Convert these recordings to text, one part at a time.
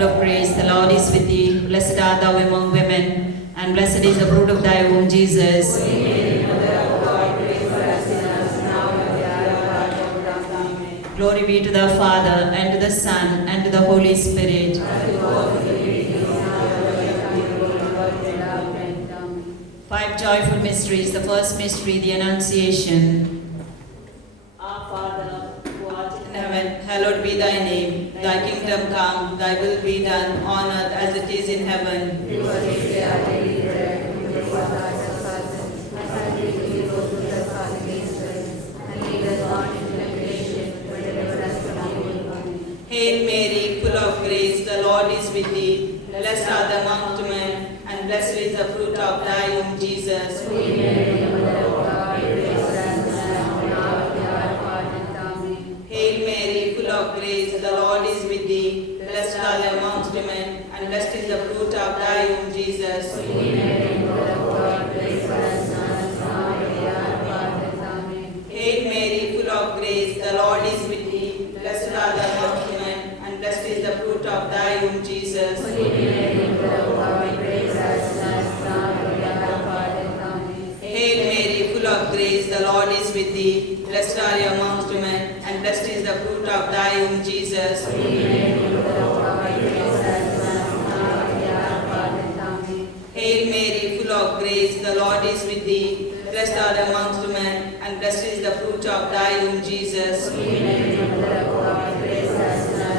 full of grace, the Lord is with thee. Blessed art thou among women, and blessed is the fruit of thy womb, Jesus. Glory be to the Father, and to the Son, and to the Holy Spirit. Five joyful mysteries. The first mystery, the Annunciation. Our Father, who art in heaven, hallowed be thy name. Thy kingdom come, thy will be done, on earth as it is in heaven. Give us this day our daily bread, and forgive us our trespasses, as we forgive those who trespass against us. And lead us not into temptation, but deliver us from evil. Amen. Hail Mary, full of grace, the Lord is with thee. Blessed art thou amongst women, and blessed is the fruit of thy womb, Jesus. Holy Mary, Mother of God, pray for us now and hour of our death. Amen. Hail Mary, full of grace, the Lord is with thee. Blessed art thou amongst women, and blessed is the fruit of thy womb, Jesus. Holy Mary, Mother of God, pray for us now and hour of our death. Amen. Hail Mary, full of grace, the Lord is with thee. Blessed art thou amongst women, and blessed is the fruit of thy womb, Jesus. Holy Mary, Mother of God, pray for us now and hour of our death. Amen. Hail Mary, full of grace, the Lord is with thee. Blessed are you amongst women, and blessed is the fruit of thy womb, Jesus. Holy Mary, Mother of God, pray for us now and hour of our death. Amen. Hail Mary, full of grace, the Lord is with thee. Blessed are thou amongst women, and blessed is the fruit of thy womb, Jesus. Holy Mary, Mother of God, pray for us now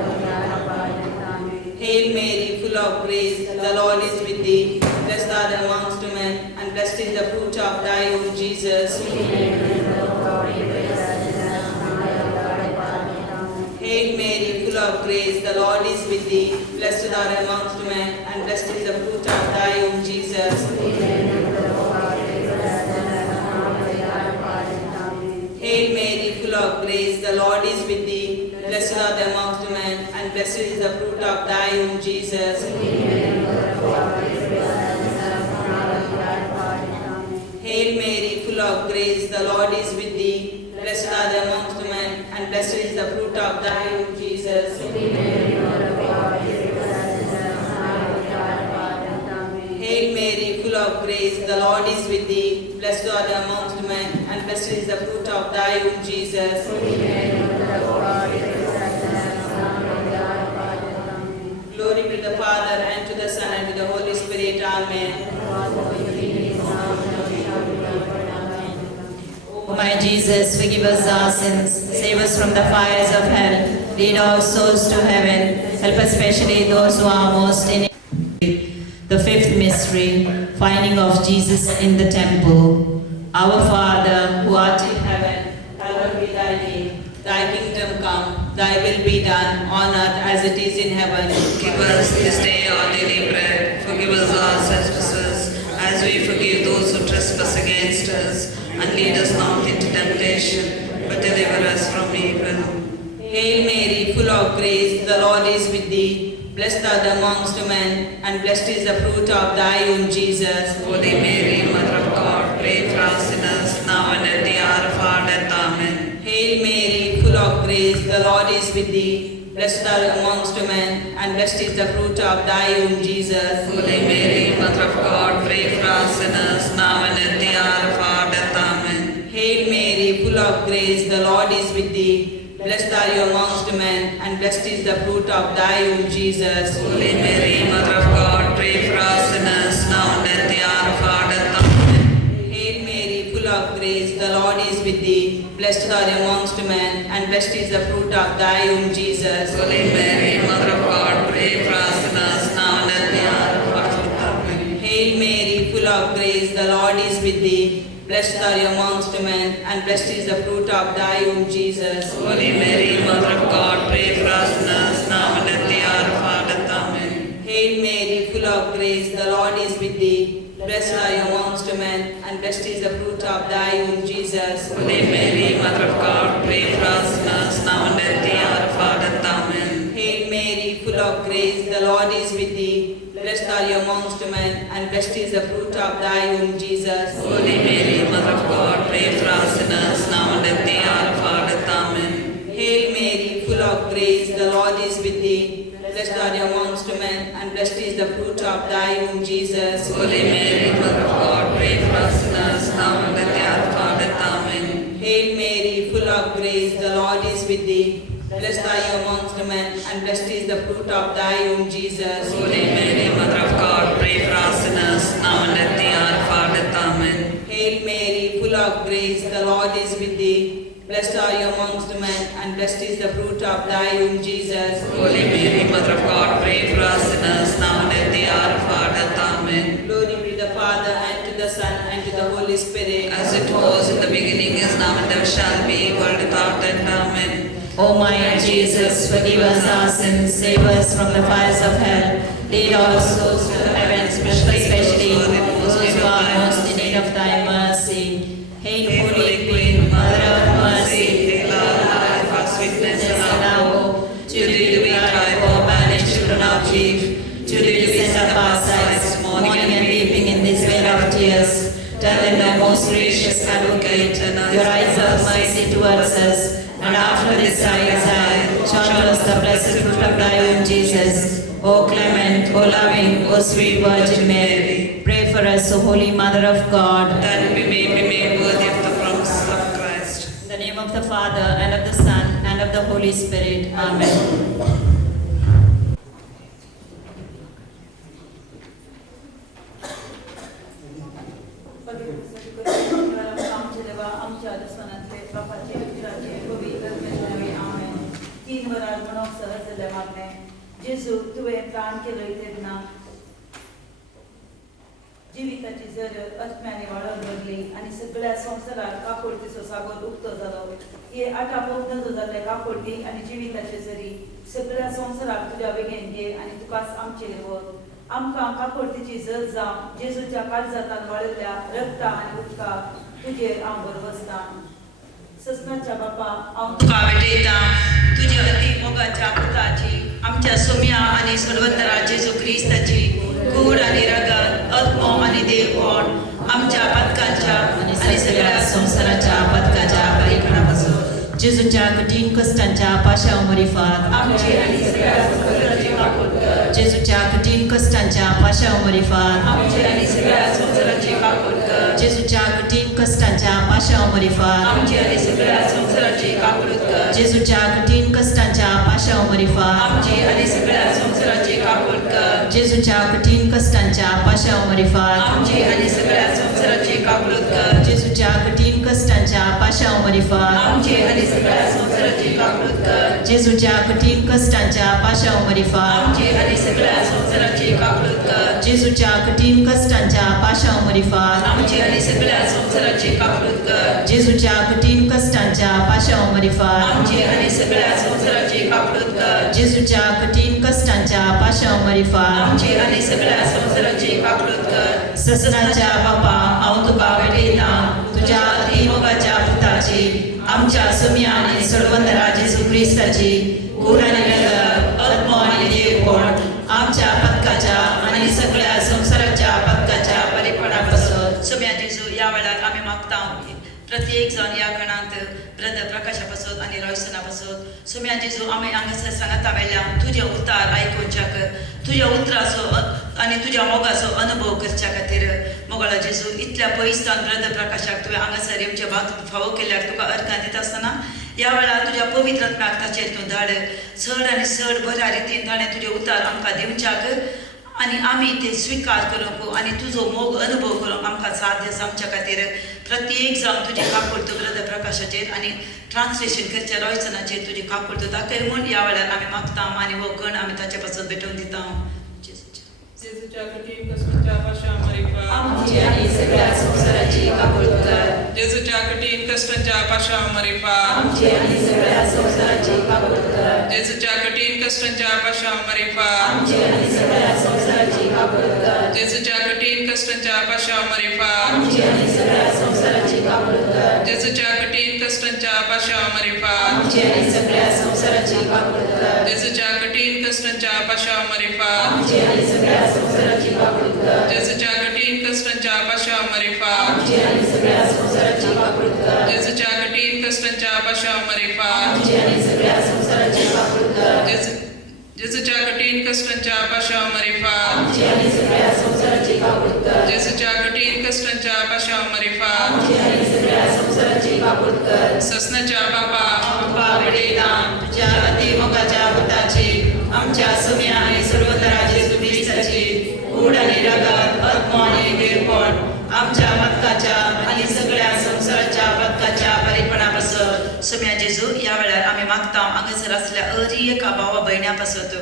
and hour of our death. Amen. Hail Mary, full of grace, the Lord is with thee. Blessed are thou amongst women, and blessed is the fruit of thy womb, Jesus. Holy Mary, Mother of God, pray for us now and hour of our death. Amen. Hail Mary, full of grace, the Lord is with thee. Blessed are thou amongst women, and blessed is the fruit of thy womb, Jesus. Holy Mary, Mother of God, pray for us now and hour of our death. Amen. Hail Mary, full of grace, the Lord is with thee. Blessed art thou amongst women, and blessed is the fruit of thy womb, Jesus. Holy Mary, Mother of God, pray for us now and hour of our death. Amen. Hail Mary, full of grace, the Lord is with thee. Blessed art thou amongst women, and blessed is the fruit of thy womb, Jesus. Holy Mary, Mother of God, pray for us now and hour of our death. Amen. Hail Mary, full of grace, the Lord is with thee. Blessed art thou amongst women, and blessed is the fruit of thy womb, Jesus. Holy Mary, Mother of God, pray for us now and hour of our death. Amen. Glory be to the Father, and to the Son, and to the Holy Spirit. Amen. O my Jesus, forgive us our sins, save us from the fires of hell, lead our souls to heaven, help especially those who are most in need. The fifth mystery, finding of Jesus in the temple. Our Father, who art in heaven, hallowed be thy name. Thy kingdom come, thy will be done, on earth as it is in heaven. Give us this day our daily bread. Forgive us our trespasses, as we forgive those who trespass against us. And lead us not into temptation, but deliver us from evil. Hail Mary, full of grace, the Lord is with thee. Blessed art thou amongst women, and blessed is the fruit of thy womb, Jesus. Holy Mary, Mother of God, pray for us sinners, now and at the hour of our death. Amen. Hail Mary, full of grace, the Lord is with thee. Blessed art thou amongst women, and blessed is the fruit of thy womb, Jesus. Holy Mary, Mother of God, pray for us sinners, now and at the hour of our death. Amen. Hail Mary, full of grace, the Lord is with thee. Blessed are you amongst women, and blessed is the fruit of thy womb, Jesus. Holy Mary, Mother of God, pray for us sinners, now and at the hour of our death. Amen. Hail Mary, full of grace, the Lord is with thee. Blessed are you amongst women, and blessed is the fruit of thy womb, Jesus. Holy Mary, Mother of God, pray for us sinners, now and at the hour of our death. Amen. Hail Mary, full of grace, the Lord is with thee. Blessed are you amongst women, and blessed is the fruit of thy womb, Jesus. Holy Mary, Mother of God, pray for us sinners, now and at the hour of our death. Amen. Hail Mary, full of grace, the Lord is with thee. Blessed are you amongst women, and blessed is the fruit of thy womb, Jesus. Holy Mary, Mother of God, pray for us sinners, now and at the hour of our death. Amen. Hail Mary, full of grace, the Lord is with thee. Blessed are you amongst women, and blessed is the fruit of thy womb, Jesus. Holy Mary, Mother of God, pray for us sinners, now and at the hour of our death. Amen. Hail Mary, full of grace, the Lord is with thee. Blessed are you amongst women, and blessed is the fruit of thy womb, Jesus. Holy Mary, Mother of God, pray for us sinners, now and at the hour of our death. Amen. Hail Mary, full of grace, the Lord is with thee. Blessed are you amongst women, and blessed is the fruit of thy womb, Jesus. Holy Mary, Mother of God, pray for us sinners, now and at the hour of our death. Amen. Hail Mary, full of grace, the Lord is with thee. Blessed are you amongst women, and blessed is the fruit of thy womb, Jesus. Holy Mary, Mother of God, pray for us sinners, now and at the hour of our death. Amen. Glory be to the Father, and to the Son, and to the Holy Spirit. As it was in the beginning, is now, and ever shall be, world without end. Amen. O my Jesus, forgive us our sins, save us from the fires of hell. Lead all souls to the heavens, especially those who are most in need of thy mercy. Hail, Holy Queen, Mother of Mercy, Hail our life, our sweetness, and and our our hope. hope. To thee do we cry, poor banished children of Eve. To thee do we send up our sighs, mourning and weeping in this vale of tears. Turn then, thou most gracious Advocate, your eyes of mercy towards us, and after this our exile, show us the blessed fruit of thy womb, Jesus. O clement, O loving, O sweet Virgin Mary, pray for us, O Holy Mother of God. That we may be made worthy of the promises of Christ. In the name of the Father, and of the Son, and of the Holy Spirit. Amen. आमच्या दुस्मनांतले पापाचे उतराचे पवित्र कृष्णावे आमेन. 3 वरां मनोक सहज जाले मागणे जेजू तुवें प्राण केलोय तेन्ना जिविताची जर आत्म्याने वाडत भरली आनी सगळ्या संवसाराक काकोडतीचो सागर उक्तो जालो. हे आटापोक नजो जाल्ले काकोडती आनी जिविताचे जरी सगळ्या संवसाराक तुज्या वेगेन घे आनी तुकाच आमचेर व्हर. आमकां काकोडतीची जर जावन जेजूच्या काळजांतल्यान वाळिल्ल्या रगता आनी उदकाक तुजेर हांव भरवसतां. ससनाच्या बापा हांव तुका भेटयतां तुज्या अती मोगाच्या पुताची आमच्या सोम्या आनी सोडवंतरा जेजू क्रिस्ताची कूड आनी रगत आत्मो आनी देवपण आमच्या पथकाच्या आनी सगळ्या संवसाराच्या पथकाच्या परिपणा पासून जेजूच्या कठीण कश्टांच्या पाशा उमरीफात आमची आनी सगळ्या संवसाराची काकूट कर. जेजूच्या कठीण कश्टांच्या पाशा उमरीफात आमची आनी सगळ्या संवसाराची काकूट कर. जेजूच्या कठीण कश्टांच्या पाशा उमरीफात आमची आनी सगळ्या संवसाराची काकूट कर. जेजूच्या कठीण कश्टांच्या पाशा उमरीफात आमची आनी सगळ्या संवसाराची काकूट कर. जेजूच्या कठीण कश्टांच्या पाशा उमरीफात आमची आनी सगळ्या संवसाराची काकूट कर. जेजूच्या कठीण कश्टांच्या पाशा उमरीफात आमची आनी सगळ्या संवसाराची काकूट कर. जेजूच्या कठीण कश्टांच्या पाशा उमरीफात आमची आनी सगळ्या संवसाराची काकूट कर. जेजूच्या कठीण कश्टांच्या पाशा उमरीफात आमची आनी सगळ्या संवसाराची काकूट कर. जेजूच्या कठीण कश्टांच्या पाशा उमरीफात आमची आनी सगळ्या संवसाराची काकूट कर. जेजूच्या कठीण कश्टांच्या पाशा उमरीफात आमची आनी सगळ्या संवसाराची काकूट कर. ससनाच्या बापा हांव तुका भेटयतां तुज्या अती मोगाच्या पुताची आमच्या सोम्या आनी सोडवंतरा जेजू क्रिस्ताची कूड आनी रगत आत्मो आनी देवपण आमच्या पथकाच्या आनी सगळ्या संवसाराच्या पथकाच्या परिपणा पासून. सोम्या जेजू या वेळार आमी मागता प्रत्येक जण या गणांत ब्रदर प्रकाशा पासून आनी रोयसना पासून सोम्या जेजू आमी हांगासर सांगाता वेल्यान तुजे उतार आयकुच्याक तुज्या उतराचो आनी तुज्या मोगाचो अनुभव करच्या खातीर मोगळा जेजू इतल्या पयसतान ब्रदर प्रकाशाक तुवें हांगासर येवचे बात फावो केल्यार तुका अर्घां दिता आसतना या वेळार तुज्या पवित्र आत्म्याक ताचेर तूं धाड. चड आनी चड बऱ्या रितीन ताणें तुजे उतार आमकां दिवच्याक आनी आमी ते स्विकार करूंक आनी तुजो मोग अनुभव करूंक आमकां साथ दिस आमच्या खातीर प्रत्येक जावन तुजी काकूट तूं ब्रदर प्रकाशाचेर आनी ट्रान्सलेशन करचे रोयसनाचेर तुजी काकूट तूं दाखय म्हूण या वेळार आमी मागता आनी हो गण आमी ताचे पासून भेटोवन दिता. जेजूच्या कठीण कश्टांच्या पाशा उमरीफात आमची आनी सगळ्या संवसाराची काकूट कर. जेजूच्या कठीण कश्टांच्या पाशा उमरीफात आमची आनी सगळ्या संवसाराची काकूट कर. जेजूच्या कठीण कश्टांच्या पाशा उमरीफात आमची आनी सगळ्या संवसाराची काकूट कर. जेजूच्या कठीण कश्टांच्या पाशा उमरीफात आमची आनी सगळ्या संवसाराची काकूट कर. जेजूच्या कठीण कश्टांच्या पाशा उमरीफात आमची आनी सगळ्या संवसाराची काकूट कर. जेजूच्या कठीण कश्टांच्या पाशा उमरीफात आमची आनी सगळ्या संवसाराची काकूट कर. जेजूच्या कठीण कश्टांच्या पाशा उमरीफात आमची आनी सगळ्या संवसाराची काकूट कर. जेजूच्या कठीण कश्टांच्या पाशा उमरीफात आमची आनी सगळ्या संवसाराची काकूट कर. जेजूच्या कठीण कष्टांच्या पाशाव मरिफात आमची आणि सगळ्या संसाराची काकूट कर जेजूच्या कठीण कष्टांच्या पाशाव मरिफात आमची आणि सगळ्या संसाराची काकूट कर ससनाच्या बापा बाबडेदाम तुझ्या अतिमोगाच्या पुताची आमच्या सुम्या आणि सर्वतराची सुख्रिस्ताची कूड आणि रगत आत्मा आणि देवपण आमच्या पदकाच्या आणि सगळ्या संसाराच्या पदकाच्या बरेपणापासून सुम्या जेजू या वेळार आम्ही मागता हांगासर असल्या एका भावा भयण्या पासत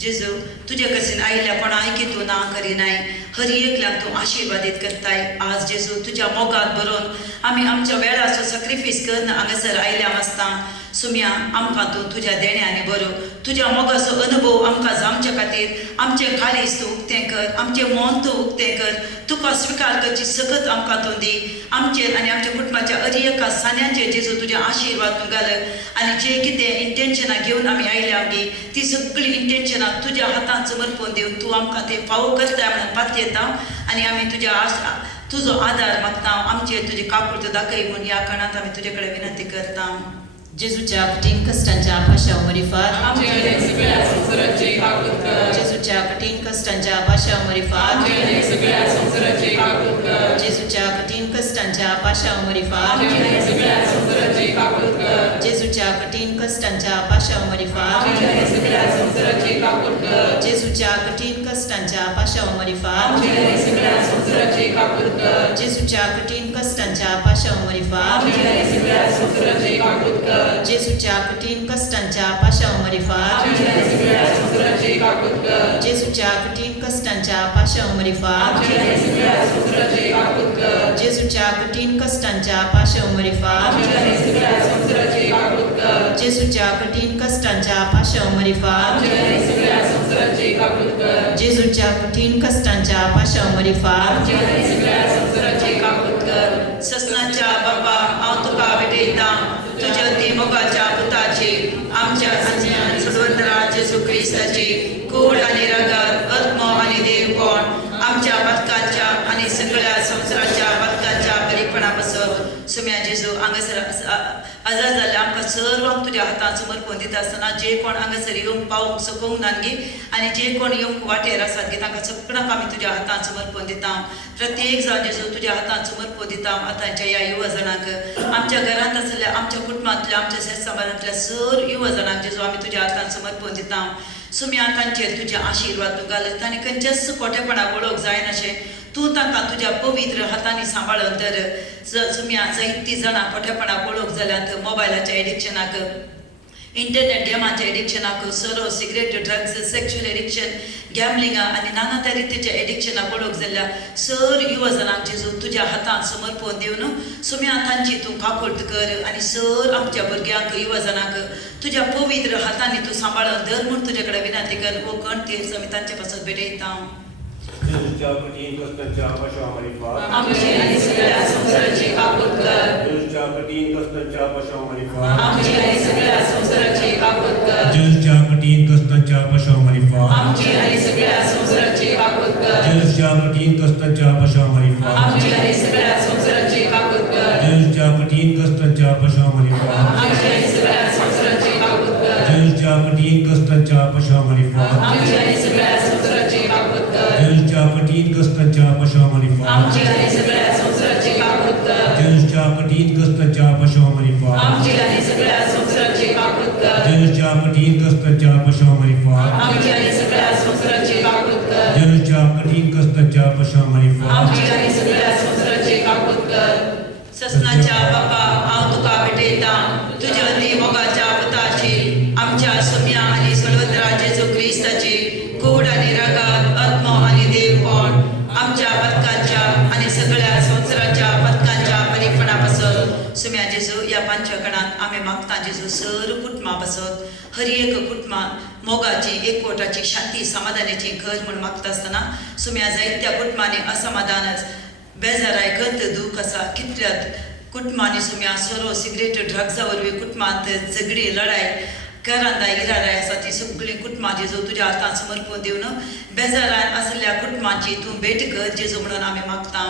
जेजू तुझे कशीन आयिल्ल्या कोणा आयकी तू ना करिनाय हर एकल्याक तू आशीर्वादीत करताय आज जेजू तुझ्या मोगात बरोवन आम्ही आमच्या वेळाचो सॅक्रिफायस करन हांगासर आयल्या आसता सुम्या आमकां तूं तुज्या देण्यानी बरो तुज्या मोगाचो अनुभव आमकां जावचे खातीर आमचें काळीज तूं उक्तें कर आमचें मन तूं उक्तें कर तुका स्विकार करची सकत आमकां तूं दी आमचेर आनी आमच्या कुटुंबाच्या एका सान्यांचेर जेजू तुजे आशिर्वाद तूं घाल आनी जे कितें इंटेन्शनां घेवन आमी आयल्या आमी ती सगळीं इंटेन्शनां तुज्या हातांत समर्पण दिवन तूं आमकां ते फावो करता म्हणून पात येता आनी आमी तुज्या तुजो आदार मागता आमचेर तुजी काकूट दाखय म्हूण ह्या काळांत आमी तुजे कडेन विनंती करता जेजूच्या कठीण कष्टांच्या पाशाव मरिफात आमची आणि सगळ्या संसाराची काकूट कर जेजूच्या कठीण कष्टांच्या पाशाव मरिफात आमची आणि सगळ्या संसाराची काकूट कर जेजूच्या कठीण कष्टांच्या पाशाव मरिफात आमची आणि सगळ्या संसाराची काकूट कर जेजूच्या कठीण कष्टांच्या पाशाव मरिफात आमची आणि सगळ्या संसाराची काकूट कर जेजूच्या कठीण कष्टांच्या पाशाव मरिफात आमची आणि सगळ्या संसाराची काकूट कर जेजूच्या कठीण कष्टांच्या पाशाव मरिफात आमची आणि सगळ्या संसाराची काकूट कर जेजूच्या कठीण कष्टांच्या पाशाव मरिफात आमची आणि सगळ्या संसाराची काकूट कर जेजूच्या कठीण कष्टांच्या पाशाव मरिफात आमची आणि सगळ्या संसाराची काकूट कर जेजूच्या कठीण कष्टांच्या पाशाव मरिफात आमची आणि सगळ्या संसाराची काकूट कर जेजूच्या कठीण कष्टांच्या पाशाव मरिफात आमची आणि सगळ्या संसाराची काकूट कर जेजूच्या कठीण कष्टांच्या पाशाव मरिफात आमची आणि सगळ्या संसाराची काकूट कर ससनाच्या बाबा हांव तुका भेटयता तुज्या ती मोगाच्या पुताची आमच्या आनी सर्वतरा जेजू क्रिस्ताची कूड आनी रगत आत्मा आनी देवपण आमच्या पदकाच्या आनी सगळ्या संवसाराच्या पदकाच्या बरीपणा पासून सुम्या जेजू हांगासर आजार जाल्ले आमकां सर्वांक तुज्या हातांत समर्पण दिता आसतना जे कोण हांगासर येवंक पावूंक सकूंक नानगी आनी जे कोण येवंक वाटेर आसात की तांकां सगळ्यांक आमी तुज्या हातांत समर्पण दिता प्रत्येक जाण जेजू तुज्या हातांत समर्पण दिता आतांच्या ह्या युवा जाणांक आमच्या घरांत आसलेल्या आमच्या कुटुंबांतल्या आमच्या शेजाऱ्यांतल्या सर युवा जाणांक जेजू आमी तुज्या हातांत समर्पण दिता सुम्या तांचेर तुजे आशिर्वाद तूं घाल तांणी खंयच्याच खोटेपणाक वळख जायनाशें तूं तांकां तुज्या पवित्र हातांनी सांबाळून तर सुम्या जायतीं जाणां खोटेपणाक वळख जाल्यात मोबायलाच्या एडिक्शनाक इंटरनेट गेमांच्या एडिक्शनाक सरो सिगरेट ड्रग्स सेक्शुअल एडिक्शन गॅमलिंगा आनी नाना तरेच्या एडिक्शनाक वळख जाल्ल्या सर युवा जाणांक जेजू तुज्या हातांत समर्पण दिवन सुम्या तांची तूं काकूट कर आनी सर आमच्या भुरग्यांक युवा जाणांक तुज्या पवित्र हातांनी तूं सांबाळून धर म्हूण तुजे कडेन विनंती कर वो कण तीर्स आमी तांचे पासून भेटयता जेजूच्या कठीण कष्टांच्या पाशाव मरिफात आमची आनी सगळ्या संवसाराची काकूट कर जेजूच्या कठीण कष्टांच्या पाशाव मरिफात आमची आनी सगळ्या संवसाराची काकूट कर जेजूच्या कठीण कष्टांच्या पाशाव मरिफात आमची आनी सगळ्या संवसाराची काकूट कर जेजूच्या कठीण कष्टांच्या पाशाव मरिफात आमची आनी सगळ्या संवसाराची काकूट कर जेजूच्या कठीण कष्टांच्या पाशाव मरिफात आमची आनी सगळ्या संवसाराची काकूट कर जेजूच्या कठीण कष्टांच्या पाशाव मरिफात आमची आनी सगळ्या संवसाराची काकूट कर जेजूच्या कठीण कष्टांच्या पाशाव मरिफात आमची आनी सगळ्या संवसाराची काकूट कर जेजूच्या कठीण कष्टांच्या पाशाव मरिफात आमची आनी सगळ्या संवसाराची काकूट कर जेजूच्या कठीण कष्टांच्या पाशाव मरिफात आमची आनी सगळ्या संवसाराची काकूट कर जेजूच्या कठीण कष्टांच्या पाशाव मरिफात आमची आनी सगळ्या संवसाराची काकूट कर ससनाच्या बापा हांव तुका भेटयता तुज्या ती मोगाच्या पुताची आमच्या सुम्या आनी सर्वतरा जेजू क्रिस्ताची कूड आनी रगत आत्मा आनी देवपण आमच्या पदकाच्या आनी सगळ्या संवसाराच्या पदकांच्या बरीपणा पासून सुम्या जेजू ह्या पांचव्या कणांत आमी मागता जेजू सर कुटुंबा पासून हर एक कुटुंबांत मोगाची एकवटाची शांती समाधानाची घर म्हूण मागता आसतना सुम्या जायत्या कुटुंबांनी असमाधानच बेजाराय गंत दूख आसा कितल्यात कुटुंबांनी सुम्या सोरो सिगरेट ड्रग्सा वरवीं कुटुंबांत झगडी लढाय घरांत इराराय आसा ती सगळीं कुटुंबां जेजू तुज्या हातांत समर्पण दिवन बेजारान आसलेल्या कुटुंबांची तूं भेट कर जेजू म्हणून आमी मागता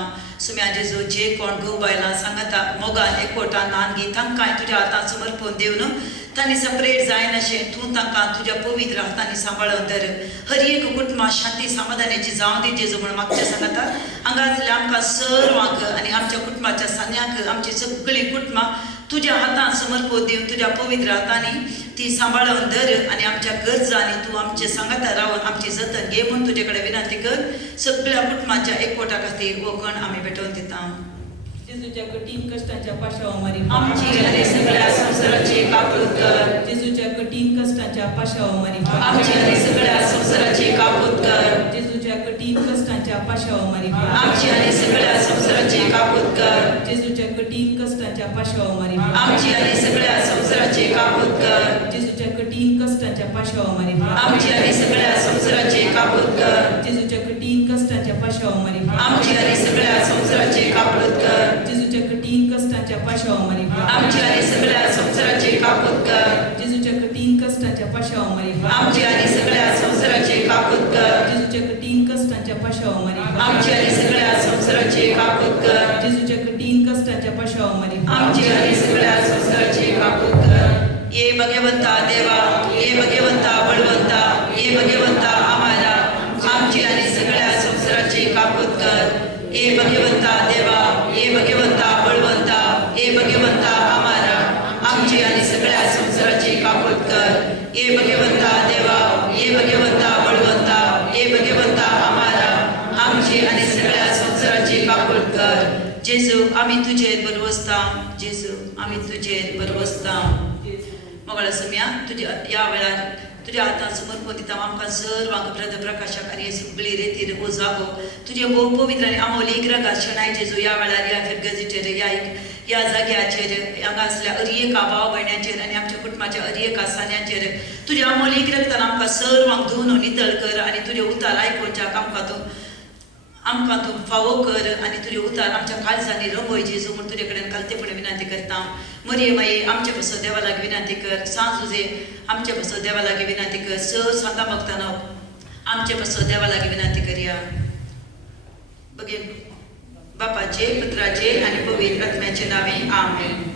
सुम्या जेजू जे कोण घोव बायलां सांगता मोगान एकवटान नानगी तांकांय तुज्या हातांत समर्पण दिवन तांणी सेपरेट जायन अशें तूं तांकां तुज्या पवित्र हातांनी सांबाळून धर हर एक कुटुंबां शांती समाधानाची जावं दी जेजू म्हणून मागचें सांगता हांगासरल्या आमकां सर्वांक आनी आमच्या कुटुंबाच्या सगळ्यांक आमची सगळीं कुटुंबां तुज्या हातांत समर्पण दिवन तुज्या पवित्र हातांनी ती सांबाळून धर आनी आमच्या गरजांनी तूं आमचे सांगाता रावन आमची जतन घे म्हूण तुजे कडेन विनंती कर सगळ्या कुटुंबाच्या एकवटा खातीर वखण आमी भेटोवन दिता जेजूच्या कठीण कष्टांच्या पाशावर मारी आमची आनी सगळ्या संवसाराची काकूट कर जेजूच्या कठीण कष्टांच्या पाशावर मारी आमची आनी सगळ्या संवसाराची काकूट कर जेजूच्या कठीण कष्टांच्या पाशावर मारी आमची आनी सगळ्या संवसाराची काकूट कर जेजूच्या कठीण कष्टांच्या पाशावर मारी आमची आनी सगळ्या संवसाराची काकूट कर जेजूच्या कठीण कष्टांच्या पाशावर मारी आमची आनी सगळ्या संवसाराची काकूट कर जेजूच्या कठीण कष्टांच्या पाशावर मारी आमची आनी सगळ्या संवसाराची काकूट कर जेजूच्या कठीण कष्टांच्या पाशावर मारी आमची आनी सगळ्या संवसाराची काकूट कर जेजूच्या कठीण कष्टांच्या पाशावर मारी आमची आनी सगळ्या संवसाराची काकूट कर जेजूच्या कठीण कष्टांच्या पाशावर मारी आमची आनी सगळ्या संवसाराची काकूट कर जेजूच्या कठीण कष्टांच्या पाशावर मारी आमची आनी सगळ्या संवसाराची काकूट कर ये भगवंता देवा ये भगवंता बळवंता ये भगवंता आम्हाला आमची आनी सगळ्या संवसाराची काकूट कर ये भगवंता देवा ये भगवंता बळवंता ये भगवंता आम्हाला आमची आनी सगळ्या संवसाराची काकूट कर ये भगवंता देवा ये भगवंता बळवंता ये भगवंता आम्हाला आमची आनी सगळ्या संवसाराची काकूट कर जेजू आमी तुजेर बरवसता जेजू आमी तुजेर बरवसता मोगळा सुम्या तुज्या या वेळार तुज्या हातांत समर्पण दिता आमकां सर्वांक ब्रदर प्रकाशाक आनी सगळी रेतीर हो जागो तुजे भोव पवित्र आनी अमोलीक रगार शनाय जेजू या वेळार या गरजेचेर या जाग्याचेर हांगा आसल्या हर एका भाव भयण्याचेर आनी आमच्या कुटुंबाच्या हर एका सान्याचेर तुज्या अमोलीक रक्तान आमकां सर्वांक धुवन नितळ कर आनी तुजे उतार आयकोवच्याक आमकां तूं फावो कर आनी तुजे उतार आमच्या काळजांनी रंगय जेजू म्हूण तुजे कडेन घालतेपणे विनंती करता मरिये माये आमचे पासो देवा लागीं विनंती कर सांजुजे आमचे पासो देवा लागीं विनंती कर सांता भक्तानो आमचे पासो देवा लागीं विनंती करया बगेन बापाचे पुत्राचे आनी पवित्र आत्म्याचे नावे आमेन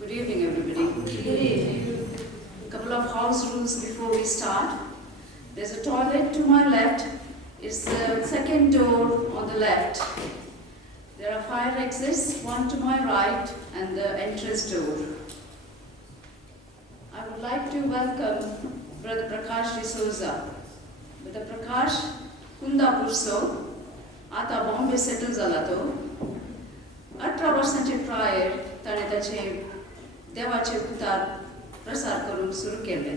Good evening, everybody. Good evening. A couple of house rules before we start. There's a toilet to my left. It's the second door on the left. There are 5 exits, one to my right and the entrance door. I would like to welcome Brother Prakash D'Souza. Brother Prakash Kundapurso, आता Bombay settle झाला तो 18 वर्षांचे prior ताणे त्याचे देवाचे उतार प्रसार करून सुरू केले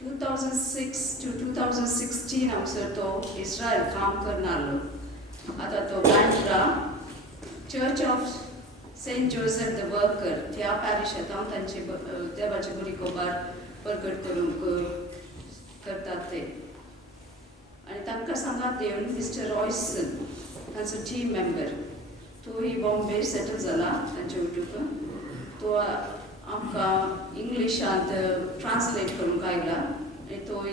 2006 to 2016 हांगसर तो इस्रायल काम करनालो आता तो Bandra church of Saint Joseph the worker ह्या पॅरिशांत हांव तांचे देवाचे बरी खबर प्रकट करून करतात ते आणि तांकां सांगात देवन मिस्टर रॉयसन तांचो टीम मेंबर तोय बॉम्बे सेटल जाला तांचे युट्यूब तो आमकां इंग्लिशांत ट्रान्सलेट करूंक आयला आनी तोय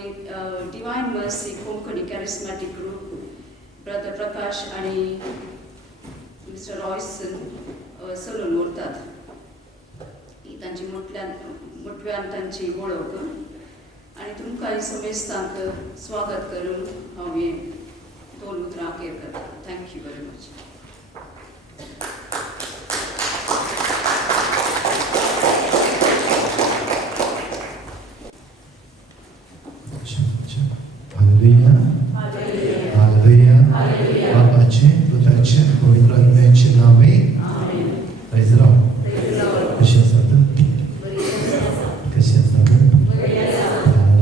divine mercy Konkani charismatic group brother Prakash आनी मिस्टर रॉयसन चलून उरतात ही तांची मुटव्यान तांची वळख आनी तुमकां समेस्तांक स्वागत करून हांव हे 2 उतरां अखेर करता थँक्यू वेरी मच बापाचे पुत्राचे पवित्र आत्म्याचे नावे प्रेज लॉर्ड कशी आसात कशी आसात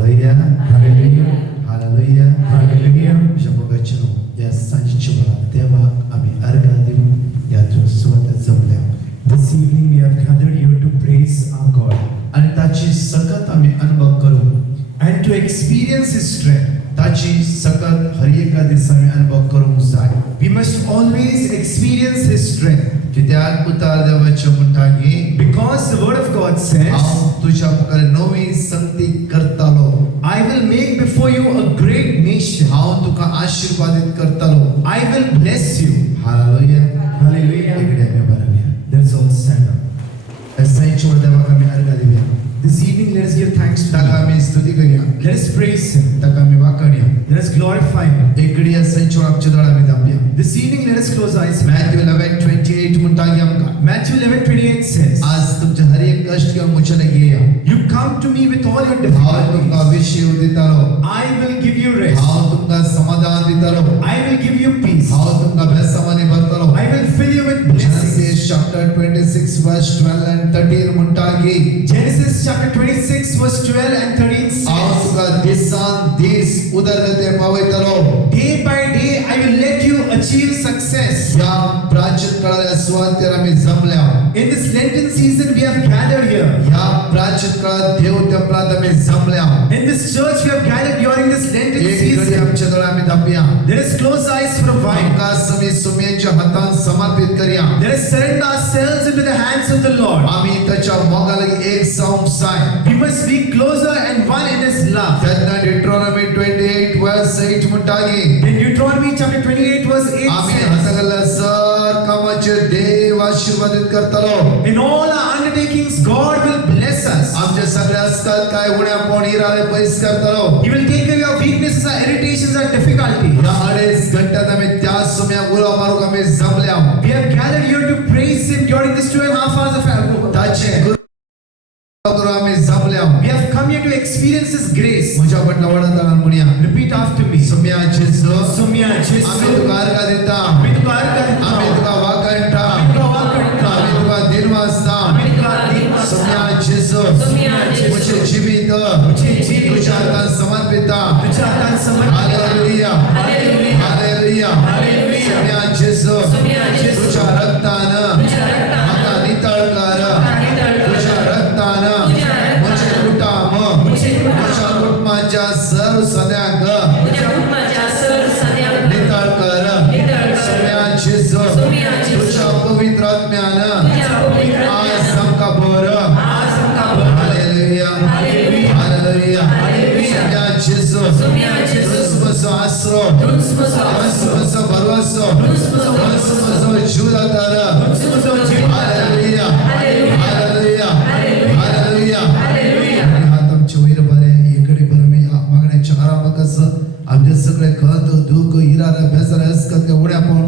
हालेलुया हालेलुया हालेलुया हालेलुया जपगाचनो या सांजेच्या वेळार देवाक आमी अर्घ दिवन ह्या उत्सवांत जमल्या. This evening we have gathered here to praise grace our God. आणि ताची सकत आम्ही अनुभव करू. And to experience His strength. ताची सकत हर एका दिसा आम्ही अनुभव करूंक जाय. We must always experience His strength. कित्याक उतार देवाचे म्हणटागी because the word of God says हांव तुझ्या मुखार नवी संगती करतालो. I will make before you a great nation. हांव तुका आशीर्वादित करतालो. I will bless you. Hallelujah. Hallelujah. Let's all stand up. सैनिक देवाक आमी अर्घ Divya. This evening let us give thanks to ताका आमी स्तुती करूया. Let us praise Him. ताका आमी वाखाणया. Let us glorify Him. एकडिया सैनिक आमच्या दोळा आमी दामया. This evening let us close eyes. Matthew 11:28 म्हणटागी आमका. Matthew 11:28 says आज तुमचे हर एक कष्ट घेऊन मुझे लगे या. You come to me with all your difficulties. हांव तुमका विश्रांती दितालो. I will give you rest. हांव तुमका समाधान दितालो. I will give you peace. हांव तुमका बेसामानी भरतालो. I will fill you with blessings. Genesis chapter 26 verse 12 and 13 म्हणटागी. Genesis chapter 26 verse 12 and 13 हांव तुका दिसान दीस उदरगती पावयतालो. Day by day I will let you achieve success. या प्राचीन काळाच्या सुवातेर आमी जमल्या. In this Lenten season we have gathered here. या प्राचीन काळात देव टेंपलात आमी जमल्या. In this church we have gathered during this Lenten season. आमच्या दोळा आमी दापया. Let us close eyes for a while. आमका समी सुमेच्या हातान समर्पित करूया. Let us surrender ourselves into the hands of the Lord. आमी त्याच्या मोगाला एक जावंक जाय. We must be closer and one in His love. त्यातनं Deuteronomy 28 verse 8 म्हणटागी. In Deuteronomy chapter 28 verse 8 आमी हातागला सर कामाचे देव आशीर्वादित करतालो. In all our undertakings God will bless us. आमच्या सगळ्या असतात काय उण्या पण इराले पैस करतालो. He will take away our weaknesses, our irritations, our difficulties. या अडेच घंट्यात आमी त्या समया गुला मारूक आमी जमल्या. We have gathered here to praise Him during this 2.5 hours of our ताचे आमी जमल्या. We have come here to experience His grace. मुझ्या पटला वडताना म्हणया. Repeat after me. सम्या जेसु. सम्या जेसु. आमी तुका अर्घ दिता. आमी तुका अर्घ दिता. आमी तुका वाकणटा. आमी तुका वाकणटा. आमी तुका दिनवासता. आमी तुका दिनवासता. सम्या जेसु. सम्या जेसु. मुझे जीवित. मुझे जीवित. तुझ्या हातान समर्पिता. तुझ्या हातान समर्पिता. हालेलुया. हालेलुया. हालेलुया. हालेलुया. सम्या जेसु. सम्या जेसु. तुझ्या रक्तान. तुझ्या रक्तान. म्हाका नितळ कर. तुझ्या रक्तान. मुझे कुटुंब. मुझे कुटुंबाच्या सर्व सद्याक. नितळ कर. सम्या जेसु. तुझ्या पवित्र आत्म्यान. आज आमका भर. हालेलुया. हालेलुया. सम्या जेसु. तुझो आसरो. तुझो भरवसो. तुझो जीव दातार. हालेलुया. हालेलुया. हालेलुया. हात आमचे वयर बरे इकडे बरे मी मागण्याचे आराम कसं आमचे सगळे खत दुःख इरारा बेजार असकत के उड्या पण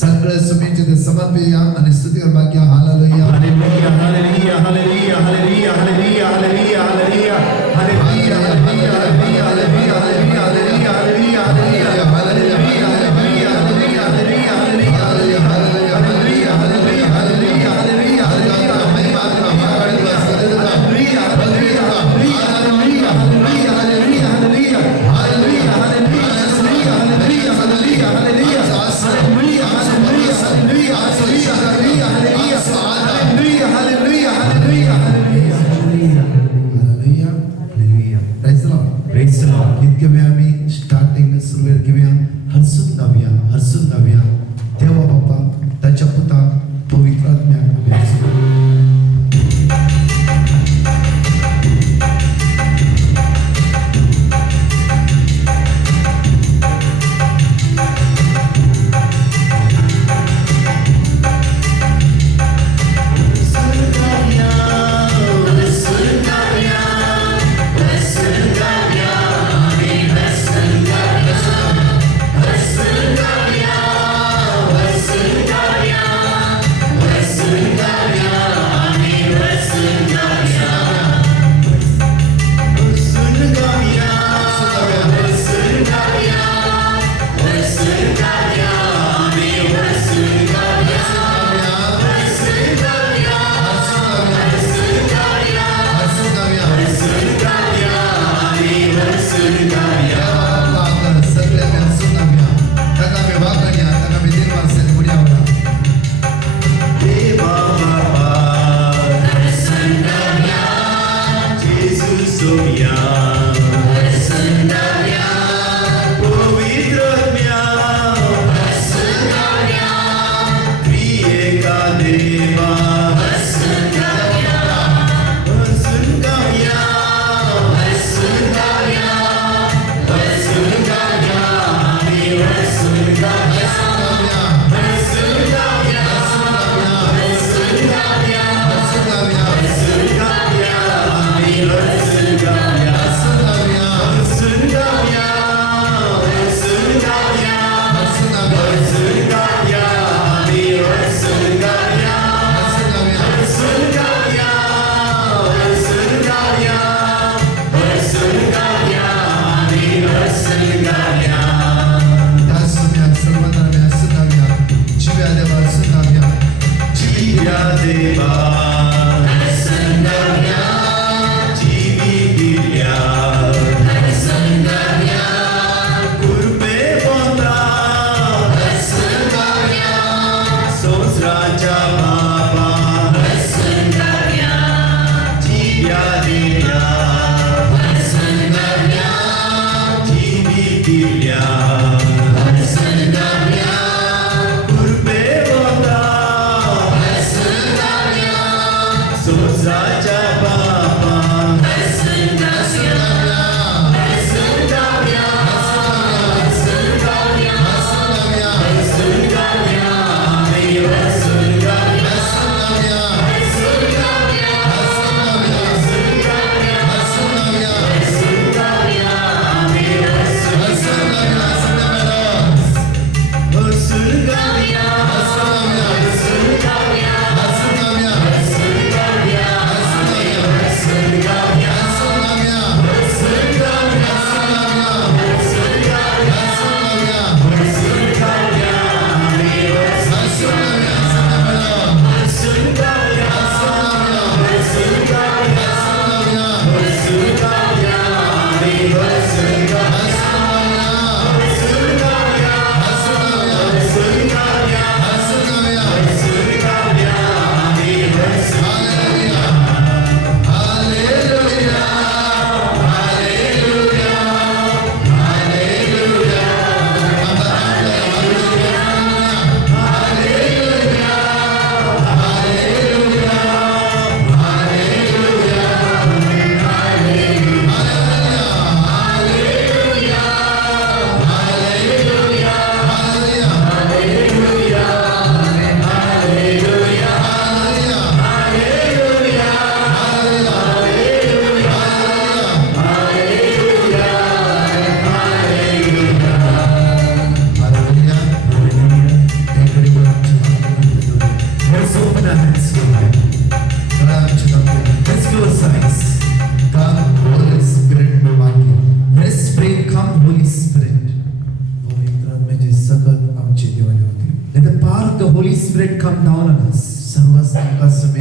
सगळे सुमेचे ते समर्पिया आणि स्तुती कर बाकी hallelujah. Hallelujah. Hallelujah. Hallelujah. Hallelujah. Hallelujah. Hallelujah. Hallelujah. Hallelujah. Hallelujah. Hallelujah. Hallelujah. Hallelujah. Hallelujah. Hallelujah. Praise the Lord.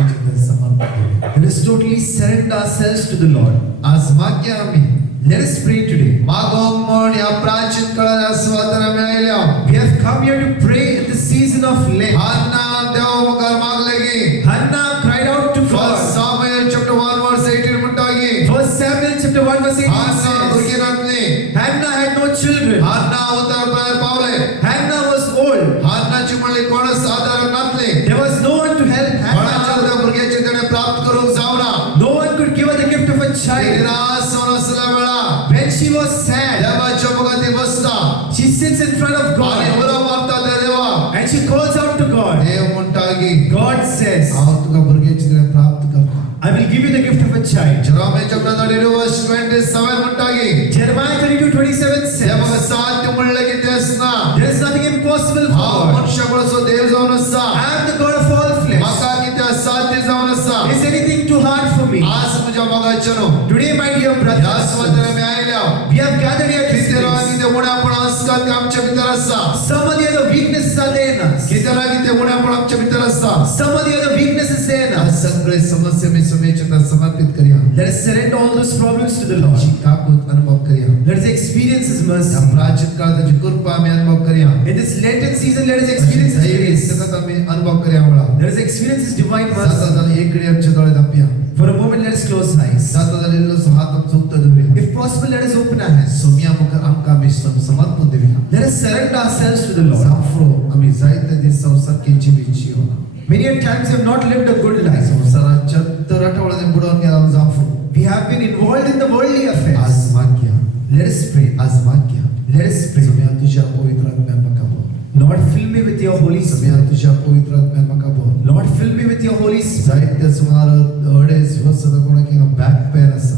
Let us totally surrender ourselves to the Lord. आज माग्या आम्ही Let us pray today. मागोंग म्हण या प्राचीन काळात स्वातंत्र्य मेळयल्या We have come here to pray in the season of Lent. हान्ना देव मुखार मागले की Hannah cried out to First God. Samuel chapter 1 verse 18 म्हणता की 1 Samuel chapter 1 verse 18 हान्ना says, भुरगी नातली Hannah had no children. हान्ना उतार पावले Hannah was old. हान्नाची म्हणली कोणच आधार नातली There was no one to help कोणाच्या Hannah. त्या भुरग्याची त्याने प्राप्त करूंक जावना No one could give her the gift of a child. निराश असल्या वेळा When she was sad, देवाच्या मुखाती बसता she sits in front of आणि God उलो मारता त्या देवा and she calls out to God. देव म्हणता की God says, हांव तुका भुरग्याची त्याने प्राप्त करता I will give you the gift of a child. Jeremiah chapter 32 verse 27 म्हणता की Jeremiah 32:27 देवाक says, साध्य म्हणले की तेच ना there is nothing impossible for हांव God. मनुष्याकडचो देव जावन आसा I am the God of all flesh. म्हाका कित्या साध्य जावन आसा Is anything too hard for me? आज म्हज्या मोगाचेनो Today, my dear ह्या brothers, स्वातंत्र्य मी आयल्या we have gathered here to कितें say, कितें उण्यापण आसता ते आमच्या भितर आसा some of the other weaknesses are there in us. कितें उण्यापण आमच्या भितर आसा Some of the other weaknesses there in आज us. सगळे समस्या मी समेचता समर्पित करूया Let us surrender all those problems to the Lord. जी काकूत अनुभव करूया Let us experience His mercy. या प्राचीन काळाची कृपा आम्ही अनुभव करूया In this Lenten season, let us experience His grace. सतत आम्ही अनुभव करूया मला Let us experience His divine mercy. सात एक घडी आमच्या डोळे दापिया For a moment, let us close our eyes. सात इल्लो हात आमचो उक्तो दवरूया If possible, let us open our hands. Saumya मुखार आमकां आमी समर्पण Divya Let us surrender ourselves to the Lord. जाफरो आम्ही जायते दीस संसारकी जिवीत Jiyona Many a times we have not lived a good life. संसाराच्या तर आठवड्याने बुडोवन गेला जाफरो We have been involved in the worldly affairs. आज माग्या Let us pray. आज माग्या Let us pray. सोम्या तुझ्या पवित्र आत्म्यान म्हाका बोल Lord, fill me with your Holy Spirit. Saumya तुझ्या पवित्र आत्म्यान म्हाका बोल Lord, fill me with your Holy Spirit. जायते सुमार 2.5 वर्सां कोणाक बॅक पेन आसा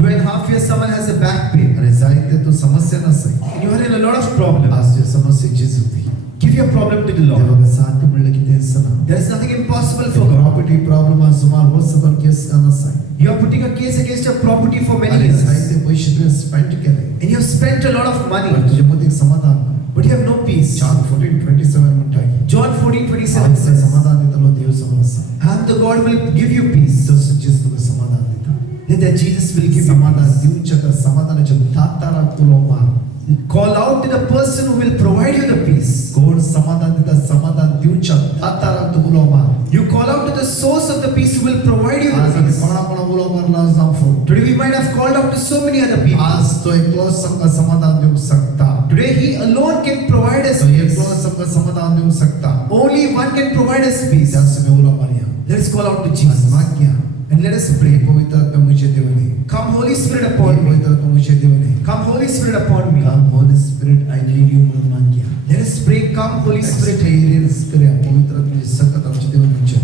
2.5 years, someone has a back pain. आणि जायते तू समस्या नसा And you are in a lot of problems. आज तुझ्या समस्येची जुती Give your problem to the Lord. देवाक साथ म्हणलं की तेच ना There is nothing impossible for God. Property problem आज सुमार वर्सां केस नसा You are putting a case against your property for many आणि years. जायते पैसे तुवें स्पेंड केले And you have spent a lot of money. पण तुझ्या मदीं समाधान ना But you have no peace. John 14:27 म्हणटा की John 14:27 हांव says, समाधान दितलो देव समोर आसा I am the God who will give you peace. तो सच्चेच तुका समाधान दिता That Jesus will give you समाधान peace. दिवच्या त्या समाधानाच्या दाताराक तुलो मार Call out to the person who will provide you the peace. कोण समाधान दिता समाधान दिवच्या दाताराक तुलो मार You call out to the source of the peace who will provide you the आज आमी peace. कोणा उलो मारला जाफो Today we might have called out to so many other people. आज तो एकलो संघ समाधान दिवंक शकता Today where He alone can provide us तो एक peace. तो सबका समाधान देऊ सकता Only one can provide us peace. त्या समय उला Maria Let us call out to Jesus माग्या and let us pray. पवित्र आत्मा मुझे देवने Come, Holy Spirit, upon me. पवित्र आत्मा मुझे देवने Come, Holy Spirit, upon me. Come Holy Spirit I need you म्हणून माग्या Let us pray. Come, Holy Spirit. Experience करे पवित्र आत्म्याची सकत आमची देवने इच्छा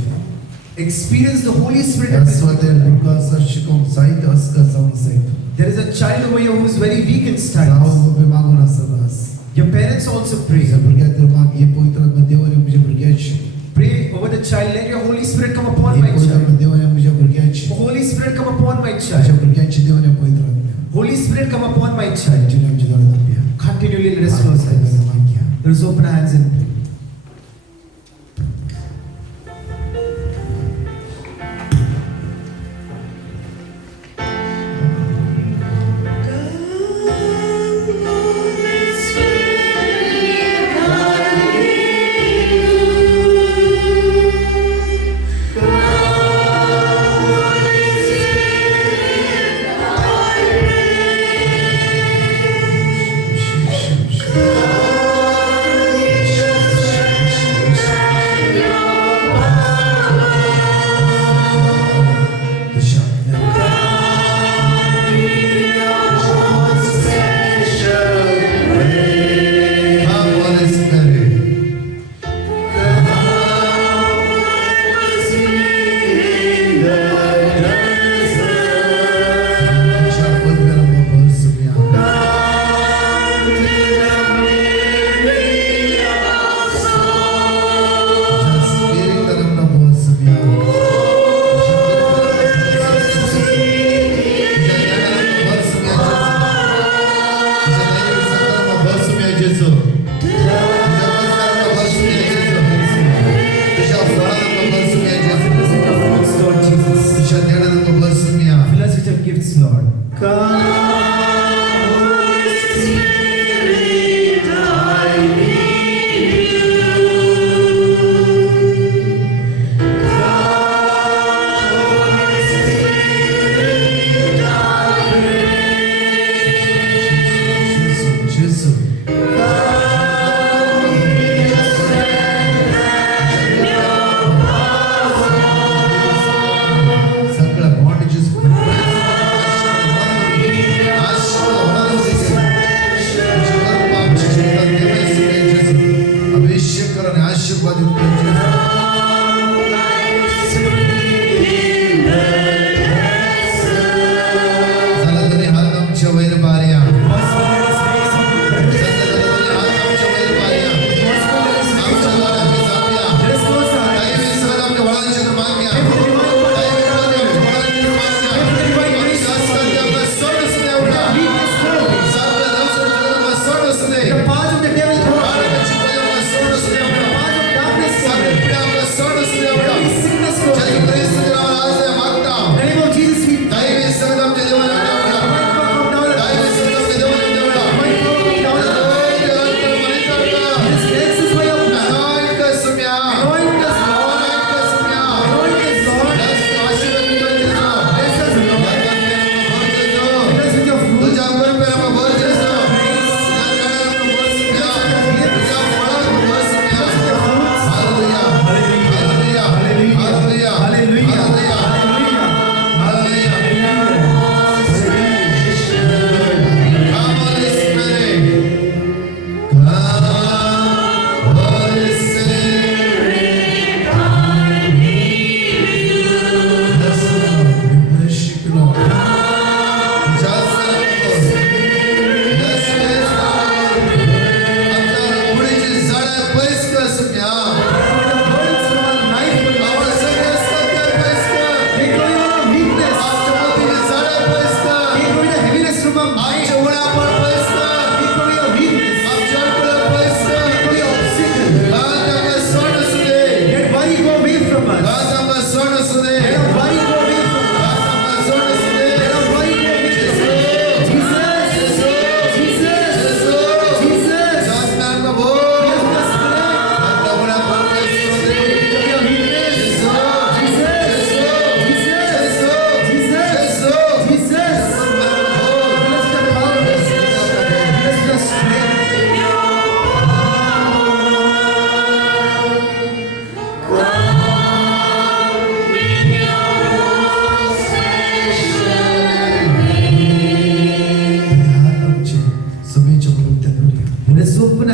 Experience the Holy Spirit. या स्वतः दुर्गा शिकून साहित्य असका जाऊन साहित्य There is a child over here who is very weak in studies. जाऊन पे मागून असलास Your parents also pray. तुझ्या भुरग्यात तर माग हे पवित्र आत्मा देवाने मुझे भुरग्याची Pray over the child. Let your Holy Spirit come upon hey my पवित्र child. आत्मा देवाने मुझे भुरग्याची Holy Spirit, come upon my माझ्या child. भुरग्याची देवाने पवित्र आत्मा Holy Spirit, come upon my child. तुझ्या आमची दादा दापिया Continually, let us close our eyes. माग्या Let us open our hands and pray.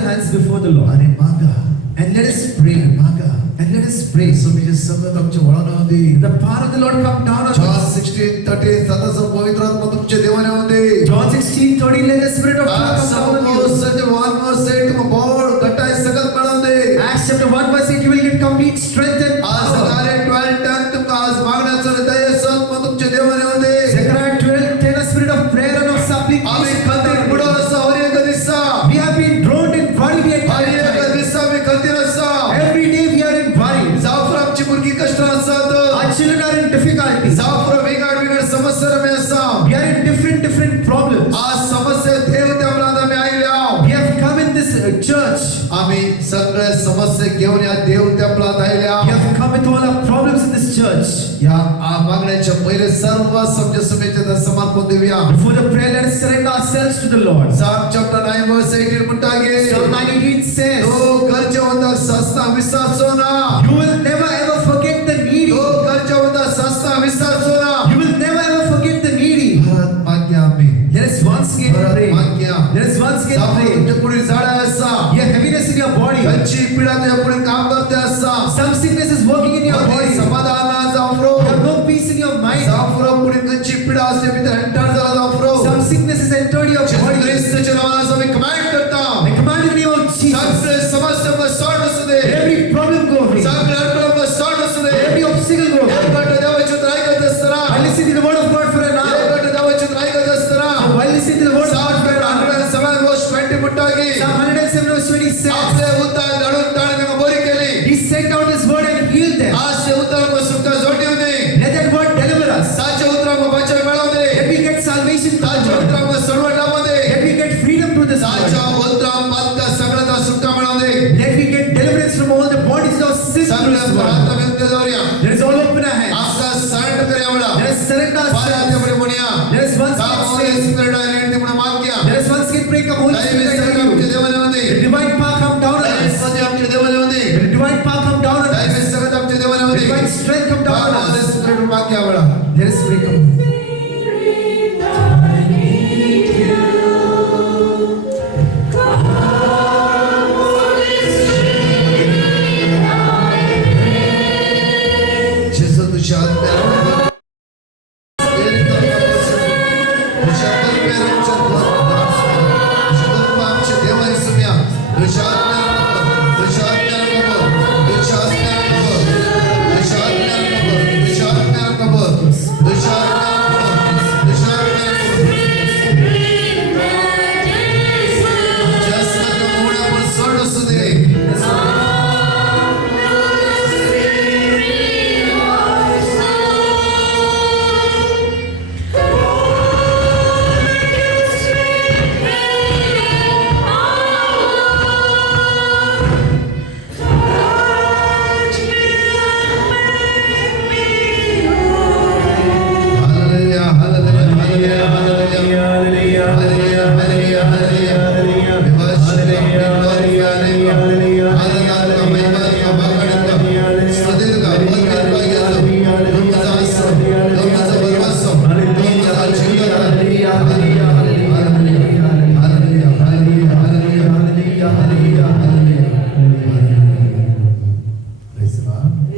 hands before the Lord. आणि मागा and let us pray. मागा and let us pray. तुम्ही सगळं आमच्या वळणामध्ये The power of the Lord come down on John us. 16:30 सदाचं पवित्र आत्मा तुमच्या देवामध्ये John 16:30, let the Spirit of God come down on you. Acts chapter 1 verse 8, you will get complete strength and power. Zechariah 12, tell a spirit of prayer and of supplication. We have been drowned in worry. We are every day we are in worry. Our children are in difficulty. We are in different problems. We have come in this church. आम्ही सगळे समस्या घेऊन या देव टेम्पलात आयल्या. We have come with all our problems in this church. या मागण्याच्या पहिले सर्व समज समेचे समर्पण देऊया. Before the prayer, let us surrender ourselves to the Lord. Psalm chapter 9 verse 18 म्हणतागे Psalm 9:18 says, तो गरजेवंता सस्ता विश्वासो ना. you will never ever forget the needy. तो गरजेवंता सस्ता विश्वासो ना. You will never ever forget the needy. Bharat माग्या आम्ही. Let us once again Bharat pray. माग्या. Let us once again pray. तुमच्या पुढे झाडा असा. You have heaviness in your body. त्यांची पीडा तुझ्या पुढे काम करते असा. Some sickness is working in your body. समाधान जाफरो. You have no peace in your mind. जाफरो पुढे त्यांची पीडा असते मी तर हंटार झाला जाफरो. Some sickness has entered your body. ख्रिस्ताच्या नावाने आम्ही कमांड करता. I command in the name of Jesus. सगळे समस्या पर सॉर्ट असू दे. Every problem go away. सगळे अडथळे पर सॉर्ट असू दे. Every obstacle go away. एक गट देवाची त्राई करत असताना. I listen to the word of God for an एक hour. गट देवाची त्राई करत असताना. While listening to the word of God for an hour. 107 म्हणतागे Psalm 107 verse 20 says, आपले उतार दडून ताळणे बोरी केली. He sent out His word and healed them. आज से उतार को सुखा जोटी होते. Let that word deliver us. साचे उतार को बचाव मिळवते. Let we get salvation through साचे the word. उतार को सर्व लाभते. Let we get freedom through this word. साचा उतार पालका सगळा सुखा मिळवते. Let we get deliverance from all the bodies of sin through सगळे this word. हात मिळते जाऊया. Let us all open our hands. आपका सरेंडर करे आवडा. Let us surrender पाया ourselves. ते बडे मुनिया. Let us once काम again होले say, स्पिरिट आले ते म्हणा माग गया. let us once again pray, come Holy दैवी Spirit, I सगळे tell आमच्या you. देवालयामध्ये. The divine power come down on दैवी us. सगळे आमच्या देवालयामध्ये. The divine power come down on दैवी us. सगळे आमच्या The देवालयामध्ये. divine strength come down on काम होले us. स्पिरिट माग गया आवडा. Let us pray, come. जेसु तुझ्या आत्म्याला तुझ्या आत्म्याला आमच्या देवाने सुम्या तुझ्या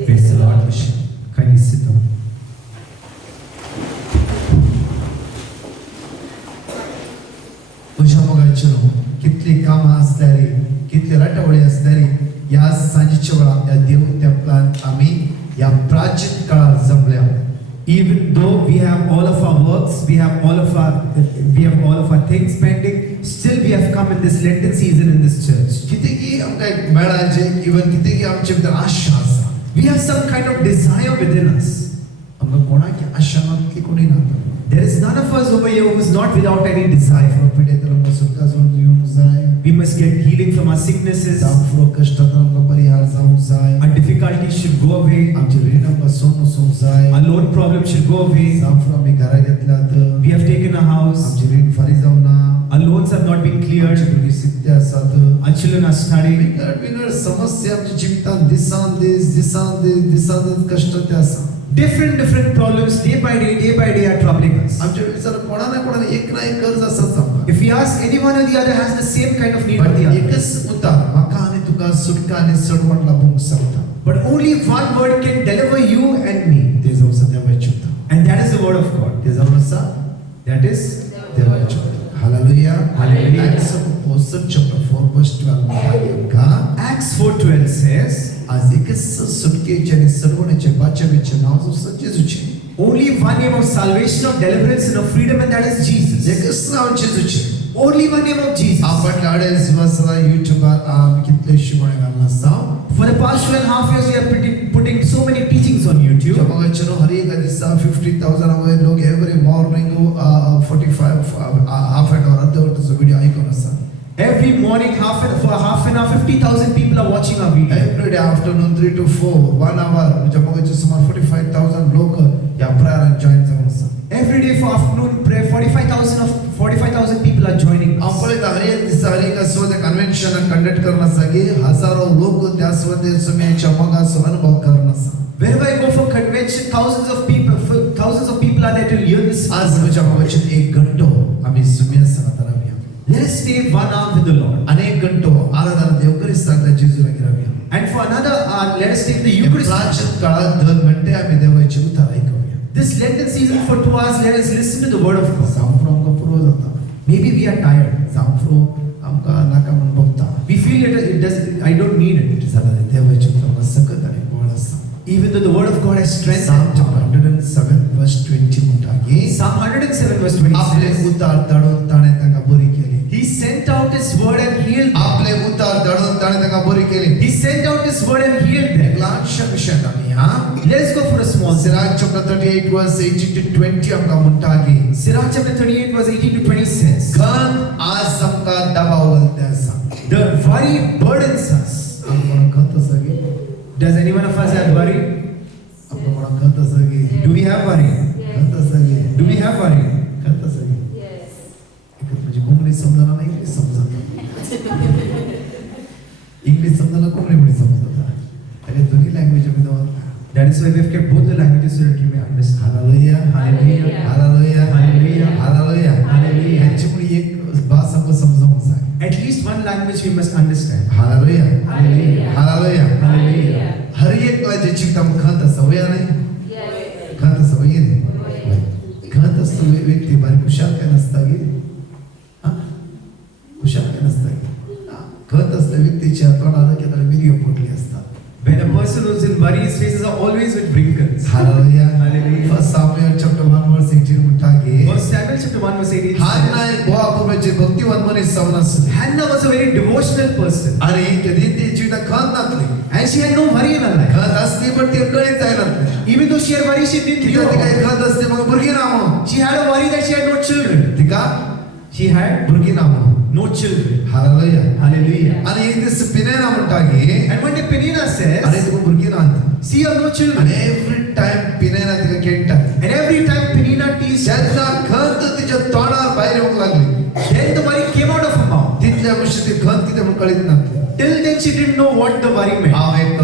Praise the Lord. Kindly sit down. तुझ्या मगाचनो कितली कामां असतारी कितली रटावळी असतारी या सांजेच्या वेळा या देव टेम्पलांत आम्ही या प्राचीन काळात जमल्या. Even though we have all of our works, we have all of our things pending, still we have come in this Lenten season in this church. कितीकी आमकां एक मेळाचे इवन कितीकी आमचे भितर आशा आसा. We have some kind of desire within us. आमकां कोणाकी आशा नातली कोणी ना. There is none of us over here who is not without any desire. पिडेतर आमकां सुटका जावन येवंक जाय. We must get healing from our sicknesses. जावं कष्टांतल्यान आमकां परिहार जावंक जाय. Our difficulties should go away. आमचे रीण आमकां सोडून वचूंक जाय. Our loan problem should go away. जावं आमी घरा घेतल्यात. We have taken a house. आमचे रीण फारी जावना. Our loans have not been cleared. आमचे भुरगीं शिकते आसात. Our children are studying. विंगड समस्या आमच्या जिवितांत दिसान दीस कष्ट ते आसा. Different problems day by day are troubling us. आमच्या विचार कोणा ना कोणाला एक ना एक कर्ज आसाच आमकां. If we we ask anyone or the other has the same kind of need But or the other. एकच उतार म्हाका आनी तुका सुटका आनी सडवण लाभूंक सांगता. But only one word can deliver you and me. ते जावन आसा देवाचें उतर. And that is the word of God. ते जावन आसा That is देवाचें उतर. Hallelujah. Hallelujah. Acts of Apostles chapter 4 verse 12 म्हणटा Acts 4:12 says, आज एकच सुटकेचे आनी सडवणेचे बाचेवेचे नांव आसा जेजूचें. only one name of salvation, of deliverance and of freedom, and that is Jesus. एकच नांव जेजूचें. Only one name of Jesus. आपण अडेच वर्सां युट्यूबार आमी कितले शिकवणे घालून आसा. For the past 2.5 years, we are putting so many teachings on YouTube. जगाचेर हर एक दिसा 50,000 अवय लोक every morning 45 half an hour अर्ध वरचो व्हिडिओ आयकून आसा. Every morning, for half an hour, 50,000 people are watching our video. Every day afternoon 3 to 4 1 hour जगाचेर सुमार 45,000 लोक ह्या प्रेयरान जॉइन जावन आसा. Every day for afternoon prayer, 45,000 people are joining us. आपण हर एक दिसा हर एक स्वतः कन्वेंशन कंडक्ट करना आसा की हजारो लोक त्या स्वतः समयाच्या मगाचो अनुभव करना आसा. Wherever I go for convention, thousands of people are there to hear this. आज म्हज्या मगाचेर 1 घंटो आमी सुम्या सांगता रावया. Let us stay 1 hour with the Lord. अनेक घंटो आराधना देवकरी सांगता जेजू लागीं रावया. And for another hour, let us take the Eucharist. प्राचीन काळात 2 घंटे आमी देवाचे उतार ऐकूया. This Lenten season for 2 hours, let us listen to the word of God. सांफ्रो आमकां पुरो जाता. Maybe we are tired. सांफ्रो आमकां नाका म्हूण भोगता. We feel it does. I don't need it. जाल्यार देवाचे उतार सकत आनी बळ आसा. Even though the word of God has Psalm strengthened. 107 verse 20 म्हणटा की Psalm 107 verse 20 आपले says, उतार धाडून ताणें तांकां बरी केली. He sent out His word and healed them. आपले उतार धाडून ताणें तांकां बरी केली. He sent out His word and healed them. एक ल्हानशा विशयात आमी हा Let us go for a small. Siraj chapter 38 verse 18 to 20 आमकां म्हणटा की Sirach chapter 38 verse 18 to 20 says, खंत आज आमकां दबाव घालता आसा. the worry burdens us. आमकां खंत आसा की Does anyone of us have worry? आमकां खंत आसा की Do we have worry? खंत आसा की Do we have worry? खंत आसा की म्हणजे कोंकणी समजना ना इंग्लिश समजना. इंग्लिश समजना कोंकणी म्हणी समजता. आणि दोन्ही लँग्वेज आमी दवरता. That is why we have kept both the languages so that you may understand. Hallelujah Hallelujah. Hallelujah Hallelujah. Hallelujah Hallelujah. ह्याची पण एक भास आमकां समजावंक जाय. At least one language we must understand. Hallelujah Hallelujah. Hallelujah Hallelujah. हर एक जे जिवितांत खंत आसा वया न्ही खंत आसा वय न्ही खंत आसता व्यक्ती बारी खुशाल काय नासता की खुशाल काय नासता की खंत आसता व्यक्तीच्या तोंडार केन्ना मिरयो फुटली आसता. When a person who's in worry, his faces are always with wrinkles. Hallelujah Hallelujah. First Samuel chapter 1 verse 18 म्हणटा की 1 Samuel chapter 1 verse 18 हान्ना says, एक गोवापूर्वेचे भक्तिवान मनीस जावन आसली. Hannah was a very devotional person. आणि कधी ती जिवितांत खंत नासली. And she had no worry in her life. खंत असली पण ती कळीत जायनासली. Even though she had worry, she didn't तिका know. एक खंत असते मग भुरगीं ना म्हणून. She had a worry that she had no children. तिका She had भुरगीं ना म्हणून. no children. हालेलुया. Hallelujah. आणि एक दीस पिनेना म्हणटा की And one day Penina अरे says, तुका भुरगीं नात. see, you have no आणि children. एवरी टाइम पिनेना तिका खेळटा. And every time Penina teased her, जेन्ना खंत तिच्या तोंडार भायर येवंक लागली then the worry came out of her mouth. तितल्या भशेन ती खंत कितें म्हूण कळीत नासली. Till then she didn't know what the worry meant. हांव एक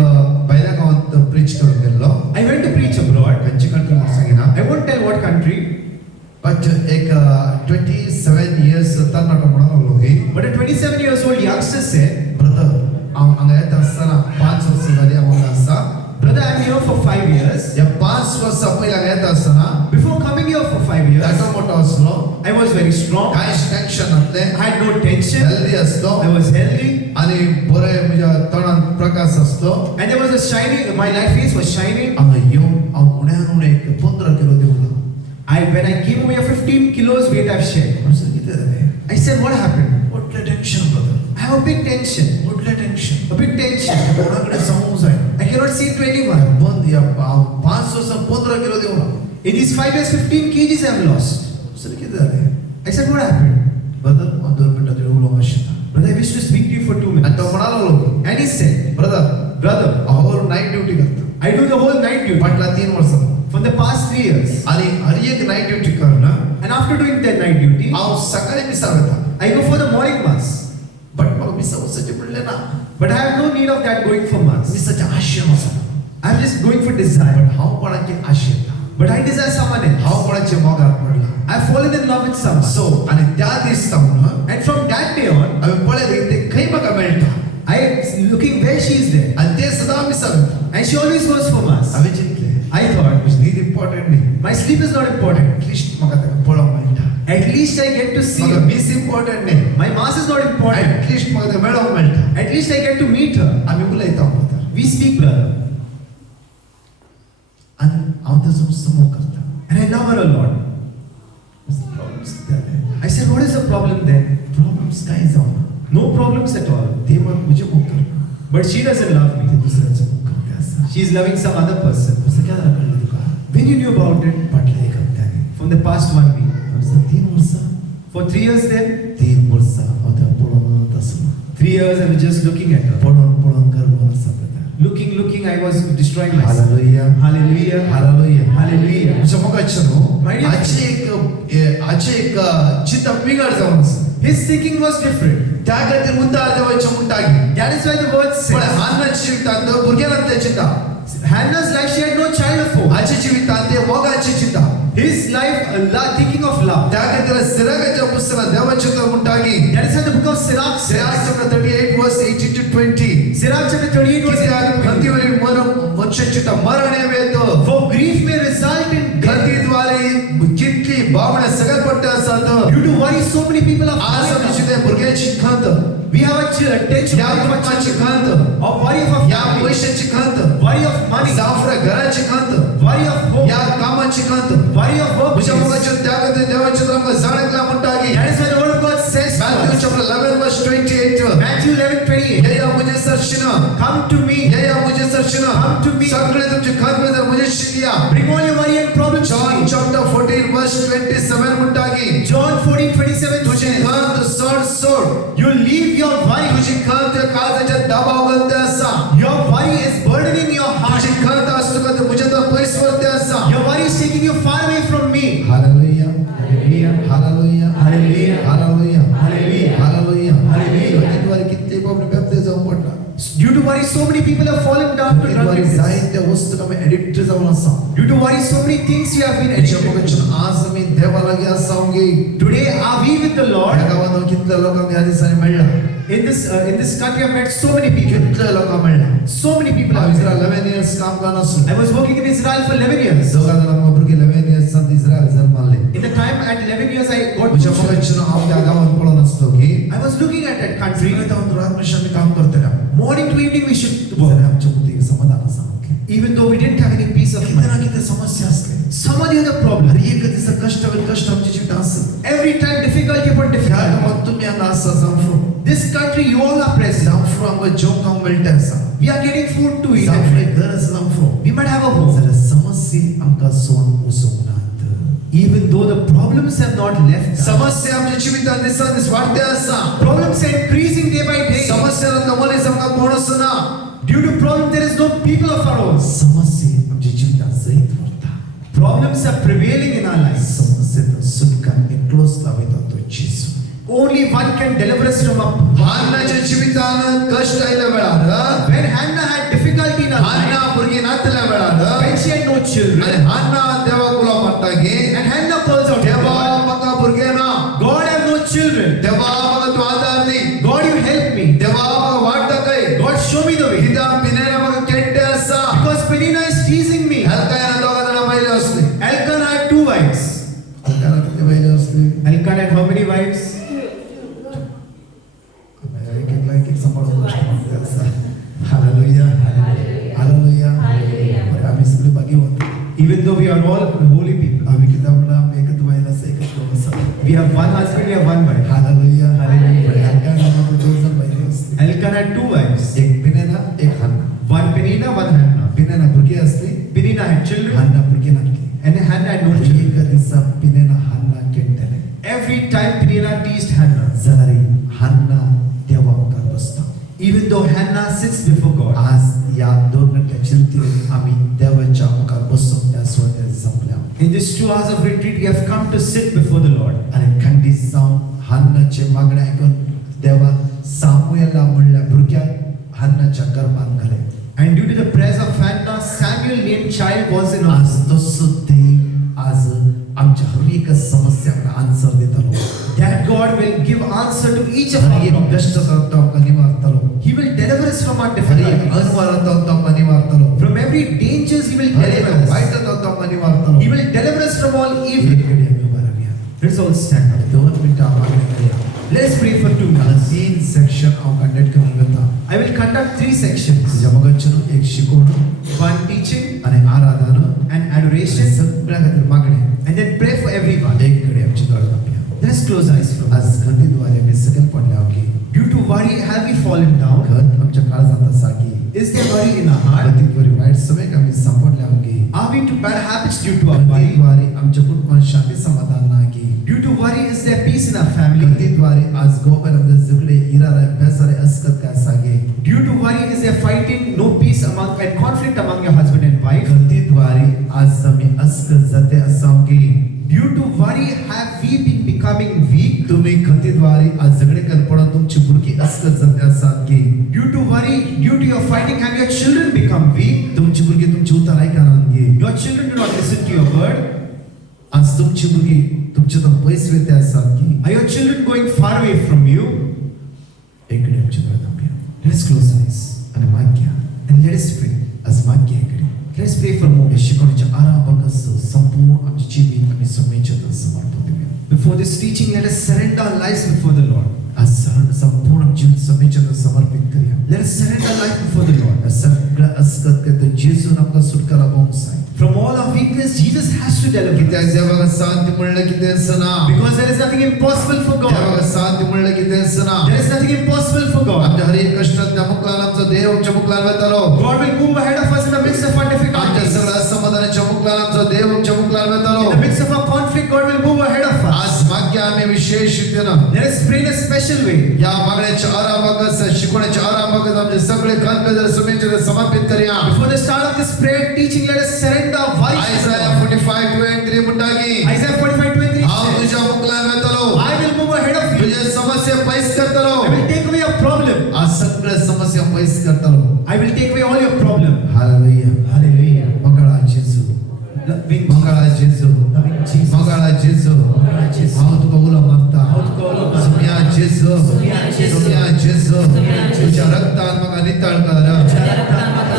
भायल्या गांवांत प्रीच करून गेल्लो. I went to preach abroad. खंयची कंट्री म्हाका सांगिना. I won't tell what country, but एक 27 इयर्स तरणाटो म्हणून लागलो की but a 27 years old youngster said, brother हांव हांगा येता आसतना 5 वर्सां जालीं हांव हांगा आसा. brother, I'm here for 5 years. ह्या 5 वर्सां पयलीं हांगा येता आसतना Before coming here for 5 years, धाटो मोठो आसलो. I was very strong. कांयच टेन्शन नासलें. I had no tension. Healthy आसलो. I was healthy. आनी बरें म्हज्या तोंडांत प्रकाश आसलो. And there was a shining, my life face was shining. हांगा येवन हांव उण्यान उणें एक 15 किलो देंवलो. When I came over here, 15 kilos weight I've shed. म्हणसर कितें जालें? I said, what happened? व्हडलें tension brother. I have a big tension. व्हडलें टेन्शन. A big tension. कोणा कडेन सांगूंक जाय. I cannot say to anyone. बंद ह्या 5 वर्सां 15 kilo देंवला. In these 5 years, 15 kgs I've lost. म्हणसर कितें जालें? I said, what happened? Brother हांव 2 मिनटां तुजें उलोवंक आशिल्लो. Brother, I wish to speak to you for 2 आनी minutes. तो म्हणालो लोक And he said, brother brother, हांव नायट ड्युटी करता. I do the whole night duty फाटल्या 3 वर्सां. for the past 3 years. आनी हर एक नायट ड्युटी करना And after doing that night duty, हांव सकाळी मिसाव येता. I go for the morning mass. But म्हाका मिसाव वचचें पडलें ना. But I have no need of that going for mass. मिसाचें आशें आसा. I'm just going for desire. But हांव कोणाचें आशें येता. But I desire someone else. हांव कोणाचे मोगाक पडला I've fallen in love with someone. सो आणि त्या दिसता म्हणून And from that day on, हांवें पळयलें ते खंय म्हाका मेळटा I'm looking where she is there. आणि ते सदां आमी सांगता And she always goes for mass. हांवें चिंतलें I thought, न्हीद इम्पॉर्टंट न्ही my sleep is not important. At least म्हाका ताका पळोवंक मेळटा At least I get to see म्हाका her. मीस इम्पॉर्टंट न्ही My mass is not important. At least म्हाका तें मेळोवंक मेळटा At least I get to meet her. आमी उलयता म्हणटा We speak, brother. आनी हांव ताचो समो करता And I love her a lot. Problems कितें I said, what is the problem then? Problems कांय जावना No problems at all. देव म्हजे मोग करता But she doesn't love ते me. दुसऱ्याचो मोग करता आसा She's loving some other person. असं केन्ना कळ्ळें तुका When you knew about it? फाटल्या एक हप्त्यानी From the past 1 week. वर्सां 3 वर्सां For 3 years then, 3 वर्सां हांव त्या पळोवनच आसलो 3 years I was just looking at her. पळोवन गर्वन आसा पळय Looking, I was destroying myself. Hallelujah Hallelujah. Hallelujah Hallelujah. म्हज्या मोगाचें न्हू My dear- हाचे एक चिंत बिगड जावन आसा His thinking was different. त्या खातीर उद्दार देवाचें म्हणटागी That is why the word पण says, हान्नाच्या जिवितांत भुरगें नासलें चिंता Hannah's life, she had no child before. हाचे जिवितांत ते मोगाची चिंता His life, thinking of love. त्या खातीर सिराकाच्या पुस्तकांत देवाचें तो म्हणटागी That is why the book of Sirach Sirach says. chapter 38 verse 18 to 20 Sirach chapter 38 verse कित्याक 18. खंतीवरी मनशाची चिंता मरण येतो For grief may result in death. खंतीद्वारे कितली भावना सगळ्यात पडटा आसात Due to worry, so many people are आज falling आमची down. ते भुरग्याची खंत We have a tension या कुटुंबाची खंत of worry of या family, पैशाची खंत worry of money, जाफरा घराची खंत worry of hope, या कामाची खंत worry of work. तुझ्या मुलाच्या त्यागते देवाच्या नामात जाणकला म्हणटागी That is why the word of God says to Matthew us, chapter 11 verse 28 Matthew 11:28. हे या मुझे सरशिना Come to me, हे या मुझे सरशिना Come to me. सगळे तुमचे खंत में मुझे शिकिया bring all your worry and problems to John me. Chapter 14 verse 27 म्हणटागी John 14:27 तुझे खंत सोड you leave your worry. तुझी खंत त्या काळजाच्या दबाव घालते आसा Your worry is burdening your heart. तुझी खंत असतो का ते मुझे तर पयस वरते आसा Your worry is taking you far away from me. Hallelujah Hallelujah. Hallelujah Hallelujah. Hallelujah Hallelujah. Hallelujah Hallelujah. खंतीद्वारे कितले बाबडे बेपते जाऊन पडला Due to worry, so many people have fallen down to खंतीद्वारे drunkenness. जायत्या वस्तूक आमी एडिक्ट जाऊन आसा Due to worry, so many things we have been हेच्या addicted मुखाच्यान to. आज आमी देवा लागीं आसा ओंगी Today, are we with the ह्या Lord? गांवांत कितल्या लोकांक ह्या दिसांनी मेळ्ळा In this country, I've met so many people. कितल्या लोकांक मेळ्ळा So many people हांव have इस्रायल met. 11 years काम करना आसलो I was working in Israel for 11 years. दोगा जाणां म्हाका भुरगीं 11 years Israel जल्माले In the time at 11 years, I got म्हज्या to church. मुखाच्यान हांव त्या गांवांत पळोवन आसलो की I was looking at that country. श्रीगंधांत रातमशांनी काम करतले Morning to evening, we should जाल्यार work. आमच्या मदीं एक समाधान आसा okay Even though we didn't have any peace of कितें ना mind. कितें समस्या आसले Some of the other problem. आनी एक दिसा कष्ट वयले कष्ट आमच्या जिवितांत आसत Every time difficulty upon ह्या difficulty. गांवांत तुमी हांगा आसा जावं This country, you all are present. जावं आमकां जेवंक मेळटा आसा We are getting food to eat. जावं एक घर आसा जावं We might have a home. जाल्यार समस्या आमकां सोडून वचूंक नात Even though the problems have not left us. समस्या आमच्या जिवितांत दिसान दीस वाडटे आसा Problems are increasing day by day. समस्या मनीस आमकां कोण आसना Due to problem, there is no people of our own. समस्या आमच्या जिवितांत जैत व्हरता Problems are prevailing in our lives. समस्येंत सुटकान एकलोच लावयता तो जेजू Only one can deliver us from up. हान्नाच्या जिवितांत कष्ट आयल्या वेळार When Hannah had difficulty in her life, हान्ना भुरगीं नातल्या वेळार when she had no children, आनी हान्ना देवाक उलो मारता की and Hannah calls out, देवा म्हाका भुरगें ना God, I have no children. देवा म्हाका तूं आदार दी God, you help me. देवा म्हाका वाट दाखय God, show me the way. कित्याक पिनेरा म्हाका केट्टे आसा Because Penina is teasing me. हलकायना दोगा जाणां बायले असले Elkanah had 2 wives. हलकायना कितले बायले असले Elkanah had how many wives? एक एक सांभाळून गोष्ट म्हणते आसा हालेलुया हालेलुया बरें आमी सगळे भाग्यवंत Even though we are all holy people, आमी कित्याक म्हणल्यार आमी एकच बायल आसा एकच लोक आसा we have one husband, we have one wife. Hallelujah Hallelujah. हलकायना म्हाका 2 जाण बायले असले Elkanah had 2 wives. एक पिनेना एक हान्ना One Penina, one Hannah. पिनेना भुरगीं असली Penina had children, हान्ना भुरगीं नासली and Hannah had no आनी children. एका दिसा पिनेना हान्ना केट्टले Every time Penina teased Hannah, जाल्यार हान्ना देवा मुखार बसता even though Hannah sits before God. आज या 2 घंट्याच्या रितीन आमी देवाच्या मुखार बसून त्या स्वाद्यात जमल्या In these 2 hours of retreat, we have come to sit before the Lord. आनी खंडीत जावन हान्नाचे मागणे आयकून देवा सामुएला म्हणल्या भुरग्याक हान्नाच्या गर्भांत घाले And due to the prayers of Hannah, Samuel named child was in her. आज तसो देव each of हर एक our कष्ट तो आपका निवारता लो He will deliver us from our हर एक difficulties. अनुवाद तो आपका निवारता लो From every dangers He will हर एक deliver us. वाइट तो आपका निवारता He low will deliver us from all एक evil. घड़ी हमें बाहर गया Let's all stand up. 2 minute आगे करिए Let us pray for 2 मला minutes. 3 सेक्शन आव कंडक्ट करनी होता I will conduct 3 sections. जमगचनो एक शिकवण One teaching आणि आराधना and adoration, सगळ्या खातीर मागणी and then pray for everyone. एक घडी आमची दोळ दापया Let us close our eyes for us. आज खंतीद्वारे आम्ही सकल पडल्या की Due to worry, have we fallen down? खत आमच्या काळजात असा की Is there worry in our heart? खंतीद्वारे वाईट सवय आम्ही सापडल्या की Are we to bad habits due to our worry? खंतीद्वारे आमच्या कुटुंबात शांती समाधान ना की Due to worry, is there peace in our family? खंतीद्वारे आज गोबल आमचे झगडे इरादा बेसारे असकत काय सागे Due to worry, is there fighting, no peace among and conflict among your husband and wife? खंतीद्वारे आज आम्ही असकत जाते असाव की Due to worry, have we been becoming weak? तुम्ही खंतीद्वारे आज झगडे करपडा तुमची बुरकी असकत जाते असात की Due to worry, due to your fighting, have your children become weak? तुमची बुरगी तुमची उतर ऐकणार की Your children do not listen to your word. आज तुमची बुरगी तुमच्या तर पैसे वेते असतात की Are your children going far away from you? इकडे आमची दोळ दापया Let us close our eyes आणि माग्या and let us pray. आज माग्या इकडे Let us pray for more. या शिकवण्याच्या आरामाकच संपूर्ण आमची जीवित आम्ही समयच्यात समर्पण देऊया Before this teaching, let us surrender our lives before the Lord. आज संपूर्ण जीवन समयच्यात समर्पित करूया Let us surrender our life before the Lord. या सगळं असकत करतो जेजून आमका सुटकारा बोंस आहे From all our weakness, Jesus has to deliver कित्याक us. देवाक शांती म्हणलं की ते असना Because there is nothing impossible for God. देवाक शांती म्हणलं की ते असना There is nothing impossible for God. आमच्या हर एक कष्टात मुकलान आमचा देव आमच्या मुकलान वेतालो God will move ahead of us in the midst of our आमच्या difficulties. सगळ्या असमाधानाच्या मुकलान आमचा देव आमच्या मुकलान वेतालो In the midst of our conflict, God will move ahead of us. आज माग्या आम्ही विशेष रीतीनं Let us pray in a special way. या मागण्याच्या आरामागस शिकवण्याच्या आरामागस आमचे सगळे खानपेदर समेचे समर्पित करूया Before the start of this prayer teaching, let us surrender our worries. to आयसाया God. 45:23 म्हणटाकी Isaiah 45:23 हांव says, तुझ्या मुकलान वेतालो I will move ahead of you. तुझे समस्या पैस करतलो I will take away your problem. आज सगळे समस्या पैस करतलो I will take away all your problem. Hallelujah Hallelujah. Mangala Jeju Loving Mangala Jeju Loving Jesus. Mangala Jeju Jesus. हांव तुका उलो मागता How to call upon सुम्या जेजू सुम्या जेजू. सुम्या जेजू तुझ्या रक्तान म्हाका नितळ कर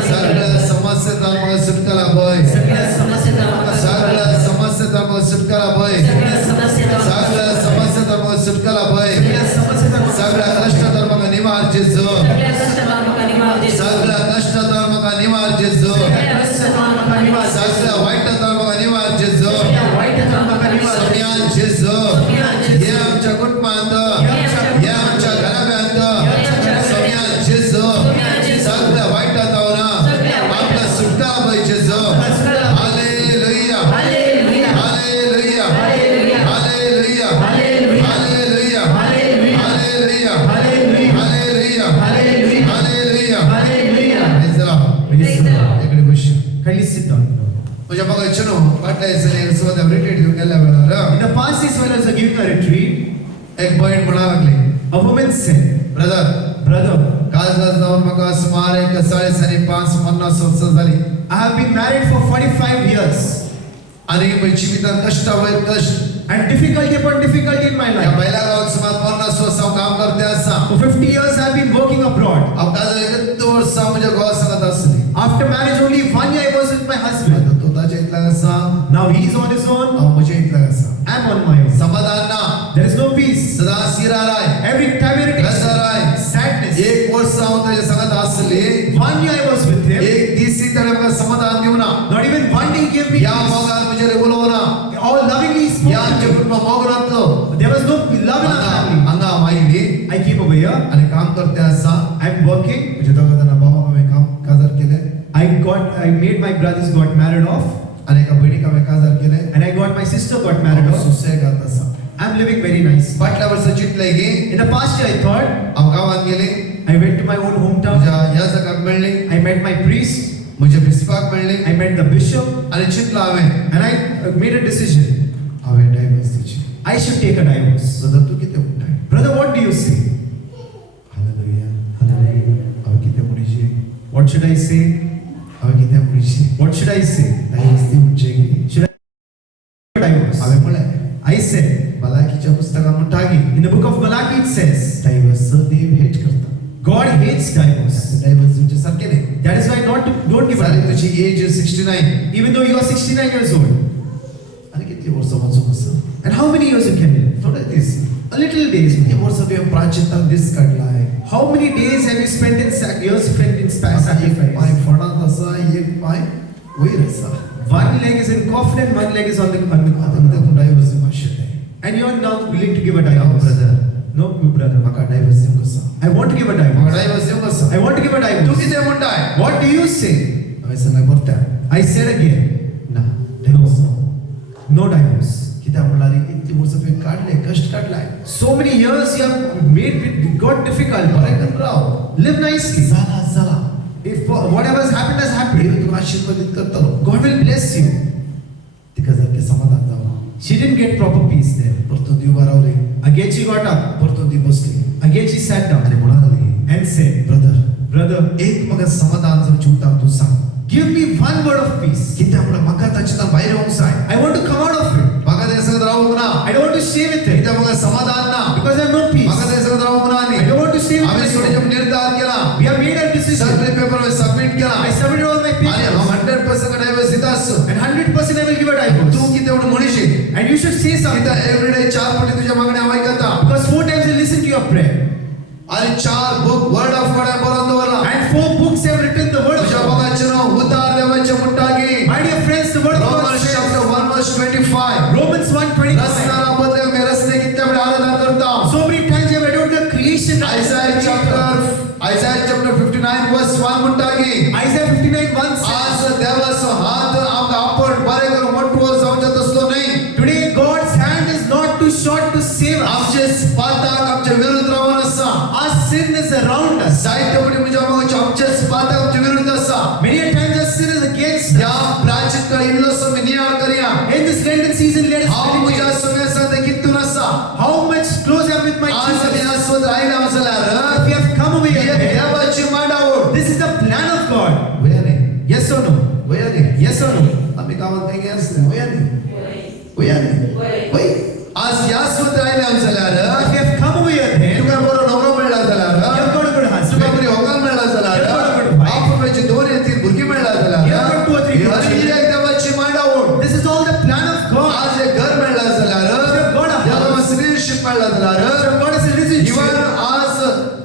सगळ्या समस्येतून म्हाका सुटका पळय सगळ्या समस्येचा म्हाका सगळ्या समस्येतून म्हाका सुटका पळय सगळ्या समस्येचा सगळ्या समस्येतून म्हाका सुटका पळय सगळ्या समस्येचा सगळ्या कष्टातून म्हाका निवार जेजू सगळ्या कष्टाला म्हाका निवार दे. सगळ्या कष्टातून म्हाका निवार जेजू सगळ्या कष्टाला म्हाका निवार दे. सगळ्या वाईटातून म्हाका निवार जेजू सगळ्या वाईटाचा म्हाका निवार दे. सगळ्या जेजू हे आमच्या कुटुंबांत हे आमच्या घराब्यांत सगळ्या जेजू सगळ्या वाईटातून आपला सुटका पळय Jezu hallelujah hallelujah. Hallelujah hallelujah. Hallelujah hallelujah. Hallelujah hallelujah. Hallelujah hallelujah. Hallelujah hallelujah. Praise the Lord. Praise the Lord. इकडे बस Kindly sit down. तुझ्या मग चनो पाटलायचं स्वतः रिट्रीट घेऊन गेल्या वेळार In the past days when I was giving a retreat, एक point म्हणा लागले a woman said, brother Brother, काल जाऊन म्हाका सुमार एक 50 वर्ष झाली I have been married for 45 years आणि माझ्या जिवितांत कष्ट वयर कष्ट and difficulty upon difficulty in my या life. पहिल्या गावात सुमार 50 वर्ष हांव काम करते आसा For 50 years I have been working abroad. हांव ताजो एक वर्ष म्हज्या घोवा सांगत आसली After marriage only 1 year I was with my husband. आता तो ताच्या इतला आसा Now he is on his own, हांव म्हज्या इतला आसा I am on my own. समाधान ना There is no peace. सदा सिरा राय Every time it is कसा राय sadness. एक वर्ष हांव ताच्या सांगत आसली 1 year I was with him. एक दिसी तर म्हाका समाधान दिवना Not even 1 day he gave me या peace. मोगान म्हजे उलोवना All lovingly he या spoke. आमच्या कुटुंब मोगरांतलो There was no love in our family. हांगा हांव oily I came over here. आणि काम करते आसा I am working. म्हज्या दोगा जाणां भावाक हांवें काम काजार केले I made my brothers got married off, आणि एका भयणीक हांवें काजार केले and I got my sister got married off. सुसेगाद आसा I'm living very nice. फाटल्या वर्सा चिंतलें की In the past year I thought, हांव गांवांत गेली I went to my own hometown. म्हज्या ह्या जागाक मेळ्ळी I met my priest. म्हज्या प्रिन्सिपाक मेळ्ळी I met the bishop, आनी चिंतलो हांवें and I made a decision. हांवें डायवर्स दिवची I should take a divorce. सदां तूं कितें म्हणटाय Brother, what do you say? Hallelujah हांवें कितें म्हणची What should I say? हांवें कितें म्हणची What should I say? Divorce दी म्हणचे की Should I take a divorce? हांवें म्हणलें I said, मलाकीच्या पुस्तकात म्हणटागी In the book of Malachi it says, divorce देव हेट करता God hates divorce. डायव्हर्स तुमच्या सारखे नाही That is why don't give सारी up. तुझी as 69 Even though you are 69 years old. आणि किती वर्ष वाचून असं And how many years you can live? थोडं दिस A little days. किती more. वर्ष तुम्ही प्राचिता दिस काढला आहे How many days have you spent in years spent in pi sacrifice? फडात असा एक पाय वैर असा One leg is in coffin and one leg is on the आता त्यातून डायव्हर्स भाषण आहे and you are now willing to give a divorce. brother. No, you brother. माका diverse देऊ कसा I want to give a माका divorce. Diverse देऊ कसा I want to give a तू divorce. किती म्हणताय What do you say? हांवें सांगलें बरत्या I said again, ना डायव्हर्स no divorce. कित्याक म्हणल्यार इतली वर्ष तुवें काढले कष्ट काढलाय So many years you have made it got difficult. बरें करून राव Live nicely. जाला If whatever has happened has happened, देव तुका आशीर्वादित करतलो God will bless you. तिका जर ते समाधान जावं She didn't get proper peace there. परतो दी उबा रावली Again she got up. परतो दी बसली Again she sat आणि down म्हणाली and said, ब्रदर Brother, एक म्हाका समाधान जर चिवता तूं सांग give me one word of peace. कित्याक म्हणल्यार म्हाका ताच्यातल्यान भायर येवंक जाय I want to come out of it. म्हाका ते सगळं रावूंक ना I don't want to stay with it कित्याक म्हाका समाधान ना because I have no peace. म्हाका ते सगळं रावूंक ना न्ही I don't want to stay with हांवें it. सोडीचे निर्धार केला We have made a decision. सगळे पेपर सबमिट केला I submitted all my आणि हांव papers 100% डायव्हर्स दिता आसता and 100% I will give a divorce. तू कितें म्हणून म्हणशील And you should say something कित्याक एवरीडे 4 फावटी तुज्या मागण्या हांव आयकता because 4 times I listen to your prayer आणि 4 बुक वर्ड ऑफ गॉड बरोवन दवरला and 4 books have written the word of तुज्या God. बघाचे नाव उतार देवाचे म्हणटागी My dear friends, the word of God Romans says, chapter 1 verse 25 Romans 1:25. रचनारा बदले में रचने कितने बड़े आराधना करता हूं So many times I have adored the creation. Isaiah chapter 59 verse 1 म्हणटागी Isaiah 59:1 says, आज देवाचो हात आमकां आपण बरे करून मोठो जावचे तसलो नाही Today God's hand is not too short to save us. आमचे पाताक आमचे विरुद्ध रावून आसा Our sin is around us. जायते पडी म्हज्या मगाचे आमचे पाताक आमचे विरुद्ध आसा Many a times our sin is against या us. प्राचित काळ इल्लोसो मी नियाळ करिया In this Lenten season, let us हांव म्हज्या meditate. संगे सद्या कितून आसा How much close I am with my आज Jesus. आमी आस्वद आयला जाल्यार We have come away he ahead. देवाची मांडावळ This is the plan of God. वयाने Yes or no? वयाने Yes or no? आम्ही गावात नाही असले वयाने वय आज या सुद्धा आयल्या जाल्यार If we have come away ahead, तुका बरो नवरो मेळ्ळा we जाल्यार have got a good तुका husband. बरी होगाल मेळ्ळा जाल्यार You have got a good wife. आपुणची 2 या 3 भुरगी मेळ्ळा You have जाल्यार got 2 or 3 he good Hari children. एक देवाची मांडावळ This is all the plan of God. आज एक घर मेळ्ळा जाल्यार You have got a house. देवा रिलेशनशिप मेळ्ळा जाल्यार God is a relationship. Even आज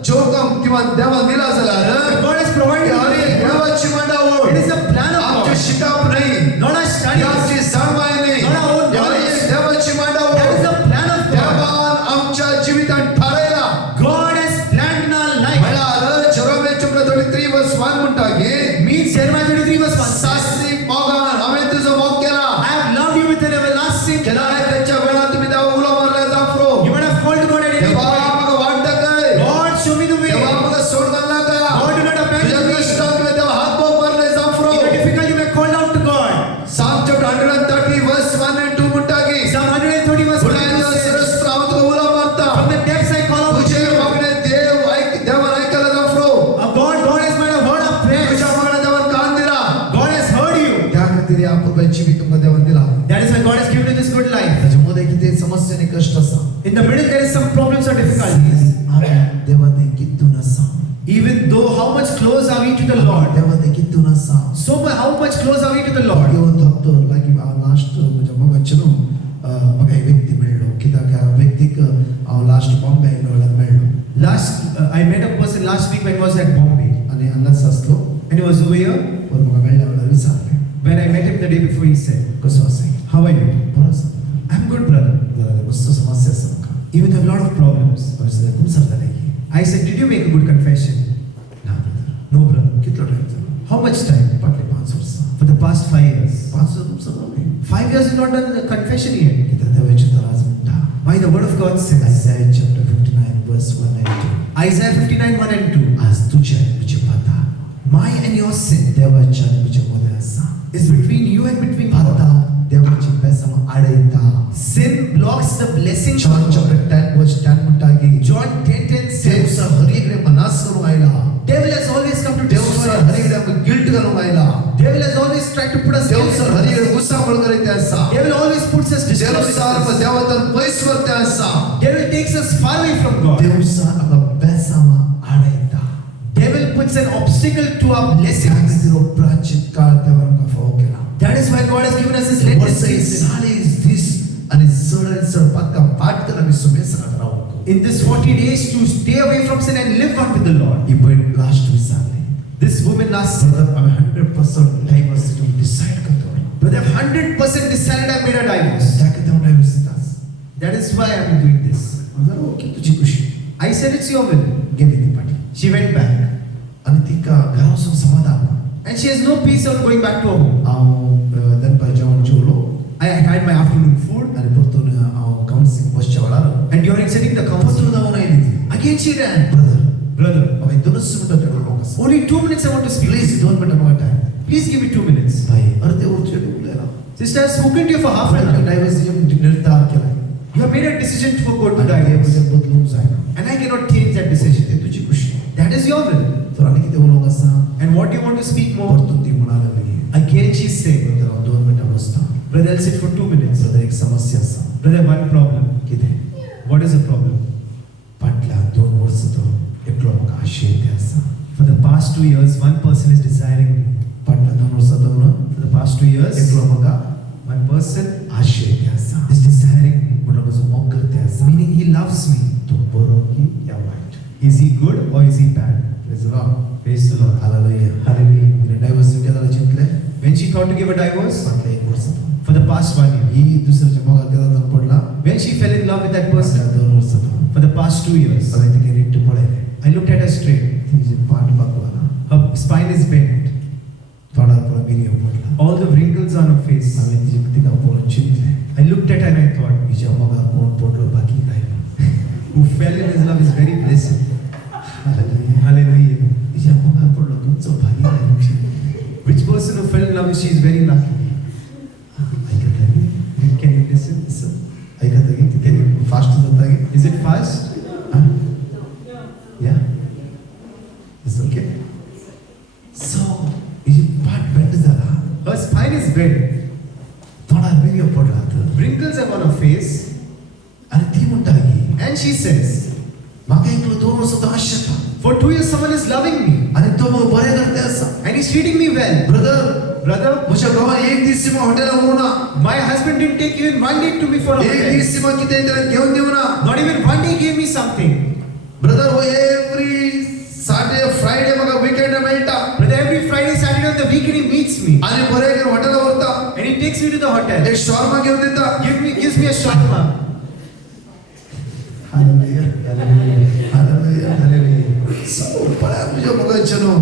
जोगम किंवा देवा दिला जाल्यार God has provided ही हरी एक देवाची मांडावळ It is the plan of आमचे God. शिकाप नाही Not our ही studies. आमची जाणवाय नाही Not our own he Hari knowledge. एक देवाची That is मांडावळ the plan of God. देवान आमच्या जिवितांत ठरयला God has planned in our life. म्हळ्यार जेरोमे चॅप्टर 33 वर्स 1 म्हणटागे Means Jeremiah 23:1 says, सास्त्रिक मोगान हांवें तुजो मोग केला I have loved you with an everlasting केला love. त्याच्या वेळार तुम्ही देवा उलो मारला जाफरो You might have called God at any देवा time. म्हाका वाट दाखय God, show me the way. देवा म्हाका सोड घाल नाका God, do not abandon तुझ्या me. कष्टाक तुवें देवा हात बोग मारले जाफरो In your difficulty, you may call out to God. Psalm chapter 130 verse 1 and 2 म्हणटागे Psalm 130 verse 1 गुणांच्या says, सरस्त्र हांव तुका उलो मारता From the depths I call out to तुझे you. मागणे देवान ऐकला जाफरो God has made a word of prayer. तुझ्या मागणे देवान कान दिला God has heard you. त्या खातीर आपण जीवित तुमकां देवान दिला That is why God has given you this good life. त्याच्यामध्ये किती समस्या आणि कष्ट असा In the middle, there is some problems or difficulties. आम्ही देवाने कितून असा Even though how much close are we to the Lord? देवाने कितून असा So how much close are we to the Lord? घेऊन धपतो लागी लास्ट म्हणजे मगाचे न्हू म्हाका एक व्यक्ती मेळ्ळो कित्याक ह्या व्यक्तीक हांव लास्ट बॉम्बे आयलो वेळार मेळ्ळो I met a person last week when I was at Bombay. आनी हांगाच आसलो And he was over here. पण म्हाका मेळ्ळ्या वेळार विचारलें When I met him the day before, he said, कसो आसा How are you? बरो आसा I'm good, brother. जाल्यार मस्त समस्या आसा म्हाका Even though I have a lot of problems. परिस्थिती खूब जाताली I said, Did you make a good confession? ना ब्रदर No, brother. कितलो टायम जालो How much time? फाटले 5 वर्सां For the past 5 years. 5 वर्सां तुमचो जालें 5 years you've not done the confession yet. कित्याक देवाची तराज म्हणटा Why the word of God says, Isaiah chapter 59 verse 1 and 2 Isaiah 59:1 and 2. आज तुझे तुझे पाता My and your sin देवाच्या आणि तुझे मध्ये आसा is between you and between God. पाता देवाची बेसम आडयता Sin blocks the blessings John of God. Chapter 10 verse 10 म्हणटागी John 10:10 देव says, सर हरीकडे मनास करून आयला Devil has always come to देव destroy सर us. हरीकडे आमकां गिल्ट करून आयला Devil has always tried to put us देव guilt सर in us. हरीकडे गुस्साबळ करीत आसा Devil always puts us देव distress. सर देवातन पयस करता far away from God. देवसा आपला बेसामा आडायता Devil puts an obstacle to our blessings. त्याखातीर प्राचित काळ देवान फाव केला That is why God has given us His वर्ष latest season. सालीस दिस आणि चढ पाका पाठ कर आम्ही सुमेसनात राहू In this 40 days to stay away from sin and live on with the Lord. ही पॉइंट लास्ट वीक सांगले This woman last ब्रदर आम्ही 100% डायव्हर्सिटी डिसाइड करतो But I've 100% decided I made a divorce. त्याकडे तेवढा diversity That is why I'm doing this. जरा okay तुझी खुशी I said it's your will. गेली ती पाठी She went back. आणि ती का घरापासून समाधान And she has no peace on going back to her home. हांव दनपार जेवण जेवलो I had my afternoon food. आणि परतून हांव काउन्सिलिंग बसच्या वेळार And during sitting the council, परतून जाऊन आयली ती again she ran. ब्रदर हांवें 2 मिनटां तेवढं लोक आसा Only 2 minutes I want to speak. Please 2 मिनटां म्हाका time Please give me 2 minutes. भाई अर्धे उरचे उरलेला Sister, I've spoken to you for half an hour. Diversity निर्धार केला You have made a decision to go to आणि ते divorce. म्हणजे बदलूंक जायना And I cannot change that decision. ते तुझी खुशी That is your will. तर आनी कितें उलोवंक आसा And what do you want to speak more? परतून ती म्हणा लागली Again she's saying, ब्रदर हांव 2 मिनटां बसता Brother, I'll sit for 2 minutes. Brother एक समस्या आसा Brother, one problem. कितें What is the problem? फाटल्या 2 वर्सां तो एकलो म्हाका आशें आसा For the past 2 years, one person is desiring me. फाटल्या 2 वर्सां तो For the past 2 years, एकलो म्हाका one person आशें आसा is desiring me. म्हणून म्हजो मोग करते आसा Meaning he loves me. तो बरो की या वायट Is he good or is he bad? Praise the Lord Praise the Lord. Hallelujah Hallelujah. कितें डायव्हर्स कितें जालें चिंतलें When she thought to give a divorce, फाटल्या 1 वर्सां for the past 1 year. ही दुसऱ्याच्या मोगात कितें जावन पडला When she fell in love with that फाटल्या person, 2 वर्सां for the past 2 years, हांवें तिका नीट पळयलें I looked at her straight. तिचे पाठ बागवाना Her spine is bent. थोडा थोडा मिरियो पडला All the wrinkles on her face. हांवें तिका पळोवन चिंतलें I looked at her and I thought, हिच्या मोगार कोण पडलो बाकी काय who fell in his love is very blessed. Hallelujah Hallelujah. हिच्या मोगार पडलो तुमचो भागी काय Which person who fell in love, she is very lucky. ऐकता गे Can you listen? ऐकता गे कितें फास्ट जाता गे Is it fast? या इट्स ओके सो हिची पाठ बेंड जाला Her spine is bent. थोडा मिरियो पडला तर Wrinkles are on her face. आणि ती म्हणटा गी And she says, म्हाका एकलो 2 वर्सां तो आशेता for 2 years someone is loving me. आणि तो म्हाका बरें करते आसा And he's treating me well. Brother Brother, म्हज्या घोवान एक दीस सिमा हॉटेलाक उरूना my husband didn't take even 1 day to me for a एक hotel. दीस सिमा कितें तेणें घेवन दिवना Not even 1 day gave me something. Brother हो एवरी सॅटर्डे फ्रायडे म्हाका विकेंड मेळटा But every Friday, Saturday of the weekend he meets me. आनी बरें घेवन हॉटेलाक व्हरता And he takes me to the hotel. एक शॉर्मा घेवन दिता Gives me a shawarma. Hallelujah hallelujah hallelujah सो पळय म्हज्या मोगाचेनो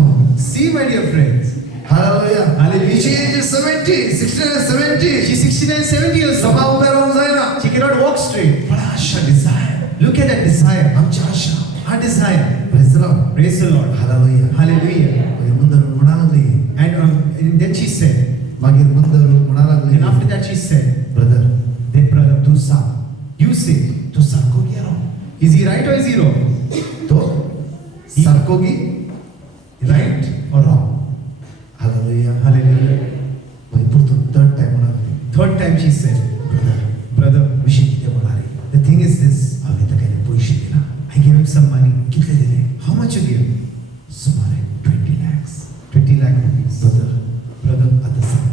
See, my dear friends, hallelujah Hallelujah. हिची एज 70 69 70 she's 69, 70 years सभा old. उबे रावंक जायना She cannot walk straight. पण आशा desire Look at that desire. आमची आशा Our desire. Praise the Lord Praise the Lord. Hallelujah Hallelujah. मागीर मुंदर म्हणा लागली And then she said, मागीर मुंदर म्हणा लागली and after that she said, brother then brother, तू सांग you say, तू सारको गेलो is he right or is he wrong? तो सारको गी Right और रॉंग हालेलुया Hallelujah. मागीर परतून थर्ड टाइम म्हणा लागली Third time she said, brother brother, विषय कितें म्हणाली the thing is this, हांवें ताका इल्ले पयशे दिला I gave him some money. कितले दिले How much you give? सुमारे 20 lakhs 20 lakh rupees. Brother Brother, आता सांग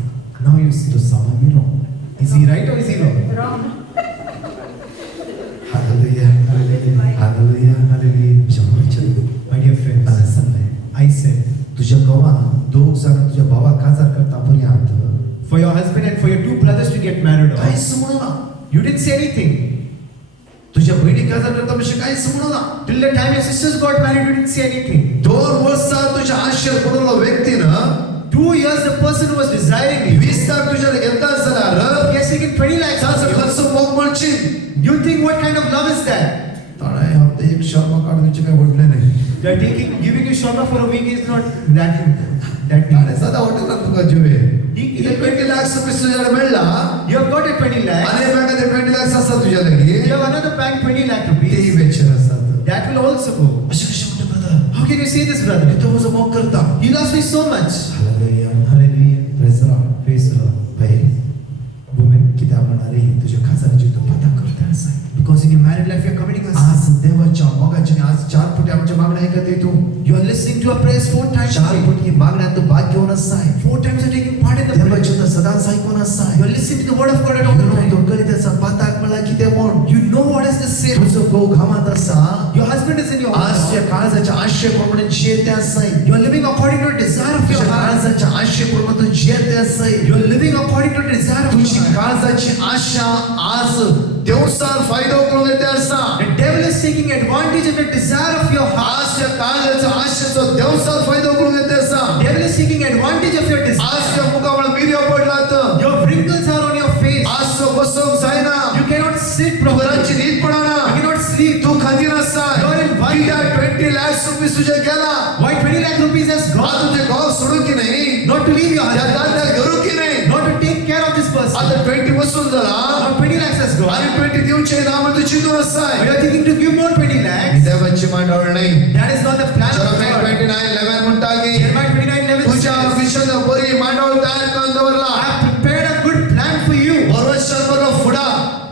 now you see, तो सामागिलो is he right or is he wrong? Hallelujah hallelujah Hallelujah. जमाचे My dear friends, मला सांगले I said, तुझ्या घोवान 2 जाणां तुझ्या भावाक काजार करता पर्यंत for your husband and for your 2 brothers to get married off, काहीच म्हणू ना you didn't say anything. तुझ्या बहिणी काजार करता म्हणजे काहीच म्हणू ना Till the time your sisters got married, you didn't say anything. 2 वर्सां तुझ्या आशेर पडलो व्यक्तीनं 2 years, the person who was desiring you, 20 lakh तुझ्याला घेता जाल्यार he has taken 20 lakhs. ताचो from you. खर्च मोग म्हणची You think what kind of love is that? ताणे हप्ते एक शर्मा काढण्याचे काय वडले नाही They are giving you shawarma for a week is not that ताणे सदा हॉटेलात तुका जिवे He- 20 लाख रुपये तुझ्याला मेळला You have got a 20 lakhs. आणि बँकेत 20 लाख आसा तुझ्या लागीं You have another bank 20 lakh तेही rupees. वेचर आसात That will also go. अशें कशें म्हणटा brother How can you say this, brother? तो म्हजो मोग करता He loves me so much. Hallelujah Hallelujah. Praise the Lord Praise the Lord. By Woman, कित्याक म्हणणारे तुझ्या खासाची तो पता करता आसा because in your married life you are committing a sin. आज चार पटी मागण्यात तू भाग घेऊन असाय 4 times you're taking part in the prayer. देवाचे सदांच ऐकून असाय You're listening to the word of God at all the time. तो कधी त्याचा पाताक मला किती म्हण You know what is the sin. तुझं गो घामात असा Your husband is in your आशय heart. काळजाच्या आशयप्रमाणे जियते असाय You're living according to the desire of your तुझ्या heart. काळजाच्या आशयप्रमाणे तू जियते असाय You're living according to the desire of तुझी your heart. काळजाची आशा आज देवसार फायदा करून येते असा The devil is taking advantage of the desire of your heart. आज या काळजाच्या आशेचा देवसार फायदा करून येते असा The devil is taking advantage of your आज desire. या मुखावर मिर्या पडला तर Your wrinkles are on your face. आज तो बसवून जायना You cannot sit तू properly. घराची नीट पडाना You cannot sleep. तू खाली नसाय You're in one. कित्या 20 lakhs रुपये तुझे गेला Why 20 lakh rupees has आज gone? तुझे गाव सोडू की नाही Not to leave your त्या husband. दादा घरू की नाही Not to take care of this person. आता 20 वसूल झाला Now 20 lakhs has gone. आणि 20 देऊचे नाम तू चिंतून But असाय you're thinking to give more 20 lakhs. देवाची मांडवळ नाही That is not the plan of Jeremiah God. 29:11 म्हणता की Jeremiah 29:11 तुझ्या says, आयुष्यात बरी मांडवळ तयार करून दवरला I have prepared a good plan for you. वर्षभर फुडा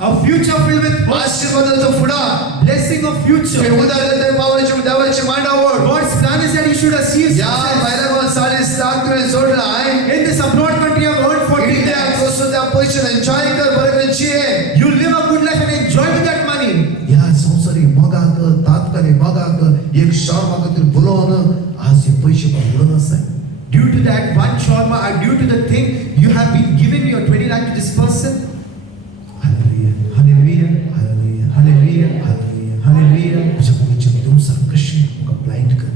A future filled with आशीर्वादाचा फुडा blessing of ते future. उदार देते पावाची देवाची मांडवळ God's plan is that you should achieve या success. पहिल्या 40 लाख तुम्ही सोडलाय In this abroad country, I've earned 40 India lakhs. कसं त्या पैसे एन्जॉय कर बरं कशी आहे You live a good life and enjoy with that money. या संसारी मगाक तात्कालिक मगाक एक शॉर मागातील बोलवून आज हे पैसे पकडून असाय Due to that one shawarma, or due to the thing you have been given your 20 lakh to this person. Hallelujah Hallelujah. Hallelujah Hallelujah. Hallelujah Hallelujah. तुझ्या मुलीच्या दिवसात कशी ब्लाइंड करतो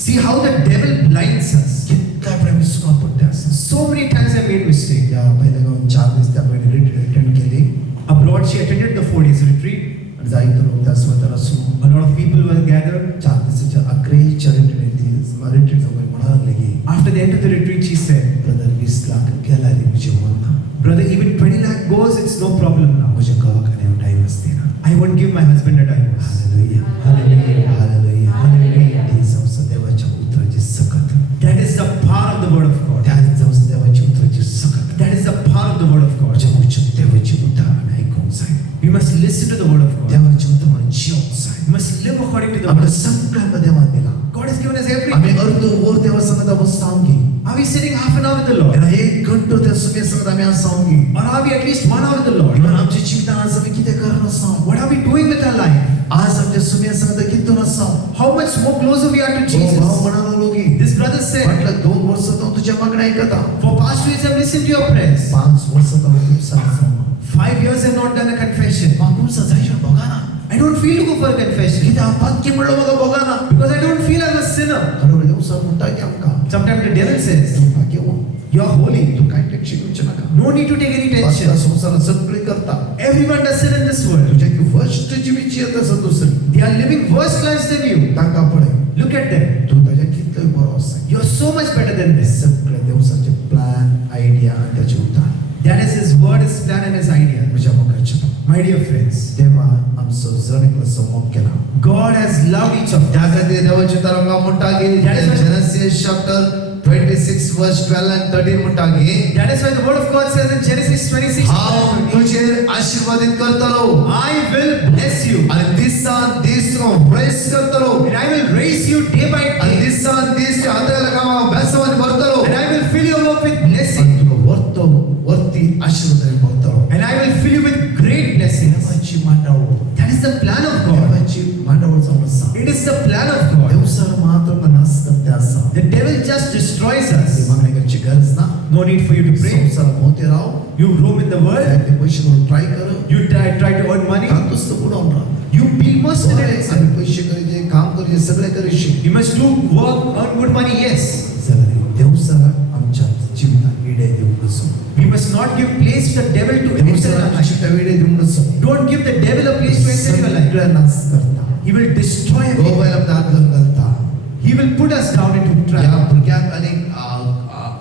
See how the devil blinds us. कितना प्रेम सुका पडते असं So many times I made mistake. या पहिल्या गावात 4 दिवस त्या पहिले अटेंड केली Abroad, she attended the 4 days retreat. आणि जायचं लोक त्या स्वतःला असू A lot of people were gathered. 4 दिवसाच्या अकरेच्या रिट्रीट वगैरे म्हणायला लागले की After the end of the retreat, she said, brother 20 lakh गेला रे मुझे म्हणा Brother, even 20 lakh goes, it's no problem now. मुझे दवाखान्यावर टाइम असते ना I won't give my husband a divorce. Hallelujah Hallelujah. Hallelujah Hallelujah. ते संस्था देवाच्या उतराची सकत That is the power of the word of God. त्या संस्था देवाची उतराची सकत That is the power of the word of God. माझ्या मुलीच्या देवाची उतरण ऐकून जाय We must listen to the word of God. देवाची उतरण जीवन जाय We must live according to the word आपल्या of God. सगळ्यांना देवा दिला God has given us आम्ही everything. अर्ध वर देवा संगत आपण सांगी Are we sitting half an hour with the Lord? त्याला 1 घंटा त्या सुमे संगत आम्ही आज सांगी Or are we at least 1 hour with the Lord? Even आमच्या जीवितात आज आम्ही किती करणं सांग What are we doing with our life? आज आमच्या सुमे संगत किती नसाव How much more closer we are to भाव Jesus? म्हणालो लोगी This brother said, म्हटलं 2 वर्ष तो तुझ्या मागण्या ऐकत आहो. for past 2 years I've listened to your prayers. 5 वर्ष तो तुमचा 5 years I've not done a confession. तुमचा जायचं बघा ना I don't feel to go for a confession किती आपात की म्हणलं बघा बघा ना because I don't feel I'm a sinner. खरं दिवसा म्हणता की आमका Sometimes the devil says, तू भाग्यवान you're holy. तू काय टेन्शन घेऊच नका No need to take any आता tension. संसारात सगळे करता Everyone does sin in this world. तुझ्या की फर्स्ट जीवीची येत असं दुसरी They are living worse lives than you. टाका पडे Look at them. तू त्याच्या कितलं बरं असं You're so much better than this. सगळ्या दिवसाचे प्लॅन आयडिया आणि त्याचे उतार That is His word, His plan, and His idea. तुझ्या मगाच्या My dear friends, तेव्हा आमचं जणिकला समोर केला God has loved each of us. त्यासाठी देवाची तरंगा म्हणता की जेनेसिस चॅप्टर 26 वर्स 12 and 13 म्हणता की That is why the word of God says in Genesis 26, हांव तुझे आशीर्वादित करतलो I will bless you आणि दिसान दिस प्रेस करतलो and I will raise you day by आणि day दिसान दिस हाताला कामा अभ्यासामध्ये भरतलो and I will fill your work with blessing आणि तुला वरती आशीर्वादाने भरतलो and I will fill you with great blessings. देवाची Mandav That is the plan of God. देवाची मांडव समस्या It is the plan of God. Devsar मात्र नाश करते असा The devil just destroys ते us. मागण्याची गरज ना No need for you to pray. संसार मोते Rao You roam in the world. ते पैसे करून ट्राय कर You try to earn money. कातूस तर बुडवून राहा You be mercenaries. आम्ही पैसे करायचे काम करायचे सगळे करायचे You must do work, earn good money. Yes. जरा देवसार आमच्या जीवनात इडे देऊ नसो We must not give place to the devil to enter Devsar in our life. आमच्या इडे देऊ नसो Don't give the devil a place to enter in your life. सगळ्या नाश करता He will destroy everything. गोबायला दात घालता He will put us down into या trial. भुरग्याक अनेक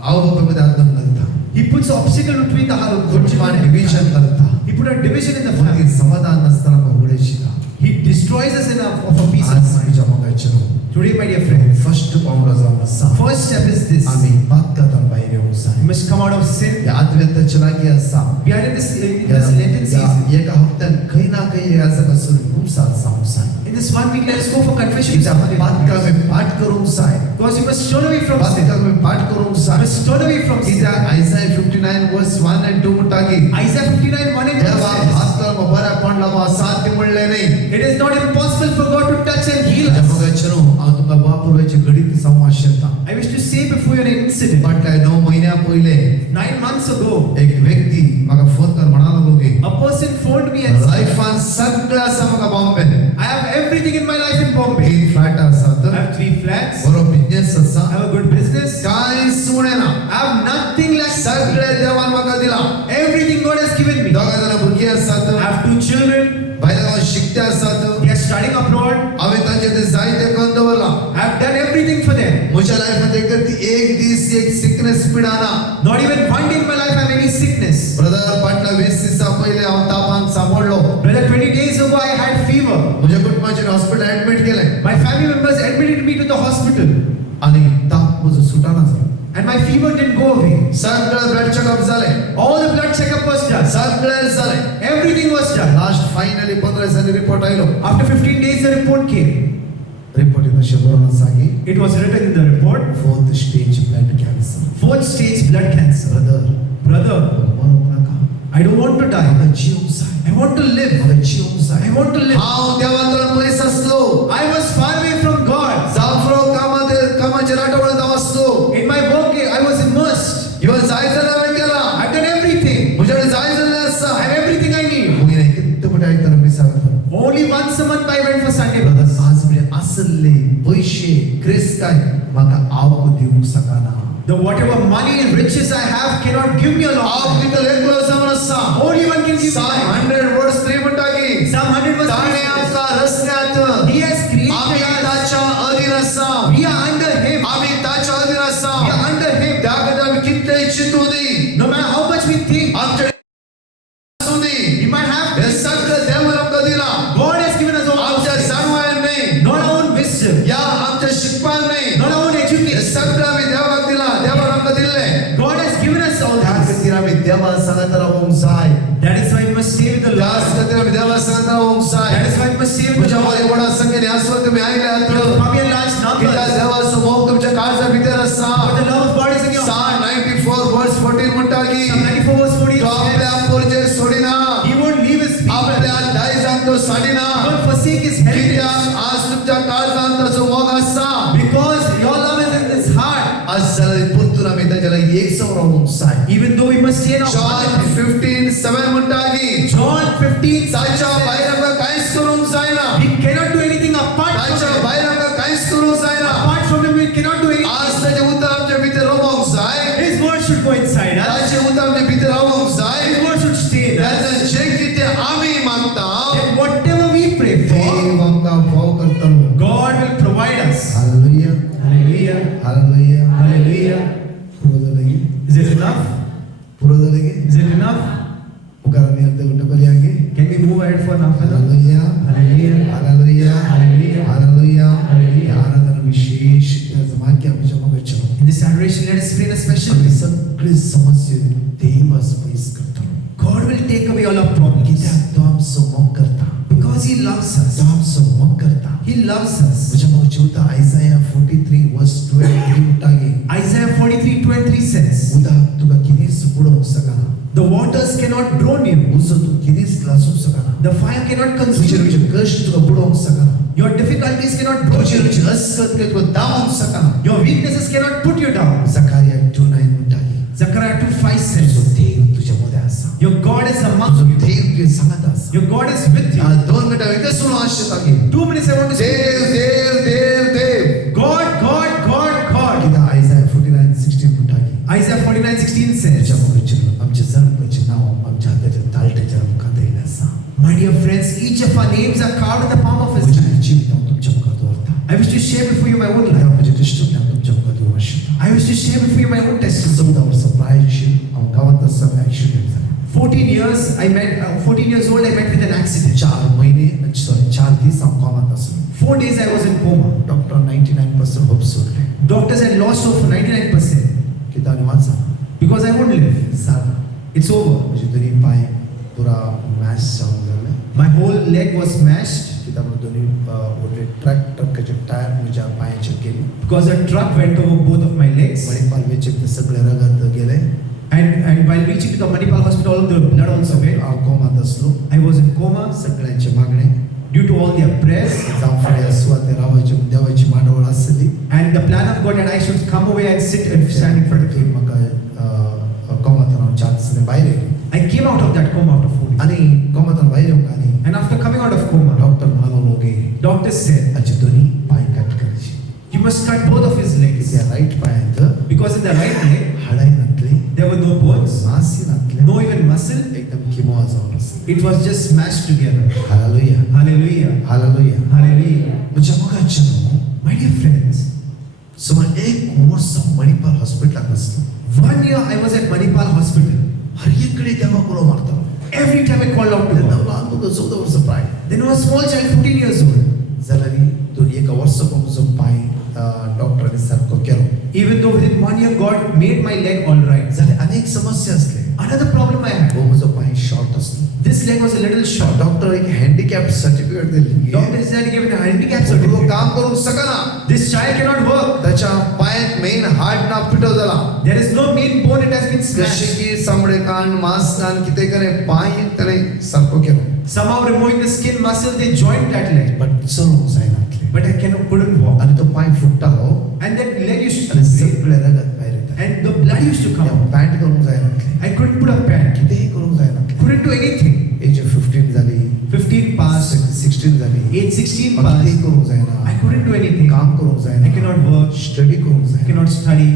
आवबापामध्ये दात घालता He puts obstacle between the कुटुंबात डिव्हिजन करता He put a division in the मध्ये family. समाधान नसताना बहुडे शिका He destroys us in of a peace of आज mind. तुझ्या मगाच्या Today, my dear friend, first pound जाऊन असा first step is says this. आम्ही पातकातून बाहेर येऊ You Sai must come out of sin. या आदवेंताची लागी असा We are in this Lenten season. एका हप्त्यात काही ना काही याचा कसं खूप सार सांगू Sai In this 1 week, let us go for confession. तिचा पातका मी पाठ करून Sai Because you must turn away from sin. Patkai मी पाठ करून You Sai must turn away from sin. तिचा आयसाय 59 वर्स 1 and 2 म्हणटाकी Isaiah 59, 1 and 2 देवा says, पातका बरा पडला बा साध्य म्हणले नाही it is not impossible for God to touch and heal त्या us. मगाचनो हांव तुका बापूरवेचे घडीत संवाद शेता I wish to say before your incident, फाटल्या 9 महिन्या पहिले 9 months ago, एक व्यक्ती म्हाका फोन कर म्हणालो लोगे a person phoned me and said, लाईफान सगळं आसा म्हाका Bombay I have everything in my life in Bombay. 3 flat आसात I have 3 flats. बरो बिझनेस आसा I have a good business. कांय सुणेना I have nothing left. सगळे देवान म्हाका दिला Everything God has given me. दोघा जाणां भुरगीं आसात I have 2 children. भायल्या गांवांत शिकते आसात They are studying abroad. हांवें तांचे ते जायते करून दवरला I have done everything for them. म्हज्या लायफांत एक दीस एक sickness पिडाना Not even one day in my life I have any sickness. Brother फाटल्या 20 दिसा पयले हांव तापान सांपडलो Brother, 20 days ago I had fever. म्हज्या कुटुंबाचेर हॉस्पिटल ऍडमिट केलें My family members admitted me to the hospital. आनी ताप म्हजो सुटाना जालो And my fever didn't go away. सगळं ब्लड चेकअप जालें All the blood checkup was done. सगळें जालें Everything was done. Last finally 15 दिसांनी रिपोर्ट आयलो After 15 days the report came. रिपोर्टीन अशें बरोवन आसा की It was written in the report, 4th stage blood cancer 4th stage blood cancer. Brother Brother, मरूंक नाका I don't want to die. म्हाका जिवंक जाय I want to live. म्हाका जिवंक जाय I want to live. हांव देवातल्यान पयस आसलो I was far away from God. जाफरो कामाचे राटवळत हांव आसलो In my work, I was immersed. ह्यो जाय जाल्यार हांवें केला I've done everything. म्हजे कडेन जाय जाल्यार आसा I have everything I need. Mugen कितें पट आयतार मिसाक Only once a month I went for Sunday brother brothers. आज म्हणजे असले पैसे क्रिस्ताय म्हाका आवक दिवंक सकाना The whatever money and riches I have cannot give me a lot. आवक दितलो एकलो जावन आसा Only one can give me Psalm life. 100 verse 3 म्हणटा की Psalm 100 verse ताणे 3 says, आमकां रस्त्यात He has आमी created us. ताच्या अधीन आसा We are under Him. आमी ताच्या अधीन आसा We are under Him. त्या खातीर आमी कितलेय चिंतू दी No matter how much we think, आमचे आसूं दी we might have. हे सगळं देवान आमकां दिला God has given us all. आमच्या जाणवायन नाही Not our own wisdom. या आमच्या शिकपान नाही Not our own hey education. सगळं आमी देवाक दिला देवान आमकां दिल्ले God has given us all त्या this. खातीर आमी देवा सांगत रावूंक जाय That is why we must stay with the त्याच Lord. खातीर आमी देवा सांगत रावूंक जाय That is why we must stay with तुझ्या the Lord. मध्ये व्हडा संख्येने आसो तुमी आयल्यात Come here large कित्याक numbers. देवाचो मोग तुमच्या काळजा भितर आसा But the love of God is in your heart. Psalm 94 verse 14 म्हणटा की Psalm 94 verse 14 तो आपल्या says, पोरचेर सोडिना He won't leave His people. आपल्या दायजांक तो साडिना He won't forsake His heritage. कित्याक आज तुमच्या काळजांत ताचो मोग आसा Because your love is in His heart. आज जाल्यार परतून आमी ताच्या लागीं एक सौ रावूंक जाय Even though we must stay in our John heart. 15:7 म्हणटा की John 15 ताच्या भायर आमकां कांयच करूंक जायना we cannot do anything apart from ताच्या Him. भायर आमकां कांयच करूंक जायना Apart from Him we cannot do anything. आज ताचें उतर आमच्या भितर रमोंक जाय His word should go inside us. ताचें उतर आमच्या भितर रावोंक जाय His word should stay in us. ताचें जें कितें आमी मागता And whatever we pray for, देव आमकां फाव करतलो God will provide us. Hallelujah Hallelujah. Hallelujah Hallelujah. पुरो जालें की Is it enough? पुरो जालें की Is it enough? मुखार आमी अर्दे घंटे बरी आगे Can we move ahead for an after? Hallelujah Hallelujah. Hallelujah Hallelujah. Hallelujah Hallelujah. आराधना विशेष वाक्य आमच्या मोगाचो In this adoration, let us pray in a special आमी way. सगळी समस्या देव आज पयस करतलो God will take away all our problems. कित्याक तो आमचो मोग करता Because He loves तो us. आमचो मोग करता He loves us. म्हज्या मोग जिवता आयसाया 43 वर्स 12 म्हणटा की Isaiah 43:23 says, उदक तुका कितेंच बुडोवंक शकना The waters cannot drown you. उजो तू कितेंच लासूंक शकना The fire cannot तुजे consume तुजे you. कश्ट तुका बुडोवंक शकना Your difficulties cannot break तुजे you. तुजे असत तुका दामोवंक शकना Your weaknesses cannot put you down. Zachariah 2:9 म्हणटा की Zechariah 2:5 तुजो says, देव तुज्या मदें आसा Your God is among तुजो you. देव तुजे सांगत आसा Your God is with you. आज 2 मिनटां विकसून आशेता की 2 minutes I want to say, Dev Dev Dev Dev God, God, God, God. कित्याक आयसाया 49:16 म्हणटा की Isaiah 49:16 says, तुज्या मोगाचेर आमच्या जन्माचें नांव आमच्या हाताच्या तालटेचेर आमकां दिल्लें आसा My dear friends, each of our names are carved in the palm of His म्हजें hand. जिवीत हांव तुमच्या मुखार दवरता I wish to share before you my own हांव life. म्हजें दृश्टज्ञान तुमच्या मुखार दवरूंक आशिल्लें I wish to share before you my own testimony. 14 वर्सां प्रायशील हांव गांवांत आसतना एक्सिडेंट जालें 14 years old, I met with an accident. 4 दीस हांव कोमांत आसलो 4 days I was in coma. Doctor 99% hope सोडले Doctors had lost hope for 99% किती आणि वाचा because I wouldn't live. झालं It's over. म्हणजे दोन्ही पाय पुरा मॅश जाऊन झाले My whole leg was smashed त्यामुळे दोन्ही मोठे ट्रकचे टायर माझ्या पायाचे गेले because a truck went over both of my legs. Manipal वेचे ते सगळे रगत गेले And while reaching to the Manipal hospital, all of the blood also went. कोमात असलो I was in coma सगळ्यांचे मागणे due to all their prayers. जांफळे असवा ते रावाची देवाची मांडवळ असली And the plan of God that I should come away and sit and stand in front of की Him. मग कोमात राहून चान्सने बाहेर गेले I came out of that coma after 4 days. आणि कोमात बाहेर येऊन आली And after coming out of coma, doctor म्हणालो लोगे doctors said, अचे दोन्ही पाय कट करायचे you must cut both of his legs. त्या राईट पायात Because in the right leg, हाडाई नसली there were no bones, मासी नसले no even muscle. एकदम किमोआ जाऊन असले It was just smashed together. Hallelujah Hallelujah. Hallelujah Hallelujah. म्हणजे मग My dear friends, सुमार 1 वर्ष मणिपाल हॉस्पिटलात असतो 1 year I was at Manipal hospital. हर एककडे तेव्हा कोण मारतो Every time I called out to त्यांना God. लहान मुलं 14 वर्ष प्राय Then I was a small child, 15 years old. जाल्यारी तो 1 वर्ष पण जो पाय डॉक्टरांनी सारखो केलो Even though within 1 year God made my leg all right. जाल्यार अनेक समस्या असले Another problem I had. हो म्हजो पाय शॉर्ट असलो This leg was a little short. Doctor एक हँडिकॅप सर्टिफिकेट दिली Doctor said he gave me a handicap तो certificate. काम करू सकना This child cannot work. त्याच्या पायात मेन हार्ट ना पिटो झाला There is no main bone, it has been जसे smashed. की चामडे कान मांस कान किते करे पाय त्याने सारखो केलो Somehow removing the skin muscle, they joined that leg. But चलूंक जायनातले But I couldn't walk. आणि तो पाय फुटतालो And that leg used to आणि bleed. सगळे रगत बाहेर येतात And the blood used to come out. Pant करूंक जायनातले I couldn't put a pant. कितेही करूंक जायनातले Couldn't do anything. एज 15 झाली 15 passed. 16 झाली Age 16 मग कितेही passed. करूंक जायना I couldn't do anything. काम करूंक I जायना cannot work. स्टडी करूंक I जायना cannot study.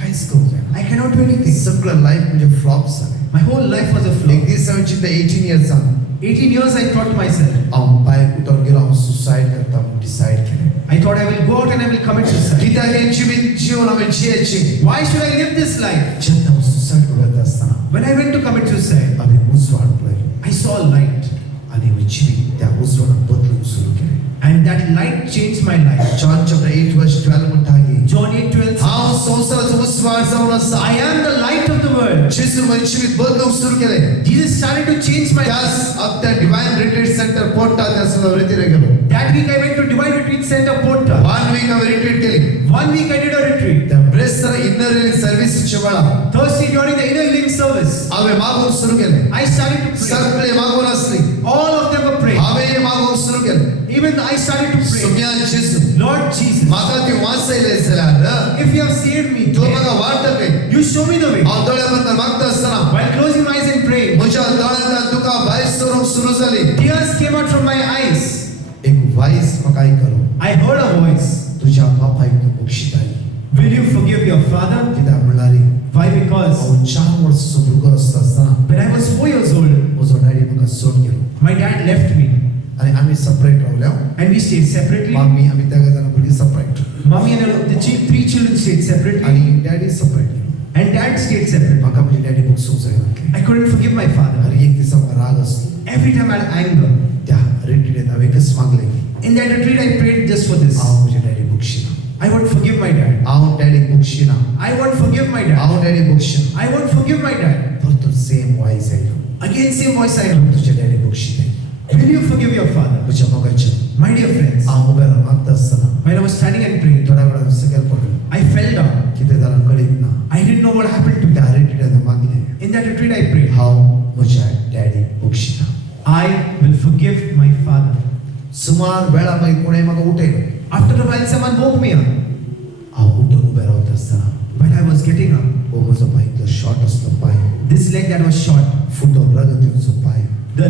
काहीच करूंक जायना I cannot do anything. सगळं लाईफ म्हणजे फ्लॉप झाले My whole life was a एक flop. दिवस हांवें चिंतलें 18 इयर्सान 18 years I thought to myself. हांव पांय उठोवन गेलो हांव सुसायड करता म्हूण डिसायड केलें I thought I will go out and I will commit suicide. कित्याक हें जीवन हांवें जियेचें Why should I live this life? जेन्ना हांव सुसायड करता आसतना When I went to commit suicide, हांवें उजवाड पळयलो I saw a light. आनी हांवें जिवीत त्या उजवाडाक बदलूंक सुरू केलें And that light changed my life. John chapter 8 verse 12 म्हणटा की John 8:12 हांव संवसाराचो उजवाड जावन आसा I am the light of the world. जेजून म्हजें जिवीत बदलूंक सुरू केलें Jesus started to change my life. त्याच त्या डिवायन रिट्रीट सेंटर पोट्टा त्या सुद्दां रितीरे गेलो That week I went to Divine Retreat Center, Porta. 1 week हांवें रिट्रीट केली 1 week I did a retreat. त्या ब्रेस्तर इनर हीलिंग सर्विसीच्या वेळा Thursday during the inner healing service, हांवें मागूंक सुरू केलें I started to pray. सगळे मागून आसली All of them were praying. हांवें मागूंक सुरू केलें Even I started to pray. Sumya Jeju Lord Jesus, म्हाका ती वाचयले जाल्यार if you have saved me, तूं म्हाका वाट दाखय you show me the way. हांव दोळ्या बंद मागता आसतना While closing my eyes and praying, म्हज्या दोळ्यांतल्यान तुका भायर सरूंक सुरू जाली tears came out from my eyes. एक वॉइस म्हाका आयकलो I heard a voice. तुज्या बापायक तूं बक्षिताली Will you forgive your father? कित्याक म्हणल्यार Why? Because हांव 4 वर्साचो भुरगो आसता आसतना when I was 4 years old, म्हजो डॅडी म्हाका सोड गेलो my dad left me आनी आमी सेपरेट रावल्या and we stayed separately. आमी त्या जाणां भुरगीं separate Mommy and the 3 children stayed separately आनी daddy separate and dad stayed separate. म्हाका म्हजी डॅडी बक्षूंक जायना I couldn't forgive my father. आनी एक दिसा म्हाका राग आसलो Every time I had anger. त्या रिट्रीटेंत हांवें एकच मागलें In that retreat, I prayed just for this. हांव म्हज्या डॅडी बक्षिना I won't forgive my dad. हांव डॅडीक बक्षिना I won't forgive my dad. हांव डॅडी बक्षिना I won't forgive my dad. परत सेम वॉइस आयलो Again, same voice I heard. तुज्या डॅडी बक्षिताय Will you forgive your father? म्हज्या मोगाच्या My dear friends, हांव उबें रावन मागता आसतना when I was standing and praying, थोड्या वेळान सकयल पडलो I fell down. कितें जालें कळीत ना I didn't know what happened to me. त्या रिट्रीटेंत मागलें In that retreat, I prayed, हांव म्हज्या डॅडीक बक्षिना I will forgive my father. सुमार वेळा मागीर कोणें म्हाका उठयलो After a while, someone woke me up. हांव उठून उबें रावता आसतना When I was getting up, हो म्हजो पांय इतलो शॉर्ट आसलो पांय this leg that was short, futon रगत येवचो पांय the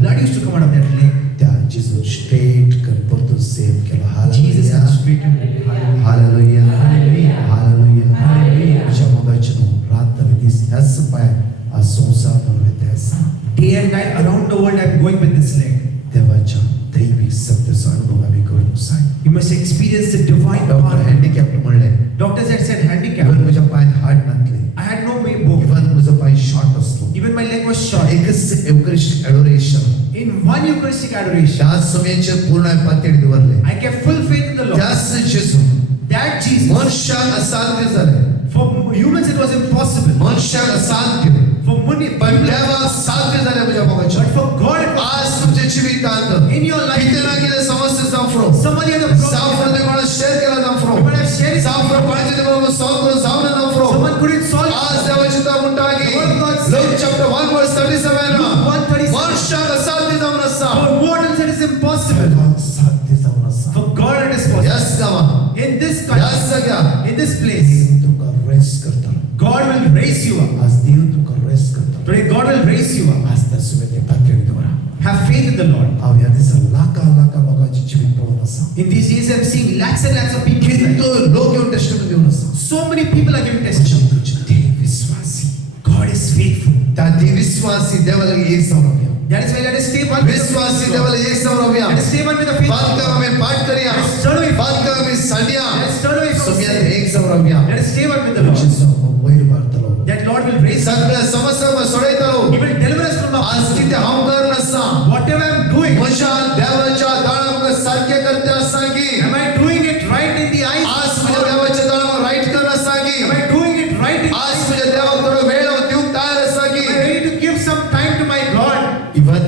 blood used to come out of that leg. त्या जेजून स्ट्रेट करून परतून save Kelo Jesus hallelujah had straightened it. Hallelujah Hallelujah. Hallelujah Hallelujah. म्हज्या मोगाच्या न्हू रात आनी दीस ह्याच पांय आज संवसार वयता आसा Day and night around the world, I'm going with this leg. देवाच्या दैवीक सत्याचो अनुभव आमी करूंक जाय You must experience the divine doctor power. Handicap म्हणलें Doctors had said handicap. Even म्हज्या पांयात हाड नासले I had no way bone. Even म्हजो पांय शॉर्ट आसलो Even my leg was short. एकच एवकरिस्ट adoration In one Eucharistic adoration, त्याच समयाचेर पूर्ण पातळी दवरले I kept full faith in the Lord. त्याच जेजून That Jesus, मनुष्याक असाध्य झाले. For humans it was impossible. मनुष्याक असाध्य. For many, पण देवाक साध्य झाले तुझ्या बघायचं. but for God it was आज तुमच्या जिवितांत in your life. किती ना किती समस्या जाफरो. Somebody had a जाफरो problem. ते कोणा शेअर केला जाफरो. You might have shared it. जाफरो कोणाचे ते बाबा सॉल्व करून जाऊ ना जाफरो. Someone couldn't solve it. आज देवाची ता म्हणता की The word of God says- Luke chapter 1 verse 37 Luke 1:37. मनुष्याक असाध्य जाऊन असा. For mortals it is impossible. साध्य जाऊन असा. For God it is possible. Yes गावा. In this यस country, सगळ्या. in this place, तुमका रेस्ट करता. God will raise you up. आज देव तुमका रेस्ट करता. Today God will raise you up. आज त्या सुवेते पात्र तुम्हाला. Have faith in the Lord. अहो या दिवसात लाखा लोकांची जीवित पळून असा. In these days I'm seeing lakhs and lakhs of people. किंतु लोक येऊन टेस्टिमनी देऊन असा. So many people are giving testimony. देव विश्वासी. God is faithful. त्या देव विश्वासी देवाला एक सौरभ्य. That is why let us stay one with the विश्वासी faith. देवाला एक सौरभ्य. Let us stay one with the faith. बात का हमें पाठ करिया. Let us turn away from- बात का हमें साडिया. Let us turn away from सुमियात sin. एक सौरभ्य. Let us stay one with the Lord. वैर भारतलो. That Lord will raise us. सगळ्या समस्या सोडयतलो. He will deliver us from आज our किती हम कर नसा. whatever I am doing. म्हज्या देवाच्या दाळाक सारखे करते असा की Am I doing it right in the eyes? आज माझ्या देवाच्या दाळाक राईट कर असा की Am I doing it right in the आज eyes? माझ्या देवाक थोडा वेळ देऊक तयार असा की Am I ready to give some time to my God? Even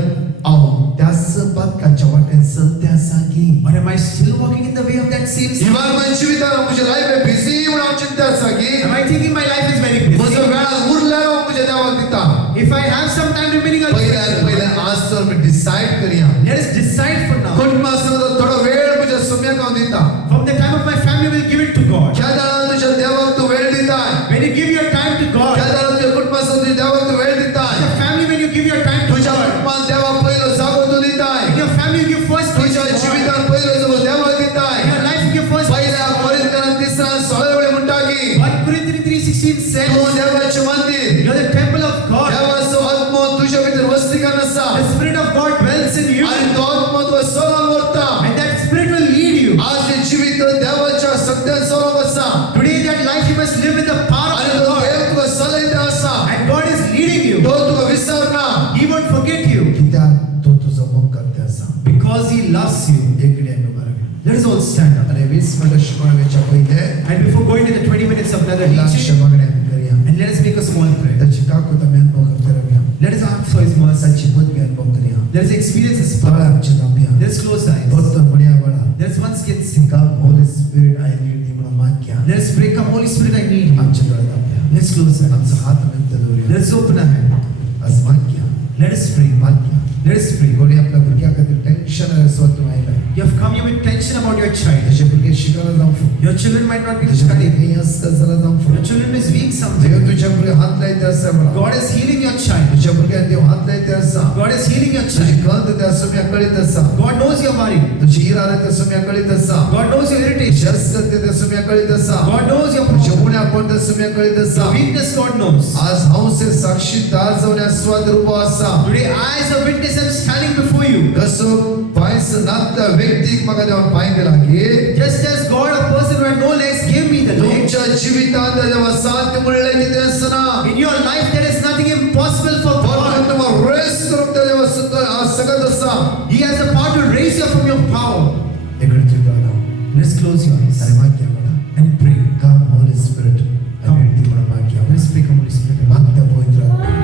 आओ त्यास बातकाच्या वाटेन चलते असा की Or am I still walking in the way of that same sin? Even मन जीवितान म्हज्या लाईफ बिझी म्हणून चिंता असा की Am I thinking my life is very म्हजो busy? वेळ उरलेलो म्हज्या देवाक दिता. If I have some time remaining, I'll पहिले आज तर मी डिसाइड करिया. let us decide for now. कुटुंबासोबत थोडा वेळ म्हज्या सुम्याक हांव दिता. From the time of my family, we'll give it to God. ज्या दाळान तुझ्या देवाक तू वेळ दिताय. When you give your time to God, ज्या दाळान तुझ्या कुटुंबासोबत तुझ्या देवाक तू वेळ दिताय. the family, when you give your time to तुझ्या God, कुटुंबात देवा पहिलो जागो तू दिताय. in your family, you give first place तुझ्या to God. जीवितान पहिलो जागो देवा दिताय. In your life, you give first place पहिल्या to God. कोरिंथांत 3:16 वेळी म्हणता की 1 Corinthians 3:16 says, तू देवाचे मंदिर. you're the temple of God. देवाचो आत्मा तुझ्या भितर वस्तिकान आसा. The Spirit of God dwells in you. आणि तो आत्मा तुका सोलान व्हरता. And that Spirit will lead you. आज हे जीवित देवाच्या सत्यान सोलान आसा. Today, that life you must live with the power आणि of तो God. देव तुका चलयता आसा. And God is leading you. तो तुका विसरना. He won't forget you कित्याक तो तुजो मोग करता आसा. because He loves you. एकडी आमी बरं. Let us all stand up. आणि 20 मिनिटं शिकवण्याच्या पहिले And before going to the 20 minutes of another लक्ष teaching, मागणे आमी करूया. and let us make a small prayer. त्याची काकू तमी अनुभव करता रम्या. Let us ask for His mercy. त्याची पदवी अनुभव करूया. Let us experience His तळ power. आमच्या Namya. Let us close our eyes. भक्त म्हणया बळा. Let us once again sing. Come Holy Spirit I need thee म्हणून माग्या. Let us pray, come Holy Spirit, I need you. आमच्या डोळ्यात Namya. Let us close our eyes. आमचा हात नंतर धरूया. Let us open our hand. आज माग्या. Let us pray. माग्या. Let us pray. कोणी आपल्या भुरग्या खातीर टेन्शन आहे स्वतः आयला. You have come here with tension about your child. त्याचे भुरगे शिकायला जाऊन फुक. Your children might not be त्याचे studying. भुरगे असं जरा जाऊन फुक. Your children is weak something. देव तुझ्या भुरगे हात लायते असा म्हणा. God is healing your child. तुझ्या भुरग्या देव हात लायते असा. God is healing your तुझी child. कंत त्या सुम्या कळीत असा. God knows your worry. तुझी इरादा त्या सुम्या कळीत असा. God knows your irritation. शस करते त्या सुम्या कळीत असा. God knows your तुझ्या problem. उण्या कोणत्या सुम्या कळीत असा. Your weakness God knows. आज हौसे साक्षीदार जाऊन स्वाद रूप असा. Today I as a witness am standing before you. कसो पायस नात्या व्यक्तीक म्हाका देवान पाय दिला की Just as God, a person who had no legs, gave me the legs. तुमच्या जीवितांत देवा साध्य म्हणले की ते असना. In your life there is nothing impossible for God. पण तुम्हाला रेस करून त्या देवा सगळं असा. He has the power to raise you from your power. इकडे तुझ्या गाणं. Let's close your eyes अरे माग्या म्हणा. and pray. Come Holy Spirit. Come. आणि ती म्हणा माग्या. Let's pray, come Holy Spirit. मागत्या पवित्र आत्मा.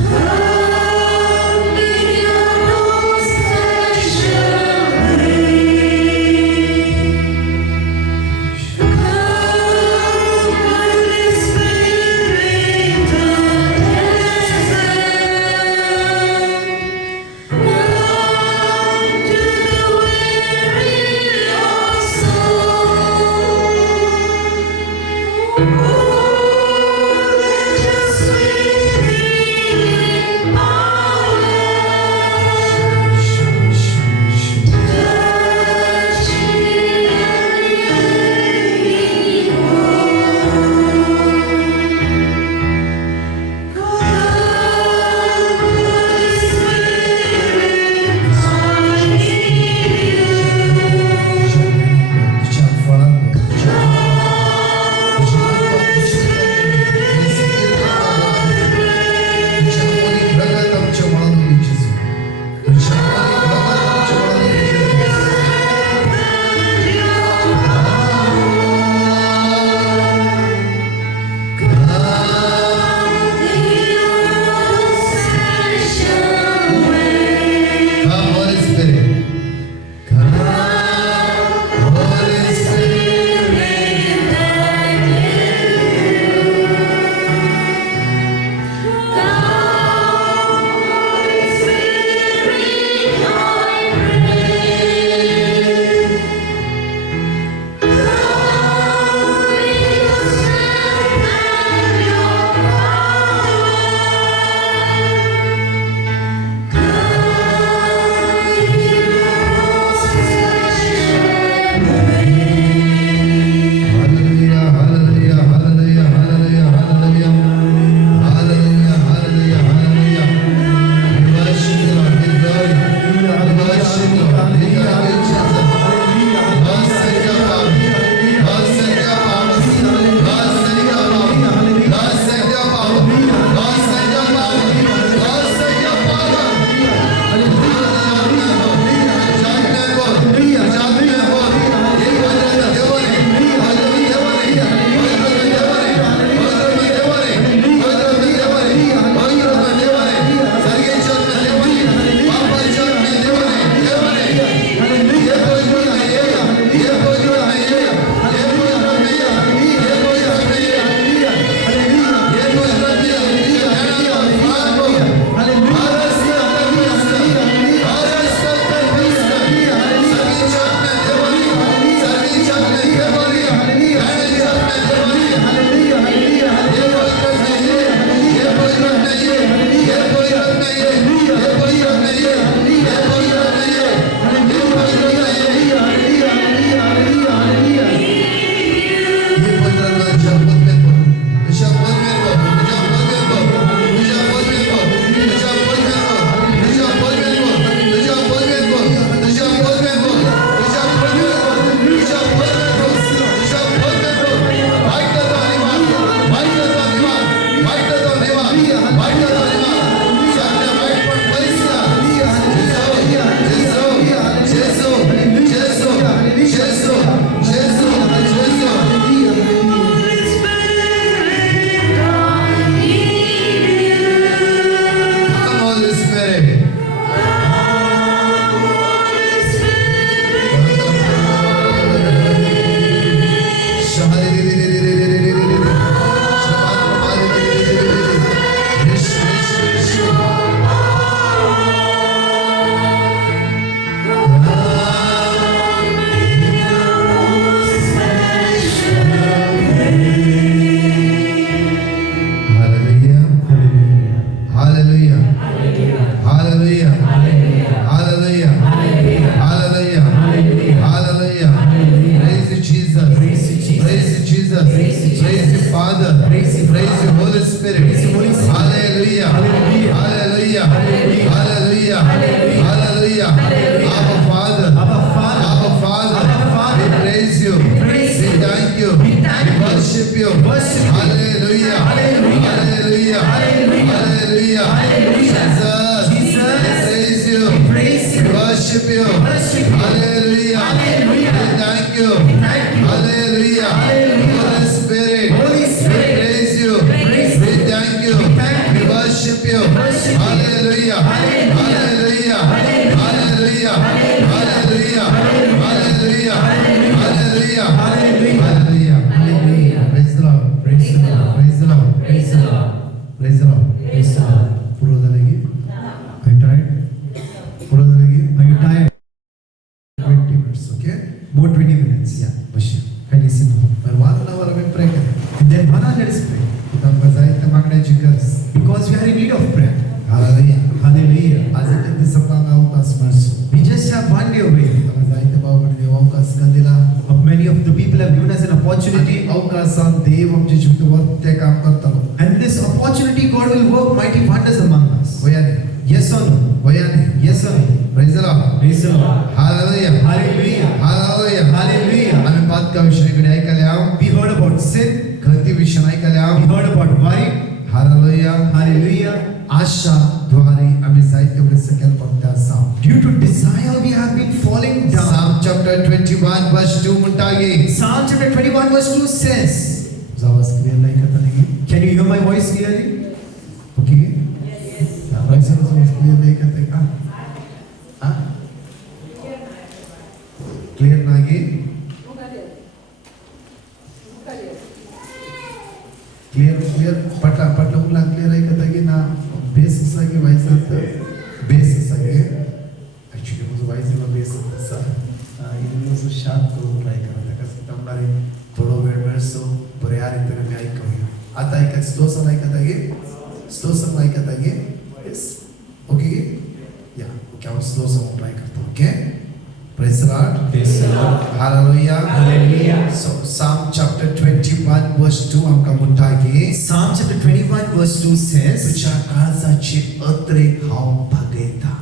Come in your Hallelujah. Hallelujah. Hallelujah. Our Father. Our Father. Our Father. Our Father. We praise you. praise We you. thank you. We thank you. Worship you. Worship you. Hallelujah. Hallelujah. Hallelujah. Hallelujah. Hallelujah. Hallelujah. Jesus. Jesus. We praise you. Praise you. We worship you. Worship you. Hallelujah. Hallelujah. We thank you. Thank you. Hallelujah. Hallelujah. Holy Spirit. Holy Spirit. We praise you. Praise We thank you. thank We you. worship you. Worship you. Hallelujah. Hallelujah. Hallelujah. Hallelujah. Hallelujah. Hallelujah. Hallelujah. Hallelujah. Hallelujah. Praise the Lord. Praise the Lord. Praise the Lord. Praise the Lord. Praise the Lord. Praise the Lord. ಪುರೋದರಿಗೆ Are you tired? ಪುರೋದರಿಗೆ Are you tired? 20 minutes, okay? More 20 minutes. Yeah, Bashir. Can you sing? पर 1 hour में pray करें. And then 1 hour let us pray. खुदा बजाइते मागण्याची गरज. Because we are in need of prayer. Hallelujah. Hallelujah. आज एक दिवस आपण अवकाश मारसो. We just have one day away. बजाइते बाबा देव अवकाश का दिला. Many of the people have given us an opportunity. अवकाशात देव आमच्या जीवितावर ते काम करतात. And this opportunity God will work mighty wonders among us. होयाने. Yes or no? होयाने. Yes or no? Praise the Lord. Praise the Lord. Hallelujah. Hallelujah. Hallelujah. Hallelujah. आम्ही पाच का विषयाकडे ऐकायला आहो. We heard about sin. गती विषय ऐकायला We आहो. heard about worry. Hallelujah. Hallelujah. आशा द्वारे आम्ही साहित्यामध्ये सकेल पडता आसाव. Due to desire we have been falling down. Psalm chapter 21 verse 2 म्हणतागे. Psalm chapter 21 verse 2 says. आवाज क्लियर नाही का तने? Can you hear my voice clearly? Okay. आवाज क्लियर नाही का ते? हां? क्लियर नाही? क्लियर पटला उला क्लियर आहे का तगे ना बेस सगे व्हायचं बेस सगे ऍक्च्युअली माझं व्हायचं बेस असा इल्लुसो शांत करून ट्राय करा कसं तमणारे थोडो वेळ मिळसो बरे आ रीतीने मी ऐकूया आता ऐका स्लो सम ऐकत आहे यस ओके या ओके आपण स्लो सम ट्राय करतो okay Praise the Lord. Praise the Lord. Hallelujah. Hallelujah. So Psalm chapter 21 verse 2 आमका म्हणतागे. Psalm chapter 21 verse 2 says, तुझ्या काळजाचे अत्रेक हांव भागयता.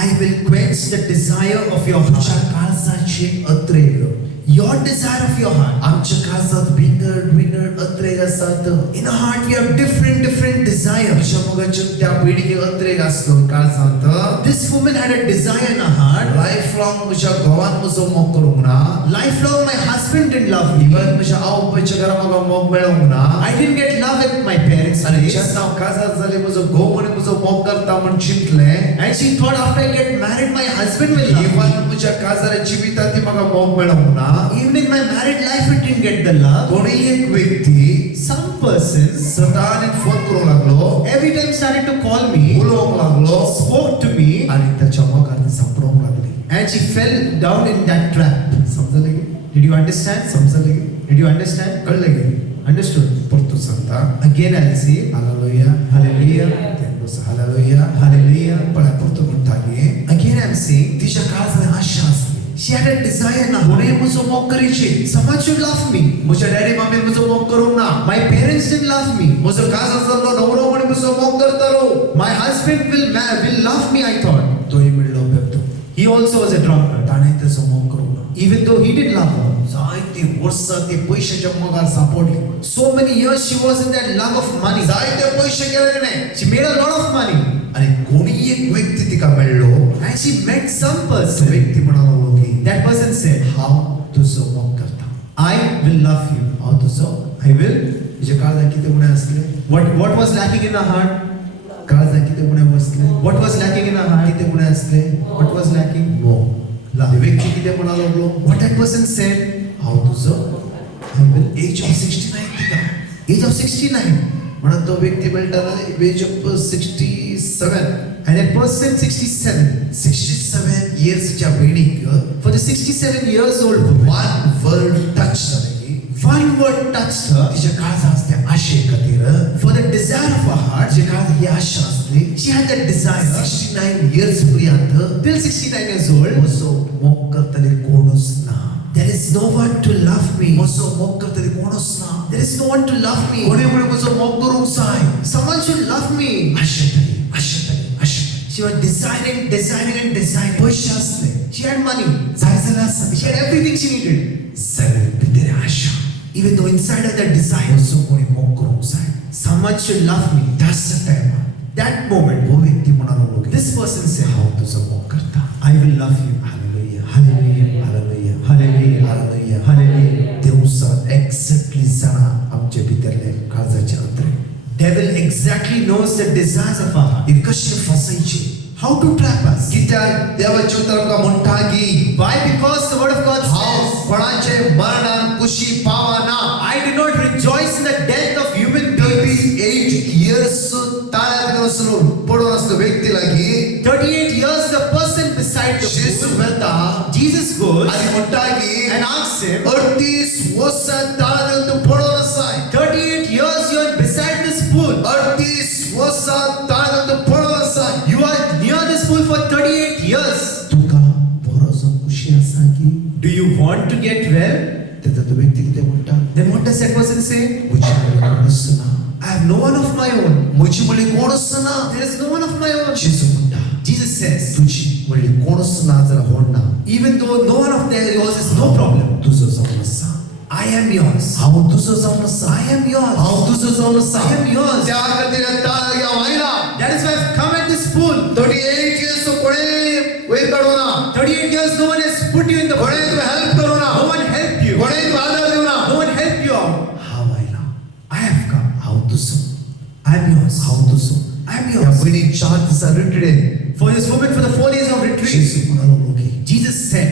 I will quench the desire of your तुझ्या heart. काळजाचे अत्रेक. Your desire of your heart. आमच्या काळजात विंगड अत्रेक असतात. In our heart we have different desires. तुझ्या मुगाच्या त्या पिढीके अत्रेक असतो काळजात. This woman had a desire in her heart. Life long तुझ्या गोवान म्हजो मोग करूंक ना. Lifelong my husband didn't love me. Even तुझ्या आवपाच्या घरा म्हाका मोग मेळोंक ना. I didn't get love at my parents' आणि place. जेन्ना हांव काजार जालें म्हजो घोव म्हण म्हजो मोग करता म्हण चिंतलें. And she thought after I get married my husband will love me. Even म्हज्या काजाऱ्या जिवितांत ती म्हाका मोग मेळोंक ना. Even in my married life it didn't get the love. कोणी एक व्यक्ती Some persons सदांच फोन करूंक लागलो. every time started to call me, उलोवंक लागलो. spoke to me, आणि त्याच्या मोगार ती सांपडोवंक लागली. and she fell down in that trap. समजले की? Did you understand? समजले की? Did you understand? कळले की? Understood. परतू सांगता. Again I'll say, hallelujah. Hallelujah, तेन्ना हालेलुया. Hallelujah. पण परतू म्हणता की Again I'm saying, तिच्या काळजात आशा असली. she had a desire in her कोणी heart. म्हजो मोग करीची. Someone should love me. म्हज्या डॅडी मम्मी म्हजो मोग करूंक ना. My parents didn't love me. म्हजो काजार जाल्लो नवरो म्हण म्हजो मोग करतालो. My husband will love me, I thought. तोय म्हणलो बेबतो. He also was a drunkard. ताणें तेजो मोग करूंक ना. Even though he did love her. जायती वर्सां ती पयशाच्या मोगार सांपडली. So many years she was in that love of money. जायते पयशे गेले तिणें. She made a lot of money. आणि कोणी एक व्यक्ती तिका मेळ्ळो. And she met some तो person. व्यक्ती म्हणालो की That person said, हांव तुजो मोग करता. I will love you. हांव तुजो. I will. तुज्या काळजात कितें उणें आसलें? What was lacking in her heart? काळजात कितें उणें आसलें? What was lacking in her heart? कितें उणें आसलें? What was lacking? मोग. Love. ते व्यक्ती कितें म्हणा लागलो? What that person said, हांव तुजो. I will. एज ऑफ 69 तिका. Age of 69. म्हणून तो व्यक्ती मेळटाना age of 67. And that person 67. 67 इयर्सच्या वेळीक For the 67 years old woman, one word touch जालें. one word touched her. तिच्या काळजात असल्या आशे खातीर For the desire of her heart, तिच्या काळजात ही आशा असली. she had that desire. 69 years पर्यंत Till 69 years old, म्हजो मोग करतले कोणूच ना. there is no one to love me. म्हजो मोग करतले कोणूच ना. There is no one to love me. कोणी म्हणे म्हजो मोग करूंक जाय. Someone should love me. आशेतली. She was desiring. पैसे असले She had money. जाय जाल्यार आसा She had everything she needed. सगळे भितर आशा Even though inside her that desire, असो कोणी मोग करूंक जाय someone should love me. त्याच टायमार That moment, वो व्यक्ती म्हणालो this person said, हांव तुजो मोग करता I will love you. Hallelujah hallelujah hallelujah Hallelujah. Hallelujah Hallelujah. देवसा exactly जाणा आमचे भितरले काळजाचे अंतरे Devil exactly knows the desires of our heart. हे कशे फसायचे How to trap us? कित्याक देवाचे उतर आमकां म्हणटा की Why? Because the word of God हांव says, कोणाचे मरणान खुशी पावाना I do not rejoice in the death of human beings. 38 years ताळ्यात वचलो पडून असलो व्यक्ती लागी 38 years the person beside the Yeshu pool. वेता Jesus goes आणि म्हणटा की and asks him, 38 वर्ष ताळ्यात तू पडून आसाय 38 years you are beside this pool. 38 वर्ष ताळ्यात तू पडून आसाय You are near this pool for 38 years. तुका बरोसो खुशी आसा की Do you want to get well? तेचा तो व्यक्ती कितें म्हणटा Then what does that person say? म्हजी मुली कोण आसना I have no one of my own. म्हजी मुली कोण आसना There is no one of my own. जेजू म्हणटा Jesus says, तुझी मुली कोण आसना जाल्यार होडना even though no one of yours is no problem, तुजो जावन आसा I am yours. हांव तुजो जावन आसा I am yours. हांव तुजो जावन आसा I am yours. त्या खातीर ताळ्या वायला That is why I've come at this pool. 38 years कोणे वयर काडूना 38 years no one has put you in the कोणे pool. तुका help करूना No one helped you. कोणे तुका आदार दिवना No one helped you out. हांव आयला I have come. हांव तुजो I am yours. हांव तुजो I am ह्या yours. पयली 4 दिसा retreat For this woman for the 4 days of retreat, जेजू म्हणालो लोकी Jesus said,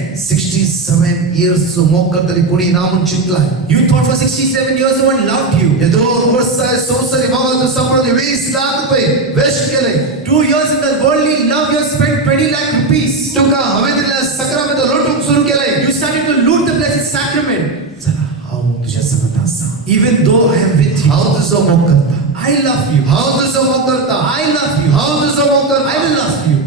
67 years मोग करतली कोणी ना म्हूण चिंतलाय you thought for 67 years no one loved you. हे 2 वर्ष संवसारी मोगाल तू सांभाळून 20 लाख रुपये वेस्ट केले 2 years in the worldly love you have spent 20 lakh rupees. तुका हांवें दिल्ल्या सक्रमेंत लुटूंक सुरू केले You started to loot the blessed sacrament. चला हांव तुझ्या संगत आसा Even though I am with you, हांव तुजो मोग करता I love you. हांव तुजो मोग करता I love you. हांव तुजो मोग करता I will love you.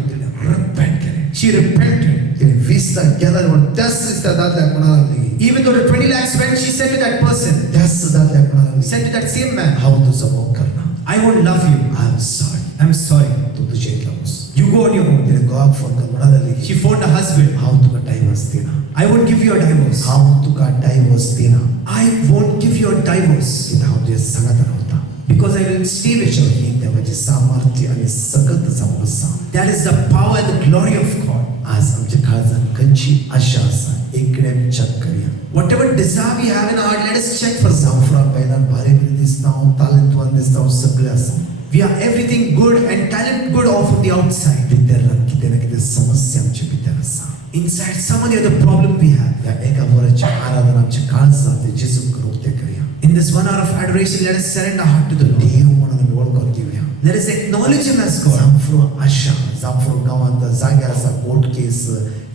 Repent केले She repented. तिने 20 लाख गेला म्हणून त्याच दिसता दादल्याक म्हणाला लागली Even though the 20 lakhs went, she said to that person, त्याच दादल्याक म्हणाला लागली said to that same man, हांव तुजो मोग करना I won't love you. I am sorry I'm sorry. तू तुझे इतला वच You go on your own. तिने घोवाक फोन करून म्हणाला लागली She phoned her husband. हांव तुका डायव्हर्स दिना I won't give you a divorce. हांव तुका डायव्हर्स दिना I won't give you a divorce कित्याक हांव तुझ्या संगत रावता because I will stay with you. ही देवाची सामर्थ्य आणि सकत जावन आसा That is the power and the glory of God. आज आमच्या काळजात खंयची आशा आसा एकडेम चेक करया Whatever desire we have in our heart, let us check for some. जांफरा बैलान भारी बरी दिसता हांव तालंतवान दिसता हांव सगळें आसा We are everything good and talent good off of the outside. भितरल्यान कितें ना कितें समस्या आमच्या भितर आसा Inside, some of the other problem we have. ह्या एका वराच्या आराधना आमच्या काळजात ते जेजू करूंक ते करया In this 1 hour of adoration, let us surrender our heart to the Lord. देव म्हणून आमी वळखून घेवया Let us acknowledge Him as God. जांफरो आशा जांफरो गांवांत जाग्यार आसा कोर्ट केस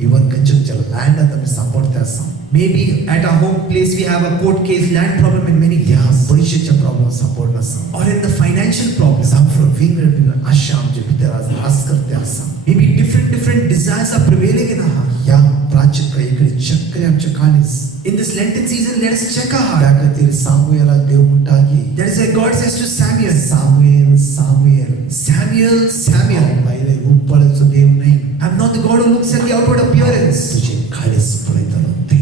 इवन खंयच्या लँडात आमी सांपडते आसा Maybe at our home place we have a court case, land problem, and many ह्या things. पयशेच्या प्रॉब्लेम सांपडना आसा Or in the financial problem. जांफरो वेगवेगळे आशा आमच्या भितर आज रास करते आसा Maybe different desires are prevailing in our heart. ह्या प्राचित इकडे चक्र आमच्या काळीस In this Lenten season, let us check our त्या heart. खातीर सामुएला देव म्हणटा की That is why God says to Samuel, Samuel Samuel Samuel, Samuel, भायले रूपळेचो देव नाही I'm not the God who looks at the outward appearance. तुझे काळीस पळयतलो ते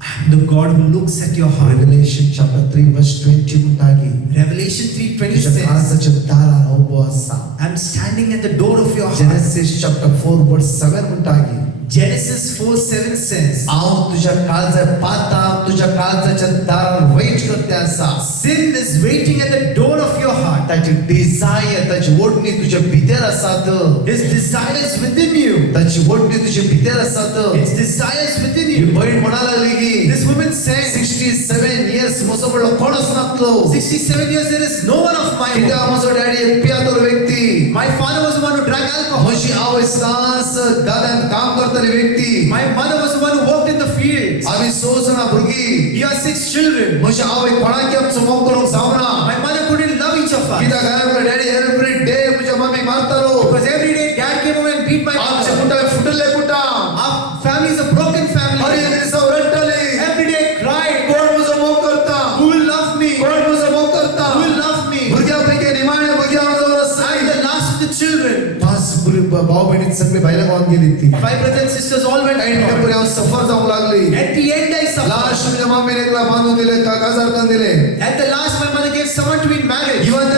I'm the God who looks at your heart. Revelation chapter 3 verse 20 म्हणटा की Revelation 3:20 तुझ्या says, काळजाच्या दारार उबो आसा I'm standing at the door of your heart. Genesis chapter 4 verse 7 म्हणटा की Genesis 4:7 says, हांव तुझ्या काळजा पाता तुझ्या काळजाच्या दारार वेट करते आसा sin is waiting at the door of your heart. ताची डिझायर ताची ओढणी तुझ्या भितर आसात His desires within you. ताची ओढणी तुझ्या भितर आसात His desires within he you. बहीण म्हणा लागली की This woman said, 67 years म्हजो म्हणलो कोणच नासलो 67 years there is no one of my own. कित्याक म्हजो डॅडी एक पियातलो व्यक्ती My father was the one who drank alcohol. म्हजी आवय सास दादान काम करतली व्यक्ती My mother was the one who worked in the fields. आम्ही 6 जाणां भुरगीं We are 6 children. म्हजी आवय कोणाक आमचो मोग करूंक जावना My mother couldn't love each of us. कित्याक घरांतलो डॅडी एवरी डे म्हज्या मम्मी मारतालो Because every day dad came home and beat my आमचे mother. कुटां फुटले कुटां Our family is a broken her family. एक दिसा रडटली Every day cried. कोण म्हजो मोग करता Who will love me? कोण म्हजो मोग करता Who will love me? भुरग्यां पैकी निमाणे भुरग्यां म्हजो I am the last of the children. भाऊ बहिणी सगळे बायला गावात गेली ती 5 brothers and sisters all went आणि abroad. पुढे सफर जाऊ लागली At the end I suffered. Last मध्ये मामेने तुला बांधून दिले काका दिले At the last my mother gave someone to be married. Even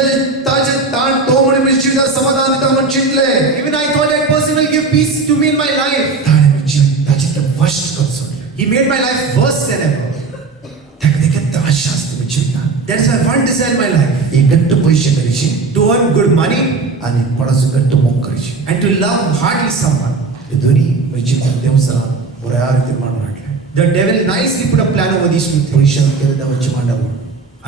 ताजे ताण तो म्हणे मी चिंता समाधान दिता म्हणून चिंतले Even I thought that person will give peace to me in my life. ताणे मी ताचे ते वर्स्ट कर सोडले He made my life worse than ever. त्याक देखत आशा असते मी चिंता That is my one desire in my life. एक गट्ट पैसे करायचे To earn good money आणि कोणाचं गट्ट मोग करायचे and to love hardly someone. हे दोन्ही मी चिंता देवसरा बऱ्या रीती मान वाटले The devil nicely put a plan over these two things. पैशाला केलं देवाची मांडावं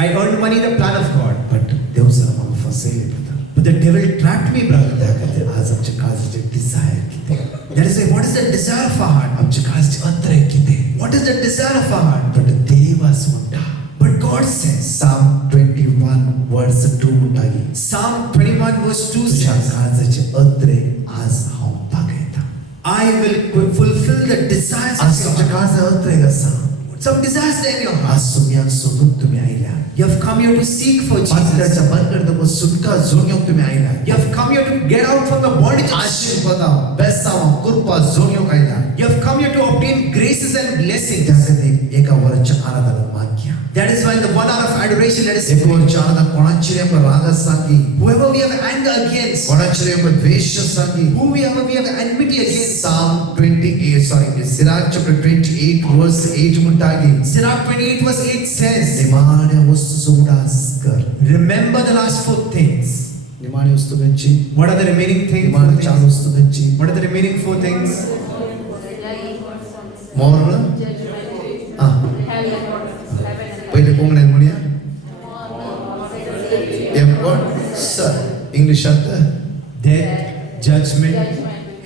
I earned money the plan of God. But Devsara मला फसवले पडतात But the devil trapped me, brother. त्याकडे आज आमच्या काळजाचे डिझायर किती That is why, what is the desire of our heart? आमच्या काळजाचे अंतर किती What is the desire of our heart? But देवास म्हणता But God says, Psalm 21 verse 2 म्हणतागी Psalm 21 verse 2 तुझ्या says, काळजाचे अंतरे आज हांव बागयता I will fulfill the desires आज of your तुमच्या heart. काळजा अंतरे कसा Some desires there in your heart. आज तुम्ही सोडून तुम्ही आयल्या You have come here to seek for Jesus. पात्राच्या बंदरदम सुटका जोग्यों तुम्ही आयल्या You have come here to get out from the bondage of sin. आशीर्वादा बेसावा कृपा जोग्यों आयल्या You have come here to obtain graces and blessings. त्यासाठी एका वरच्या आराधना माग्या That is why in the 1 hour of adoration, let us एक pray. वरच्या आराधना कोणाची रे राग साकी Whoever we have anger against, कोणाची रे द्वेष साकी whoever we have enmity against. Psalm 28 sorry Sirach chapter 28 verse 8 म्हणतागी Sirach 28 verse 8 says, निमाण्या वस्तू सोडास कर remember the last 4 things. निमाण्या वस्तू Kanchi What are the remaining things? निमाण्या चार वस्तू Kanchi What are the remaining 4 things? मोर पहिले कोंगणे म्हणूया एम गॉड सर इंग्लिशात Death, judgment,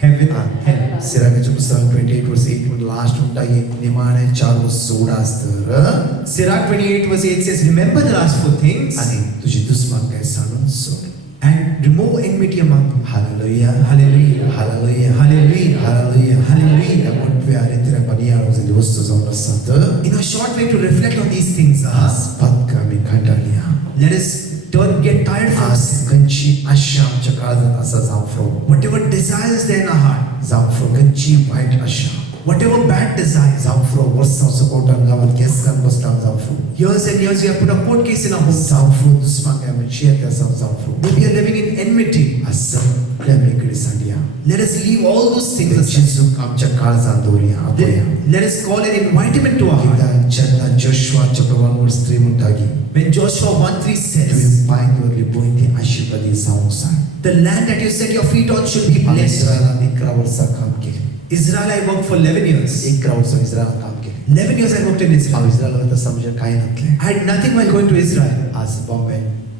heaven, hell. सिराकाच्या पुस्तकात 28 वर्ष 8 म्हणून लास्ट म्हणतागी निमाण्या चार वस्तू सोडास तर Sirach 28 verse 8 says, remember the last 4 things आणि तुझी दुश्मन काय सांडून सोड and remove enmity among you. Hallelujah Hallelujah. Hallelujah Hallelujah. Hallelujah Hallelujah. या मोठ्या रीतीने बनियारोजली वस्तू जाऊन असतात In a short way to reflect on these things, आज पत्का मी कंटाळल्या let us get tired from आज sin. कंची आशा आमच्या काळजात असा जांफरो Whatever desires there in our heart, जांफरो कंची वाईट आशा whatever bad desires, जांफरो वर्षांचं कोर्टान गावात केस कान बसला जांफरो years and years we have put a court case in our home. जांफरो दुश्मन काय म्हणजे येते जांफरो We are living in enmity. असं प्रेमीकडे सांगया Let us leave all those things त्यांची aside. चूक आमच्या काळजात दोऱ्या आपोया Let us call and invite him into our heart. किंवा जेन्ना जोशुआ चॅप्टर 1 वर्स 3 म्हणतागी When Joshua 1:3 says, तुम्ही पाय दवरली पळय ती आशीर्वादी जावंक सांग the land that you set your feet on should be आम्ही blessed. इस्रायलात 11 वर्सां काम केले Israel, I worked for 11 years. 11 वर्सां इस्रायलात काम केले 11 years I worked in Israel. हांव इस्रायलात समजा काय नसले I had nothing while going to Israel. आज बॉम्बे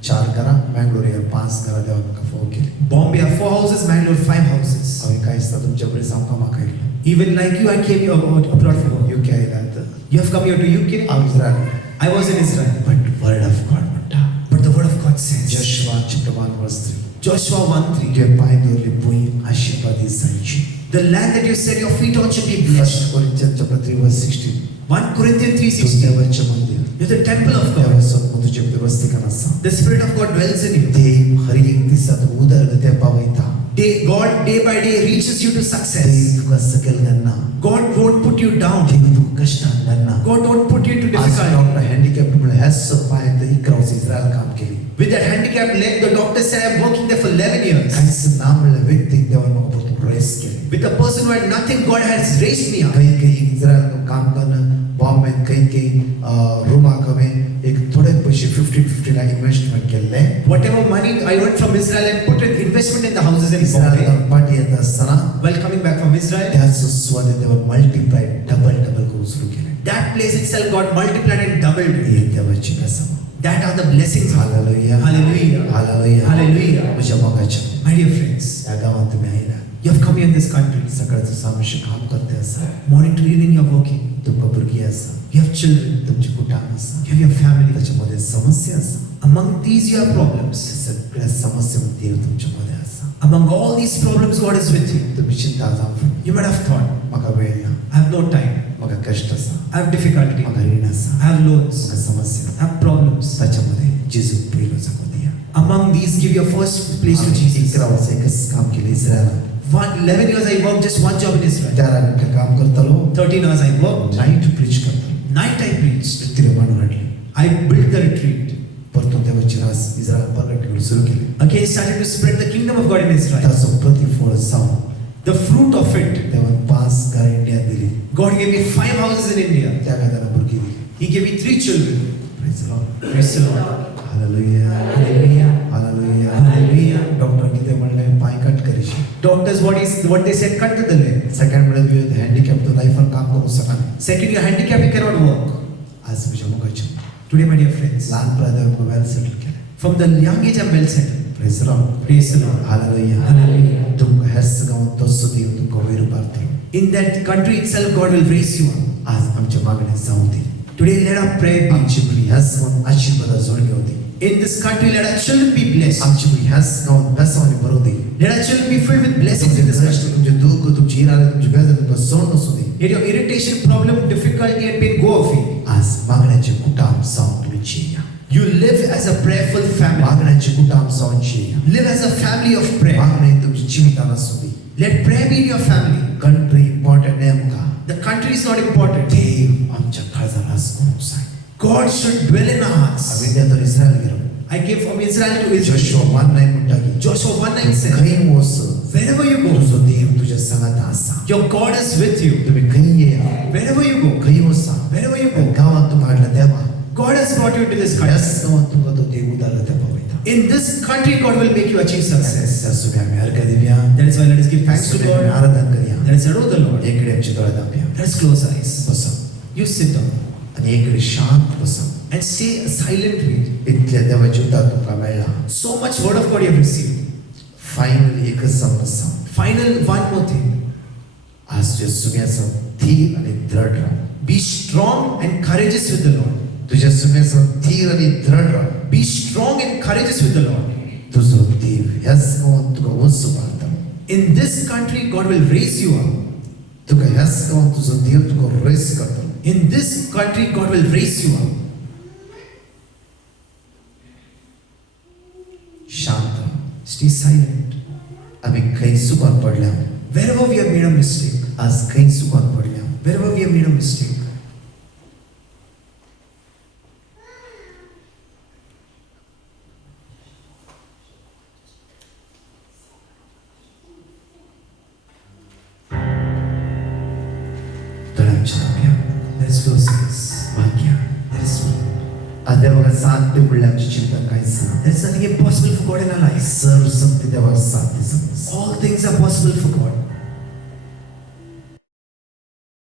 4 घरां बँगलोर 5 घरां देवान म्हाका फोन केली Bombay are 4 houses, Bangalore 5 houses. हांवें काय दिसता तुमच्या कडेन सामको म्हाका येयलो Even like you, I came here abroad for work. UK आयलात You have come here to UK. हांव Israel I was in Israel. But word of God म्हणटा But the word of God says, Joshua chapter 1 verse 3 Joshua 1:3, तुगे पाय दवरली पळय आशीर्वादी जायची the land that you set your feet on should be blessed. 1 Corinthians chapter 3 verse 16 1 Corinthians तुझ्या 3:16, देवाचे मंदिर you're the temple of God. देवासोबत तुझे व्यवस्थित आसा The Spirit of God dwells in you. देव हर एक दिसात उदरगते पावयता God day by day reaches you to success. देव तुका सकल घालना God won't put you down. देव तुका कष्टान घालना God won't put you into आज difficulty. डॉक्टर हँडिकॅप म्हणून ह्याच पायात इकरावस इस्रायल काम केली With that handicapped leg, the doctor said, I'm working there for 11 years. काहीच ना म्हणलं व्यक्तीक देवान म्हाका परतून रेस केले With a person who had nothing, God has raised me up. काही काही इस्रायल काम करणं बॉम्बे काही काही रोमाक हांवें एक थोडे पैसे 50-50 ला इन्व्हेस्टमेंट केल्ले Whatever money I earned from Israel, I put an investment in the houses in Israel Bombay. पाठी येत असताना While coming back from Israel, त्याच स्वाद देवान मल्टिप्लाय डबल करून सुरू केले that place itself got multiplied and doubled. हे देवाची कसम That are the blessings of God. Hallelujah Hallelujah. Hallelujah Hallelujah. म्हज्या मोगाच्या My dear friends, या गावात तुम्ही आयला you have come here in this country. सकाळचं सामशे काम करते असा Morning to evening, you're working. तुमका भुरगीं आसा You have children. तुमचे कुटुंब आसा You have your family. त्याच्यामध्ये समस्या आसा Among these, you have problems. सगळ्या समस्या देव तुमच्यामध्ये आसा Among all these problems, God is with you. तुम्ही चिंता जावं You might have thought, म्हाका वेळ ना I have no time. म्हाका कष्ट आसा I have difficulty. म्हाका ऋण आसा I have loans. म्हाका समस्या आसा I have problems. त्याच्यामध्ये जेजू पहिलो जागो दिया Among these, give your first place to Jesus. 11 वर्ष एकच काम केलं इस्रायलात. 11 years I worked just one job in Israel. 13 घंटे काम करतालो. 13 hours I worked. Night preach करतालो. Night I preached. तिरमान वाढली. I built the retreat. परतून देवाची रास इस्रायल प्रगट सुरू केली. Again started to spread the kingdom of God in Israel. त्याचं प्रतिफळ जाऊन The fruit of it, देवान 5 घरां इंडियात दिली. God gave me 5 houses in India. त्या गादाला भुरगी दिली. He gave me 3 children. Praise the Lord. Praise the Lord. Hallelujah. Hallelujah. Hallelujah. Hallelujah. Doctor किती म्हणले पाय कट करीशी. Doctors, what they said, cut to the leg. Second म्हणजे handicap तो लाईफवर काम करू शकणार. Second, you're handicapped, you cannot walk. आज तुझ्या मुखाची Today, my dear friends, लहान प्रायद्यावर वेल सेटल केलं. from the young age I'm well settled. Praise the Lord. Praise the Lord. Hallelujah. Hallelujah. तुमका हेस गाव तसो देव तुमका वैर पारतलो. In that country itself, God will raise you up. आज आमच्या मागणे जाऊ दे. Today, let our prayer be. आमची मुली ह्याच गावात आशीर्वाद जोडली होती. In this country, let our children be blessed. आमची मुली ह्याच गावात बेसावणी भरू दे. Let our children be filled with blessings तुमचे in this कष्ट, country. तुमचे दुःख, तुमची इरादे, तुमची बेजार, तुमचं सण नसू दे. Let your irritation, problem, difficulty, and pain go away. आज मागण्याचे कुटाम जाऊन तुम्ही जिया. You live as a prayerful family. मागण्याचे कुटाम जाऊन जिया. Live as a family of prayer. मागणे तुमची जीविताला असू दे. Let prayer be in your family. Country important नेमका. The country is not important. देव आमच्या काळजाला असं सांग. God should dwell in our hearts. आम्ही त्या तर इस्रायल गेलो. I came from Israel to Israel. Joshua 1:9 म्हणता की Joshua 1:9 said, खई मोस wherever you go, तुझो देव तुझ्या संगत असा. your God is with you. तुम्ही खई या. Wherever you go, खई मोसा. wherever you go, गावात तुम्हाला देवा. God has brought you to this त्याच country. गावात तुमका तो देव उदारला त्या Pavita. In this country, God will make you achieve success. त्यासुबे आम्ही अर्घ Divya. That is why let us give thanks to त्यासुबे आम्ही God. आराधना करूया. Let us adore the Lord. एकडे आमची डोळे दाबूया. Let us close our eyes. बसा. You sit down आणि एकडे शांत बसा. and stay silently. इतल्या देवाची उदार तुमका मिळला. So much word of God you have received. Finally एकच समस्या. Final, one more thing. आज तुझ्या सुम्याचं थीर आणि दृढ राहा. Be strong and courageous with the Lord. तुझ्या सुम्याचं थीर आणि दृढ राहा. Be strong and courageous with the Lord. तुझो देव ह्याच गावात तुका उंच मारता. In this country, God will raise you up. तुका ह्याच गावात तुझो देव तुका रेस करता. In this country, God will raise you up. शांत राहा. Stay silent. आम्ही खंय चुकान पडल्या. Wherever we have made a mistake, आज खंय चुकान पडल्या. wherever we have made a mistake, तळांच्या दाब्या. let us close this. वाक्या. Let us speak. आज देवाला साध्य म्हणले आमची चिंता काहीच नाही. There is nothing impossible for God in our lives. सर्व सत्य देवाला साध्य समज. All things are possible for God.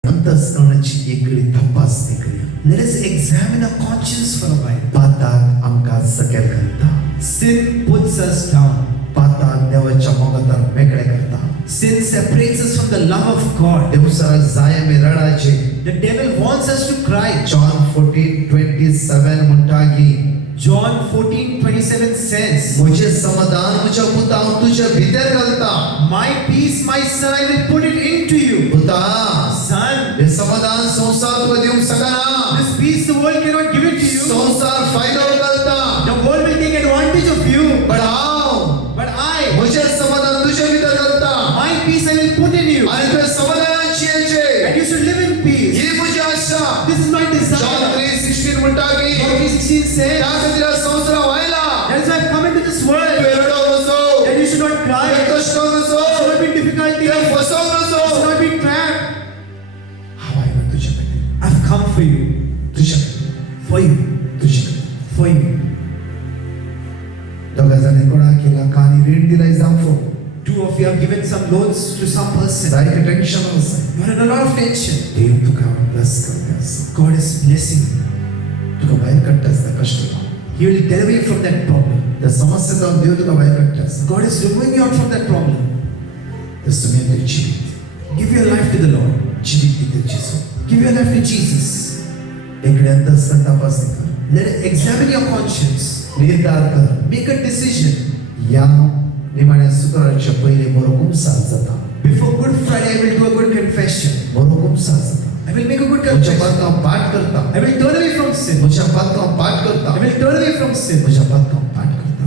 अंतःस्करणाची एकडी तपासणी करूया. Let us examine our conscience for a while. पाताळ आमका सकेल करता. Sin puts us down. पाताळ देवाच्या मोगातार वेगळे करता. Sin separates us from the love of God. देवसाला जाय मे रडाचे. The devil wants us to cry. John 14:27 म्हणता की John 14:27 says, मुझे समाधान मुझे पुता तुझ्या भीतर घालता. my peace, my son, I will put it into you. पुता Son, हे समाधान संसार तुका देऊंक शकना. this peace the world cannot give it to you. संसार फायदा घालता. The world will take advantage of you. पण हांव But I, मुझे समाधान तुझ्या भीतर घालता. my peace I will put in you. आणि तुझ्या समाधानाची याचे. And you should live in peace. ही मुझी आशा. This is my John desire. 3:16 म्हणता की John 3:16 says, त्या खातीर संसार व्हायला. that is why I have come into this world. वेरडो नसो. That you should not cry. There कष्ट नसो. should not be difficulty. ते There फसव नसो. should not be trap. हवायला तुझ्याकडे. I have come for you. तुझ्याकडे. For you. तुझ्याकडे. For you. दोघा जणी कोणा केला कानी ऋण दिलाय जांफो. 2 of you have given some loans to some person. जायक टेन्शन असं. You are in a lot of tension. देव तुका ब्लेस करते असं. God is blessing you. तुका बाहेर काढतास त्या कष्टातून. He will deliver you from that problem. त्या समस्येतून देव तुका बाहेर काढतास. God is removing you out from that problem. त्या सुमेत जीवित. Give your life to the Lord. जीवित ते जिसो. Give your life to Jesus. एकडे अंतःस्करण तपासणी कर. Let it examine your conscience. निर्धार कर. Make a decision. या निमाण्या शुक्रवारच्या पहिले बरोबर साथ जाता. Before Good Friday, I will do a good confession. बरोबर साथ जाता. I will make a good मुझ्या confession. Patkai पाठ करता. I will turn away from sin. मुझ्या Patkai पाठ करता. I will turn away from sin. मुझ्या Patkai पाठ करता. I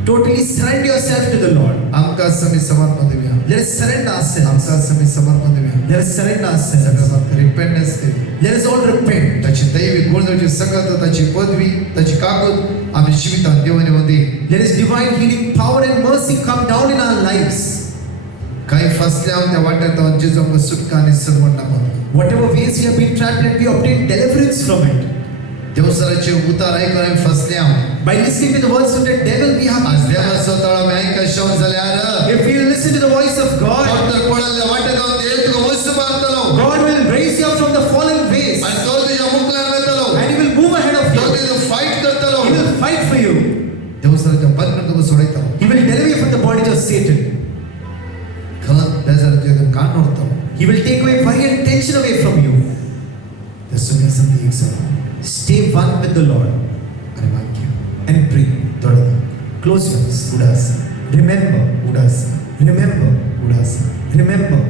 totally surrender yourself to the Lord. आमकां आमी समर्पण Divya Let us surrender ourselves. आमकां आमी समर्पण दिवया Let us surrender सगळ्या ourselves. फक्त रिपेंडन्स करी Let us all repent. ताची दैवी गुणधर्माची सगळं ताची पदवी ताची काकूद आमी जिवितांत देवाने वंदी Let His divine healing power and mercy come down in our lives. काही फसल्या त्या वाटेर तो जेजू आमकां सुटका आनी Sarwan नापात Whatever ways we have been trapped, let we obtain deliverance from it. देवसराचे उतार आयकून आमी फसल्या By listening to the words of the devil, we have आज been trapped. देवाचो तळ आमी आयकशाव जाल्यार If we listen to the voice of God, तर पडल्या वाटेर तो देव तुका वस्तू मारतलो God will raise you up from the fallen ways आनी तो तुज्या मुखल्यान वयतलो and He will move ahead of तो you. तुजो फायट करतलो He will fight for you. देवसराच्या बंधन तुका सोडयतलो He will deliver you from the bondage of Satan. खत बेजार तुजें कान उरतलो He will take away worry and tension away from you. ते सुमी संधी एक sir Stay one with the Lord आनी वाक्य and pray. थोडं Close your eyes. उडास Remember, उडास remember, उडास remember.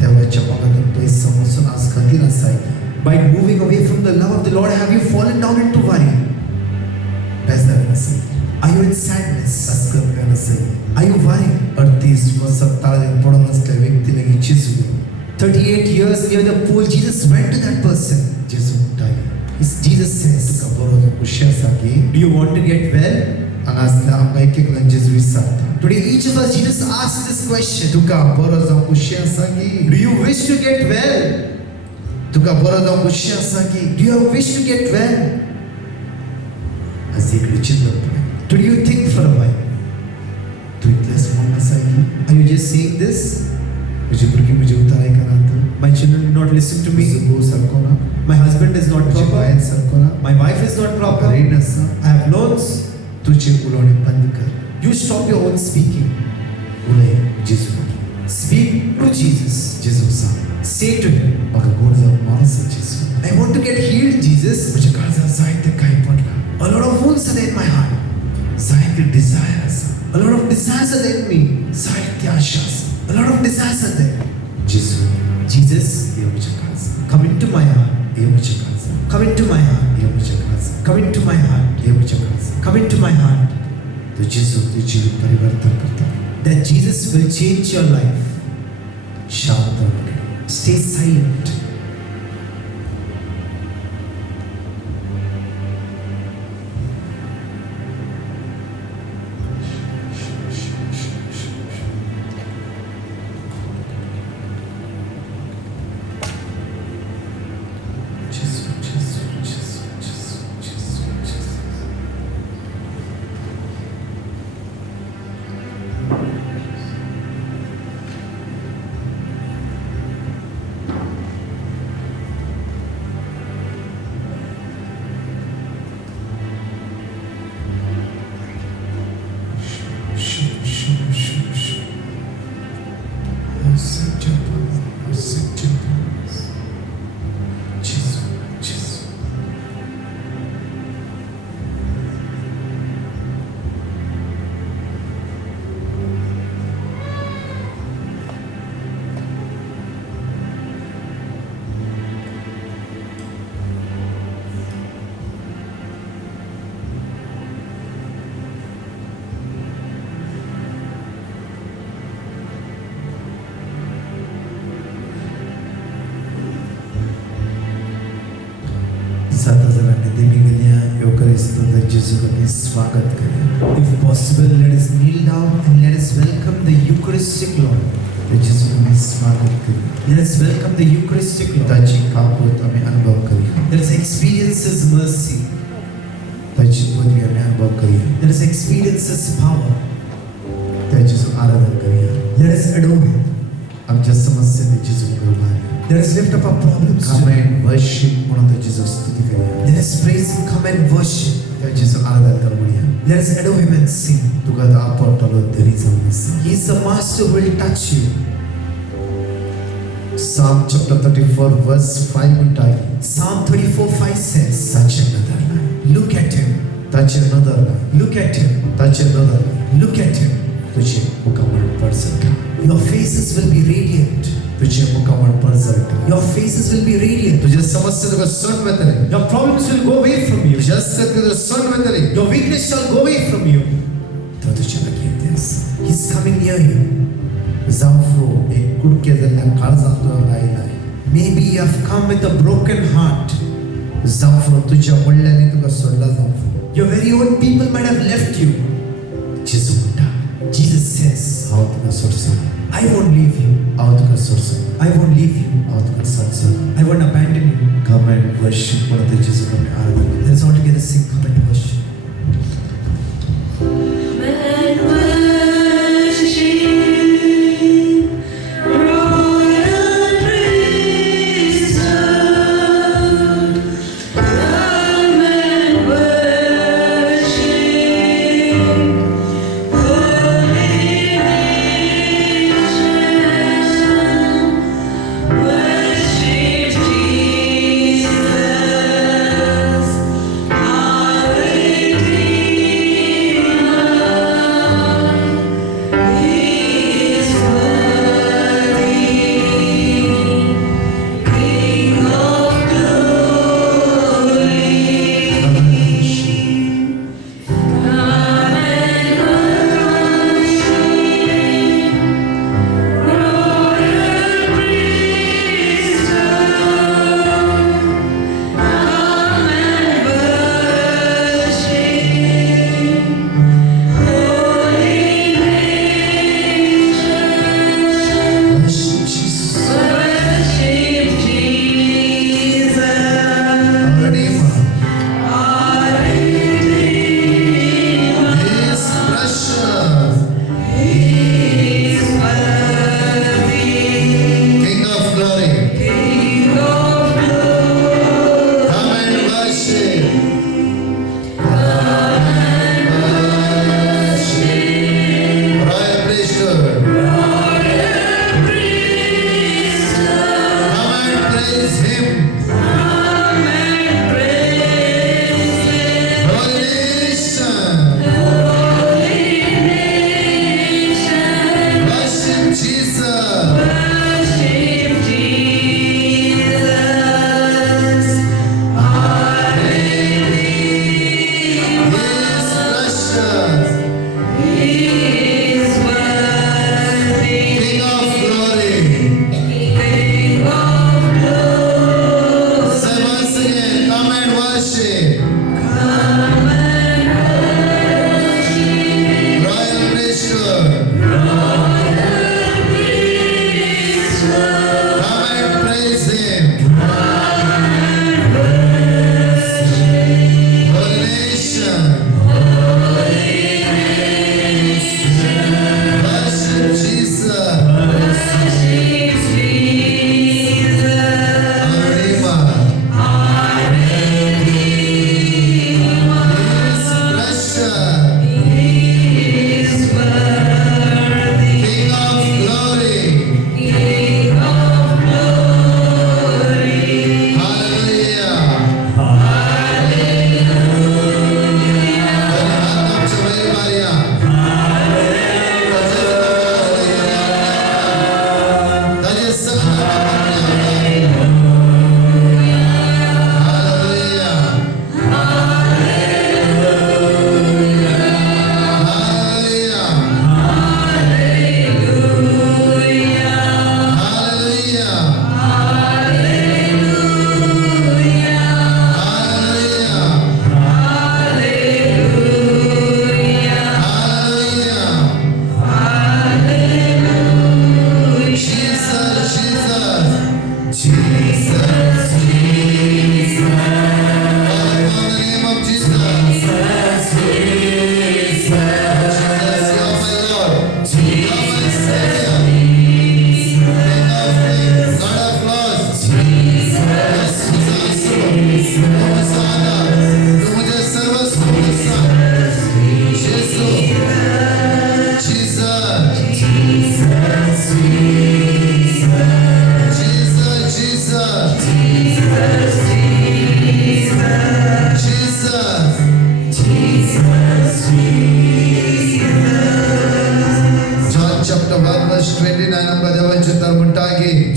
देवाच्या पावलांतून पयस वचून आज खतीर आसाय By moving away from the love of the Lord, have you fallen down into worry? बेजार आसाय Are you in sadness? अस्कत गान आसाय Are you worried? 38 वर्सां ताळ्यार पडून आसल्या व्यक्ती लेगीत जेजू गेलो 38 years near the pool, Jesus went to that person. जेजू उठाय Jesus says, तुका बरो खुशी आसा की do you want to get well? हांगासल्या आमकां एक एकल्यान जेजू विचारता Today each of us, Jesus asks this question. तुका बरो जावं खुशी आसा की Do you wish to get well? तुका बरो जावं खुशी आसा की Do you wish to get well? आज इकडे चिंतन पडे Today you think for a while. तू इतलेंच म्हणून आसा की Are you just saying this? म्हजी भुरगीं म्हजे उतार आयकनात My children do not listen to म्हजो me. घोव सारको ना My husband is not म्हजी बायल proper. सारको ना My wife is not proper. रीण आसा I have loans. तुजी उलोवणी बंद कर You stop your own speaking. उलय जेजू Speak to Jesus. जेजू सांग Say to Him, म्हाका गोड जावं माणूस जेजू I want to get healed, Jesus. म्हज्या काळजांत जायते काही पडला A lot of wounds are there in my heart. जायते डिझायर आसा A lot of desires are there in me. जायते आशा आसा A lot of desires are there. Jeju Jesus, ये म्हज्या काळजांत come into my heart. ये म्हज्या काळजांत Come into my heart. ये म्हज्या काळजांत Come into my heart. ये म्हज्या काळजांत Come into my heart. तो जेजू तुझे जीवन परिवर्तन करता That Jesus will change your life. शांत रहो. Stay silent. जेजू जेजू जेजू जेजू जेजू जेजू स्वागत करें If possible, let us kneel down and let us welcome the Eucharistic Lord. जेजू में स्वागत करें Let us welcome the Eucharistic Lord. ताची कापूत आम्ही अनुभव करूया Let us experience His mercy. ताची पदवी आम्ही अनुभव करूया Let us experience His power. त्याची आराधना करूया Let us adore Him. आमच्या समस्येने जेजू करूया Let us lift up our problems. Come and worship म्हणून जेजू स्तुती करूया Let us praise Him. Come and worship. त्याची आराधना करूया Let us adore Him and sing. तुका आपटलो तरी जाऊन आसा He is the Master who will touch you. Psalm chapter 34 verse 5 म्हणता Psalm 34:5 says, touch another life Look at Him. touch another life Look at Him. touch another life Look at Him. तुझे मुकम्मल पडसर का Your faces will be radiant. तुझे मुकम्मल पडसर का Your faces will be radiant. तुझे समस्या तुका सण वेतले Your problems will go away from you. तुझे अस्कत तुका सण वेतले Your weakness shall go away from you. तो तुझ्या लागीं येतेस. He's coming near you. जावफो एक कुडके जाल्ल्या काळजांत तुवें लायलाय. Maybe you have come with a broken heart. जावफो तुझ्या वडल्यांनी तुका सोडला जावफो. Your very own people might have left you. जेजू म्हणटा, Jesus says, हांव तुका सोडचो. I won't leave you. हांव तुका सोडचो. I won't leave you. हांव तुका सोडचो. I won't abandon you. Come and worship म्हणून ते जेजू आमी आराधना. Let's all together sing, come and worship.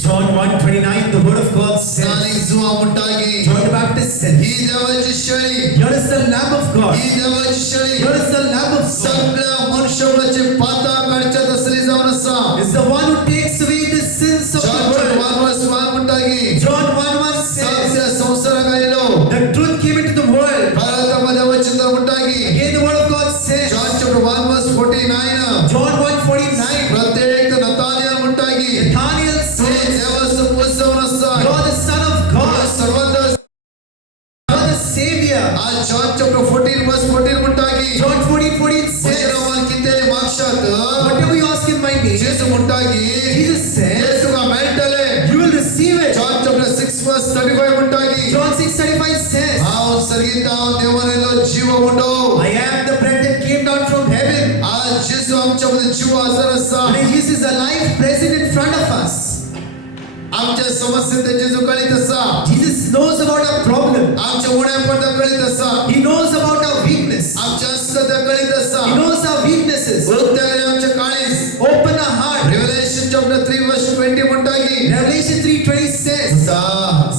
John 1:29, the word of God says, John the Baptist said, Here is the Lamb of God. Here is the Lamb of God. आज John chapter 14 verse 14 म्हणटाकी John 14:14 म्हज्या says, नांवान कितें मागशात whatever you ask in my name, Jeju म्हणटाकी Jesus says, तें तुका मेळटले you will receive it. John chapter 6 verse 35 म्हणटाकी John 6:35 says, हांव सर्गीत हांव देवान येयलो जीव म्हणटो I am the bread that came down from heaven. आज जेजू आमच्या मध्ये जीव हजर आसा Today Jesus is alive, present in front of us. आमच्या समस्या ते जेजू कळीत आसा Jesus knows about our problem. आमच्या उण्यापणा कळीत आसा He knows about our weakness. आमच्या अस्खलता कळीत आसा He knows our weaknesses. उक्त्याकडे आमच्या काळीस Open our heart. Revelation chapter 3 verse 20 म्हणटाकी Revelation 3:20 says, सा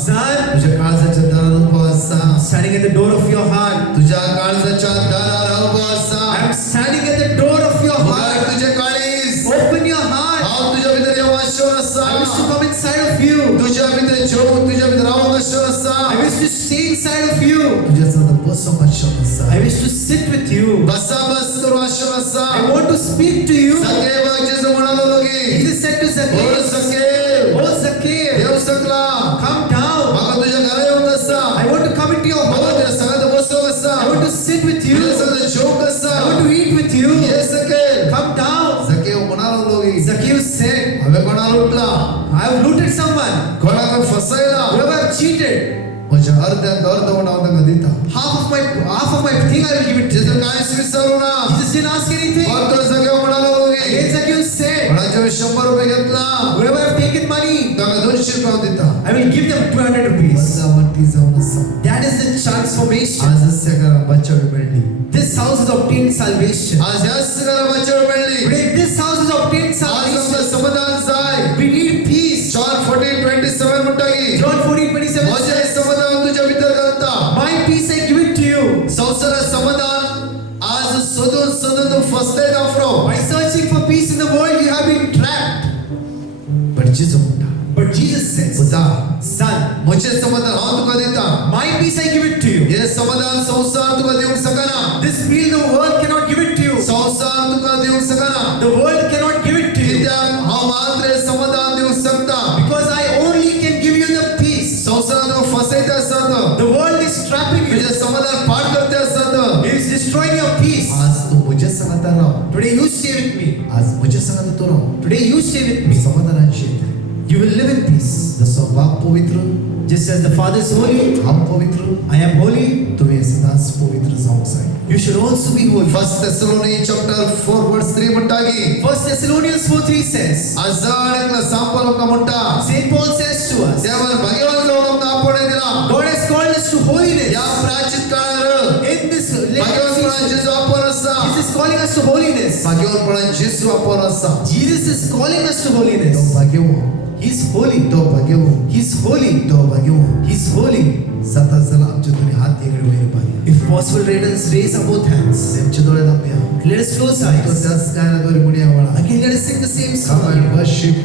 Son, तुझ्या काळजाच्या दारार उभो आसा standing at the door of your heart. तुझ्या काळजाच्या दारार उभो आसा I am standing at the door of your उघड heart. तुझे काळीस Open your heart. हांव तुझ्या भितर येवंक आशिल्लो आसा I wish to come inside of you. तुझ्या भितर जेवून तुझ्या भितर रावंक आशिल्लो आसा I wish to stay inside of you. तुझ्या संग बसोंक आशिल्लो आसा I wish to sit with you. बसा बस करूं आशिल्लो आसा I want to speak to you. सकेवाक जेजू म्हणालो लोगी Jesus said to O Zacchaeus, सकेव Oh Zacchaeus, देव सकला come down. म्हाका तुझ्या घरा येवंक आसा I want to come into your म्हाका home. तुझ्या संगात बसोंक आसा I want to sit with you. तुझ्या संगात जेवंक आसा I want to eat with you. ये सकेव Come down. सकेव म्हणालो लोगी Zacchaeus said, हांवें कोणाला लुटला I have looted someone. कोणाक फसयला Whoever I have cheated, म्हज्या अर्ध्याक अर्ध म्हण हांव ताका दिता half of my thing I will give it to Jeju you. कांयच विचारू ना Jesus didn't ask anything. परतो सकेव म्हणालो लोगी Again Zacchaeus said, कोणाचे 100 रुपये घेतला whoever I have taken money, ताका 200 रुपये दिता I will give them 200 rupees. Wardha वरती जाऊन आसा That is the transformation. आज अस्य घरा बचाव मेळ्ळी This house has obtained salvation. आज अस्य घरा बचाव मेळ्ळी Today this house has obtained आज आमकां salvation. समाधान जाय We need peace. John 14:27 म्हणटाकी John 14:27 म्हजें says, समाधान तुझ्या भितर घालता My peace I give it to you. संवसारात समाधान आज सोदून सोदून तूं फसलें दाफरो By searching for peace in the world, you have been trapped. पण जेजू म्हणटा But Jesus says, पुता Son, म्हजें समाधान हांव तुका दिता my peace I give it to you. हे समाधान संसार तुका दिवंक शकना This meal the world cannot give it to you. संसार तुका दिवंक शकना The world cannot give it to you. कित्याक हांव मात्र हे समाधान दिवंक शकता Because I only can give you the peace. संसारान तुका फसयता आसात The world is trapping you. तुझे समाधान पाड करते आसात It is destroying your peace. आज तू म्हजे संगात Rao Today you stay with me. आज म्हजे संगात तू Rao Today you stay with me. समाधानाची येते You will live in peace. जसो बाप पवित्र Just as the Father is holy, हांव पवित्र I am holy. तुवें सदांच पवित्र जावंक जाय You should also be holy. First Thessalonians chapter 4 verse 3 म्हणटा की 1 Thessalonians 4:3 says, आज जण एकला सांपल आमकां म्हणटा Saint Paul says to us, देवान भाग्यवान जावन आमकां आपणे दिला God has called us to holiness. या प्राचीन काळार In this late भाग्यवानपणान season, जेजू आपण आसा Jesus is calling us to holiness. भाग्यवानपणान जेजू आपण आसा Jesus is calling us to तो holiness. भाग्यवान He's holy. तो भाग्यवान He's holy. तो भाग्यवान He's holy. जाता जाल्यार आमचे दोनी हात एकडे वयर पाया If possible, let us raise our both hands. तेमचे दोळे दामया Let us close our तो eyes. त्याच गायना दोरी मुनिया वाला Again, let us sing the same Come and song. worship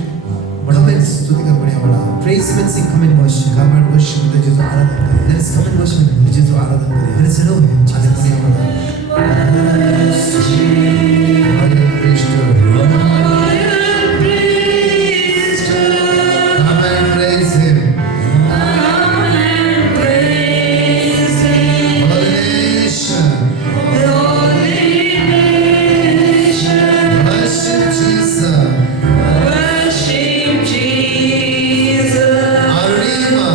म्हणून स्तुती कर मुनिया वाला Praise Him and sing, come and worship. Come and worship the जेजू आराधना करे Let us come and worship Him. जेजू आराधना करे Let us adore Him. आले मुनिया वाला Royal priesthood. Come and praise him. Holy nation. Worship Jesus. Our Redeemer.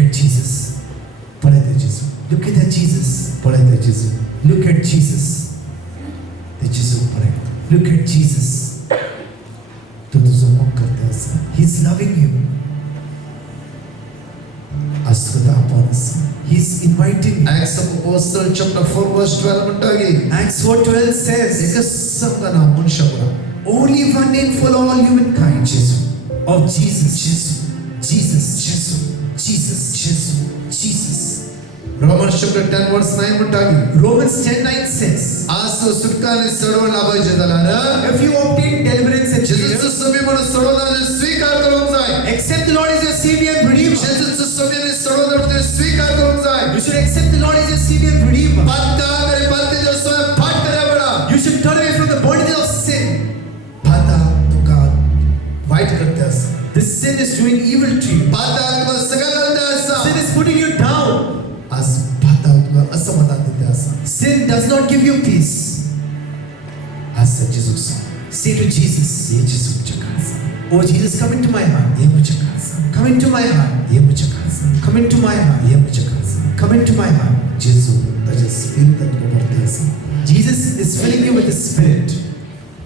at Jesus. पळायचं जेजू. Look at that Jesus. पळायचं जेजू. Look at Jesus. ते जेजू पळायचं. Look at Jesus. तो तुझं मुख करते असं. He's loving you. असं आपण He's inviting you. Acts of Apostles chapter 4 verse 12 म्हणतात की Acts 4:12 says, एक संगना मनुष्यबळ only one name for all humankind, Jesus. Of Jesus. Jesus. Jesus. Jesus. Romans chapter 10 verse 9 म्हणतात की Romans 10:9 says, आज सुटकाने सर्व लाभायचे झाला if you obtain deliverance and freedom, जेजूचं समी म्हणून सर्वदाने स्वीकार करून जाय. accept the Lord as your Savior and Redeemer. जेजूचं समीने सर्वदाने स्वीकार करून जाय. You should accept the Lord as your Savior and Redeemer. Patkai करे पातके जो स्वयं फाट करे बडा. You should turn away from the bondage of sin. पाता तुका वाईट करते असं. The sin is doing evil to you. पाता तुका सगळं करते असं. Sin is putting you down. आज पाता तुका असमाधान देते असं. Sin does not give you peace. आज जेजू Say to Jesus, ये जेजू चकास. oh Jesus, come into my heart. ये मुझे चकास. Come into my heart. ये मुझे चकास. Come into my heart. ये मुझे चकास. Come into my heart. जेजू तुझे स्पिरिट तुका भरते असं. Jesus is filling you with the Spirit.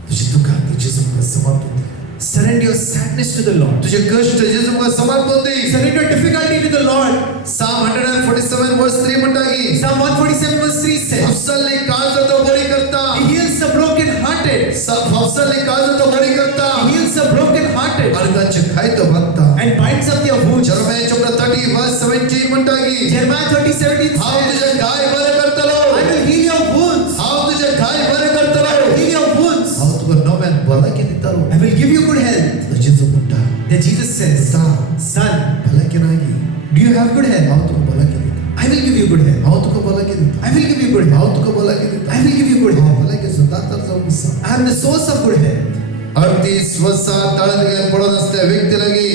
तुझे दुःख जेजू तुका समर्पण दे. Surrender your sadness to the Lord. तुझे कष्ट जेजू तुका समर्पण दे. Surrender your difficulty to the Lord. Psalm 147 verse 3 म्हणतात की Psalm 147 verse 3 says, अफसलने काळज तो बरी करता. He heals the broken-hearted. अफसलने काळज तो बरी करता. He heals the broken-hearted आणि त्यांचे खाय तो बघता. and binds up their wounds. Jeremiah chapter 30 verse 17 म्हणतात की Jeremiah 30:17 हाव says, तुझे काय बरे करतलो. I will heal your wounds. हाव तुझे काय बरे करतलो. I will heal your wounds. हाव तुका नव्यान भला की दितलो. I will give you good health. तुझे जो म्हणता Then Jesus says, Son, भला की नाही. do you have good health? हाव तुका भला की दिता. I will give you good health. हाव तुका भला की दिता. I will give you good health. हाव तुका भला की दिता. I will give you good how health. भला की सुद्धा तर जाऊन सांग. I am the source of good health. 38 वर्षात तळात पडत असल्या व्यक्तीलागी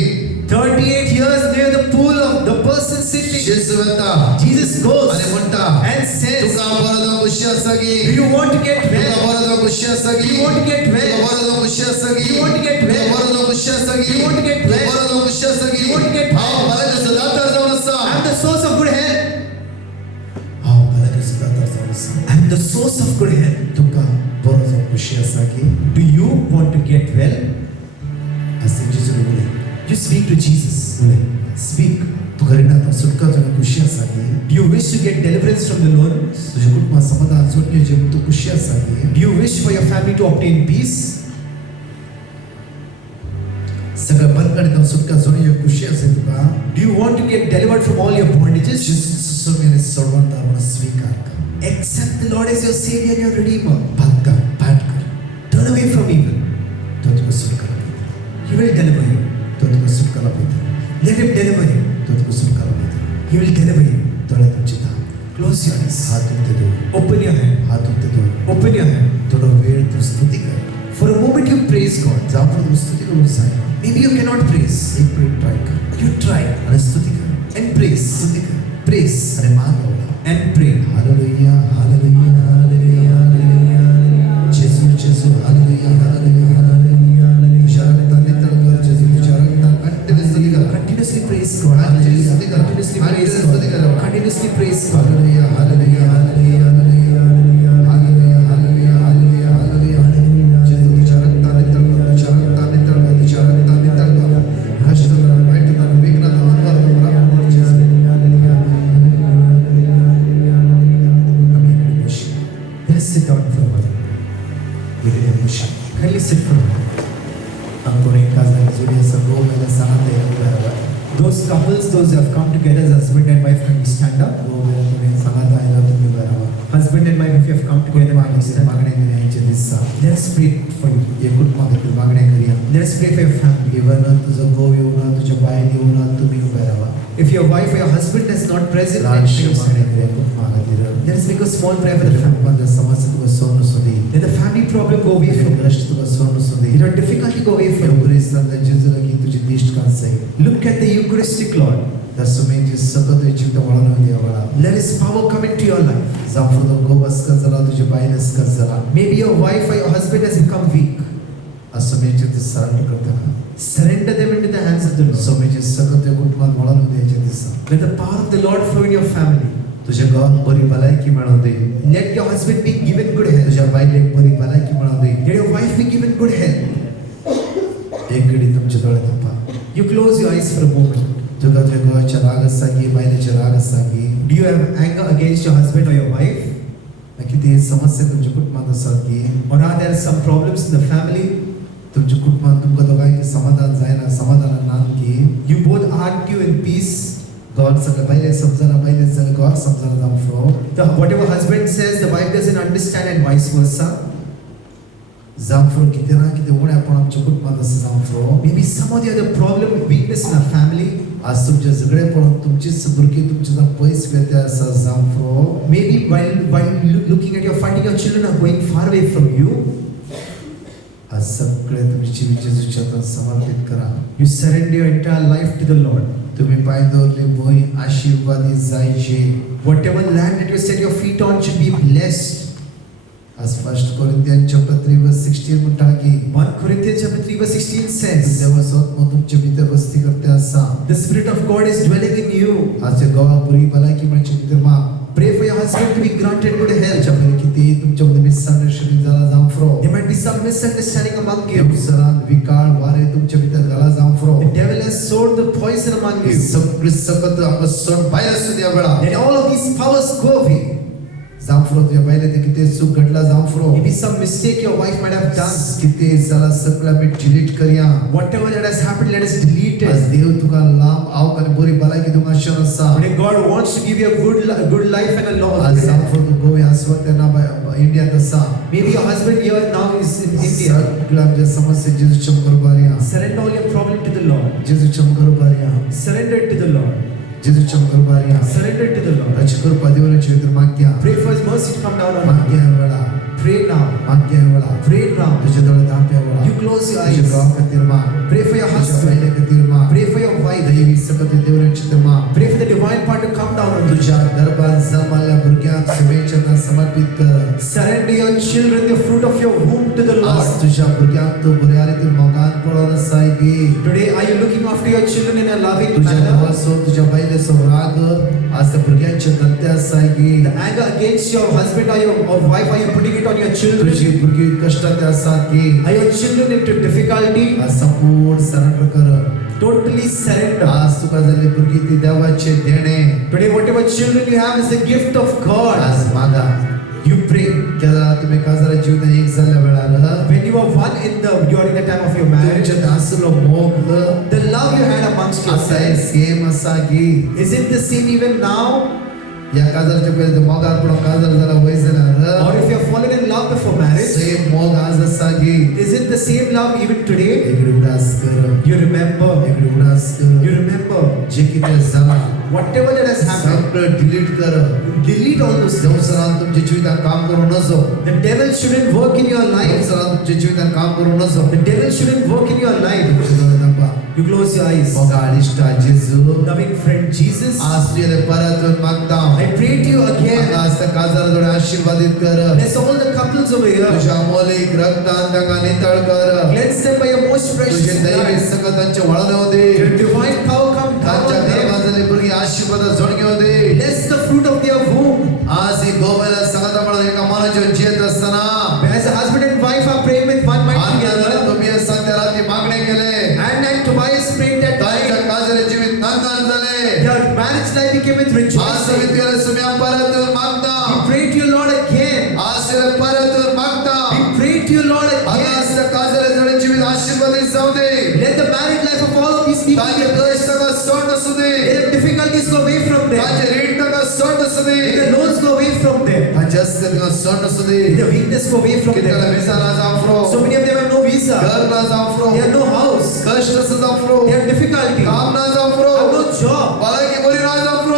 38 years near the pool of the person sitting. येशू येता Jesus goes आणि म्हणता and says, तुका बरं खुशी असा की do you want to get तुका well? बरं खुशी असा की Do you want to get well? तुका बरं खुशी असा की You want to get well? तुका बरं खुशी असा की You want to get well? तुका बरं खुशी असा की You want to get well? हाव मला कसं दाता जाऊन असा I am the source of good health. हाव मला कसं दाता जाऊन असा I am the source of good health. तुका बरं खुशी असा की Do you want to get well? असे जिजू बोले You speak to Jesus. बोले Speak. तू घरी ना सुटका तुला खुशी असा की Do you wish to get deliverance from the loans? तुझ्या कुटुंबात समाधान सुटणे जे तू खुशी असा की Do you wish for your family to obtain peace? सगळं बंद सुटका जोनी जे खुशी असेल तुका Do you want to get delivered from all your bondages? सुसमेने सर्वांना आपण स्वीकार कर. Accept the Lord as your Savior and your Redeemer. पाठ कर. Turn away from evil. तो तुका सुटका He will deliver you. तो तुका सुटका पाहिजे. Let Him deliver you. तो तुका सुटका पाहिजे. He will deliver you. थोडा तुमची दाम. Close your eyes. हात उंचे दो. Open your hand. हात उंचे दो. Open your hand. थोडा वेळ तू स्तुती कर. For a moment you praise God. जाऊन तू स्तुती करून सांग. Maybe you cannot praise. एक मिनिट ट्राय कर. You try आणि स्तुती कर. and praise. स्तुती कर. Praise अरे मान लावला. and pray. Hallelujah hallelujah hallelujah hallelujah. Jezu Jezu hallelujah hallelujah hallelujah. तुझ्या रक्ताने तळकर जेसू तुझ्या रक्तात कंटिन्युअसली कर. Continuously praise God. स्तुती कर. Continuously praise स्तुती God. कर. Continuously praise God. Hallelujah hallelujah hallelujah hallelujah hallelujah hallelujah hallelujah hallelujah hallelujah. जेसू तुझ्या रक्ताने तळकर तुझ्या रक्ताने तळकर तुझ्या रक्ताने तळकर. कष्टाला वाईटाला वेदनाला दुःखाला बरोबर जेसू. Hallelujah hallelujah hallelujah hallelujah. Let's sit down for a while. इकडे मुशी. Kindly sit for a while. आपण एका जागी जोडी असं गोव्याला सहा ते एक वेळा. Those couples, those who have come together as husband and wife, can you stand up? गोव्याला तुम्ही सहा जायला तुम्ही Barawa. Husband and wife, if you have come together, can you stand up? मागण्या करायचे दिसता. Let us pray for you. एकूण मागणी मागण्या करूया. Let us pray for your family. Even तुझं गोव येऊन तुझ्या बाई येऊन तुम्ही उभे राहा. If your wife or your husband is not present, then लहानशी please मागण्या करूया. खूप मागा दिलं. let us make a small prayer for the family. माझ्या समस्या तुला सोडून सोडी. Let the family problem go away from you. कष्ट तुला सोडून सोडी. Let your difficulty go away from you. एवढे जिजलं की तुझी दिष्ट कांस आहे. Look at the Eucharistic Lord. त्या समयची सतत जीवित वळण देवाला. Let His power come into your life. Jafar गोवस का चला तुझे बाईनस का चला. Maybe your wife or your husband has become weak. असं मी ते सरेंडर करते ना Surrender them into the hands of the Lord. सो मी जे सगळं त्या कुटुंबात वळण द्यायचे दिसा Let the power of the Lord flow in your family. तुझ्या गावात बरी भलायकी मिळवून दे Let your husband be given good health. तुझ्या बाईला एक बरी भलायकी मिळवून दे Let your wife be given good health. एक घडी तुमचे डोळे तपा You close your eyes for a moment. तुका तुझ्या गावाच्या राग असा की बायलेचे राग असा की Do you have anger against your husband or your wife? किती समस्या तुमच्या कुटुंबात असतात की Or are there some problems in the family? तुमच्या कुटुंबात तुमका दोघांकी समाधान जायना समाधान ना की You both argue in peace. God सगळं बायले समजना बायले सगळं God समजना जाऊन फ्रो Whatever husband says, the wife doesn't understand, and vice versa. जाऊन फ्रो किती ना किती उघड्या आपण आमच्या कुटुंबात असं जाऊन फ्रो Maybe some of the other problem, weakness in our family. आज तुमचे सगळे पण तुमचीच भुरगी तुमचे जाऊन पैस घेते असं जाऊन फ्रो Maybe while looking at your finding your children are going far away from you. आज सगळे तुमची जेजूच्या समर्पित करा You surrender your entire life to the Lord. तुम्ही पाय दोरले भूमी आशीर्वादी जायचे Whatever land that you set your feet on should be blessed. आज first Corinthian chapter 3 verse 16 म्हणता की 1 Corinthians chapter 3 verse 16 says, देवा स्वतः तुमच्या भीतर वस्ती करते असा the Spirit of God is dwelling in you. आज ते गावा पुरी भलायकी म्हणजे भीतर मा Pray for your husband to be granted good health. तुमच्यामध्ये किती तुमच्यामध्ये मिसअंडरस्टँडिंग झाला जाऊन फ्रो There might be some misunderstanding among you. सरान विकाळ वारे तुमच्या भीतर घाला जाऊन फ्रो The devil has sowed the poison among you. सगळी सकत आपण सोड बाहेर असू द्या वेळा Let all of these powers go away. जाऊन फ्रो तुझ्या बायले ते किती चूक घडला जाऊन फ्रो Maybe some mistake your wife might have done. किती झाला सगळा मी डिलीट करूया Whatever that has happened, let us delete आज it. देव तुका लांब आव आणि बोरी भलायकी तुका आशीर्वाद असा Today God wants to give you a good life and a आज जाऊन long फ्रो तू गोवे आसवत त्यांना इंडियात असा Maybe your husband here now is in India. सगळ्या आमच्या समस्या जेजूच्या बरोबरिया Surrender all your problem to the Lord. जेजूच्या बरोबरिया Surrender it to the Lord. जेजूच्या बरोबरिया Surrender it to the Lord. रचकर पदिवराची वितर माग्या Pray for His mercy to come down on you. माग्या वेळा Pray now. माग्या वेळा Pray now. तुझ्या डोळे दाप्या वेळा You close your तुझ्या eyes. गाव खातीर मा Pray for your तुझ्या husband. बायले खातीर मा Pray for your wife. दैवी सकत देवरांची तर मा Pray for the divine power to come down on you. तुझ्या गर्भात जन्मलेल्या भुरग्यांक शुभेच्छा समर्पित कर Surrender your children, the fruit of your womb, to the आज Lord. तुझ्या भुरग्यांक तू बऱ्या रीतीन मोगान पळोवन आसाय गी Today, are you looking after your children in a loving तुझ्या manner? गावासो तुझ्या बायलेसो राग आज त्या भुरग्यांचे गलते आसाय गी The anger against your husband or wife, are you putting it on your children? तुझी भुरगी कष्टात आसात गी Are your children into difficulty? आज संपूर्ण सरेंडर कर Totally surrender. आज तुका जाल्ली भुरगी ती देवाचे देणे Today, whatever children you have is the gift of God. आज मागा You pray. केला तुम्ही काजरा जीवन एक जाल्ल्या वेळार When you were one during the time of your marriage, तुमचे आसलो मोग the love you had amongst असाय yourselves, सेम असा गी is it the same even now? या काजराच्या पहिले मोगार पण काजर झाला वय Or झाला if you have fallen in love before marriage, same मोग आज असा गी is it the same love even today? इकडे उडास कर You remember. इकडे उडास कर You remember. जे किती झाला Whatever that has happened, सगळं डिलीट कर delete all those things. संसारात तुमच्या जीवितात काम करू नसो The devil shouldn't work in your life. संसारात तुमच्या जीवितात काम करू नसो The devil shouldn't work in your life. तुमचे डोळे दाबा You close your eyes. Moga Arishta Jeju Loving friend Jesus, आज तुझे परत मागता I pray to you again. आज त्या काजर जोडे आशीर्वादित कर Bless all the couples over here. तुझ्या अमोलिक रक्तान त्यांना नितळ कर Cleanse them by your most precious तुझे दैवी blood. सकतांचे वळण होऊ दे Your divine power come down त्यांच्या on them. गर्भातले भुरगी आशीर्वाद जोडगे होऊ दे Bless the fruit of their womb. आज ही गोवेला संगता म्हणून एका मनाच्या जियत असताना As a husband and wife are praying with one mind आज्ञाला together, तुम्ही सध्या रात्री मागणे केले and Tobias prayed that त्यांच्या night, काजरे जीवित नंदन झाले their marriage life became with आज rejoicing. समितीला तुम्ही परत मागता We pray to you, Lord, again. आज परत मागता We pray to you, Lord, आज again. त्या काजरे जोडे जीवित आशीर्वादित जाऊ दे Let the married life of all of these people त्यांचे be क्लेश blessed. सगळं सोड असू दे Let the difficulties go away from them. त्यांचे रीड सगळं सोड असू दे Let the loans go away from them. त्यांचे अस्तित्व सोड असू दे Let the weakness go away from कित्येकाला them. विसा ना जाफरो So many of them have no visa. घर ना जाफरो They have no house. कष्ट से जाफरो They have difficulty. काम ना जाफरो Have no job. मला की बोली ना जाफरो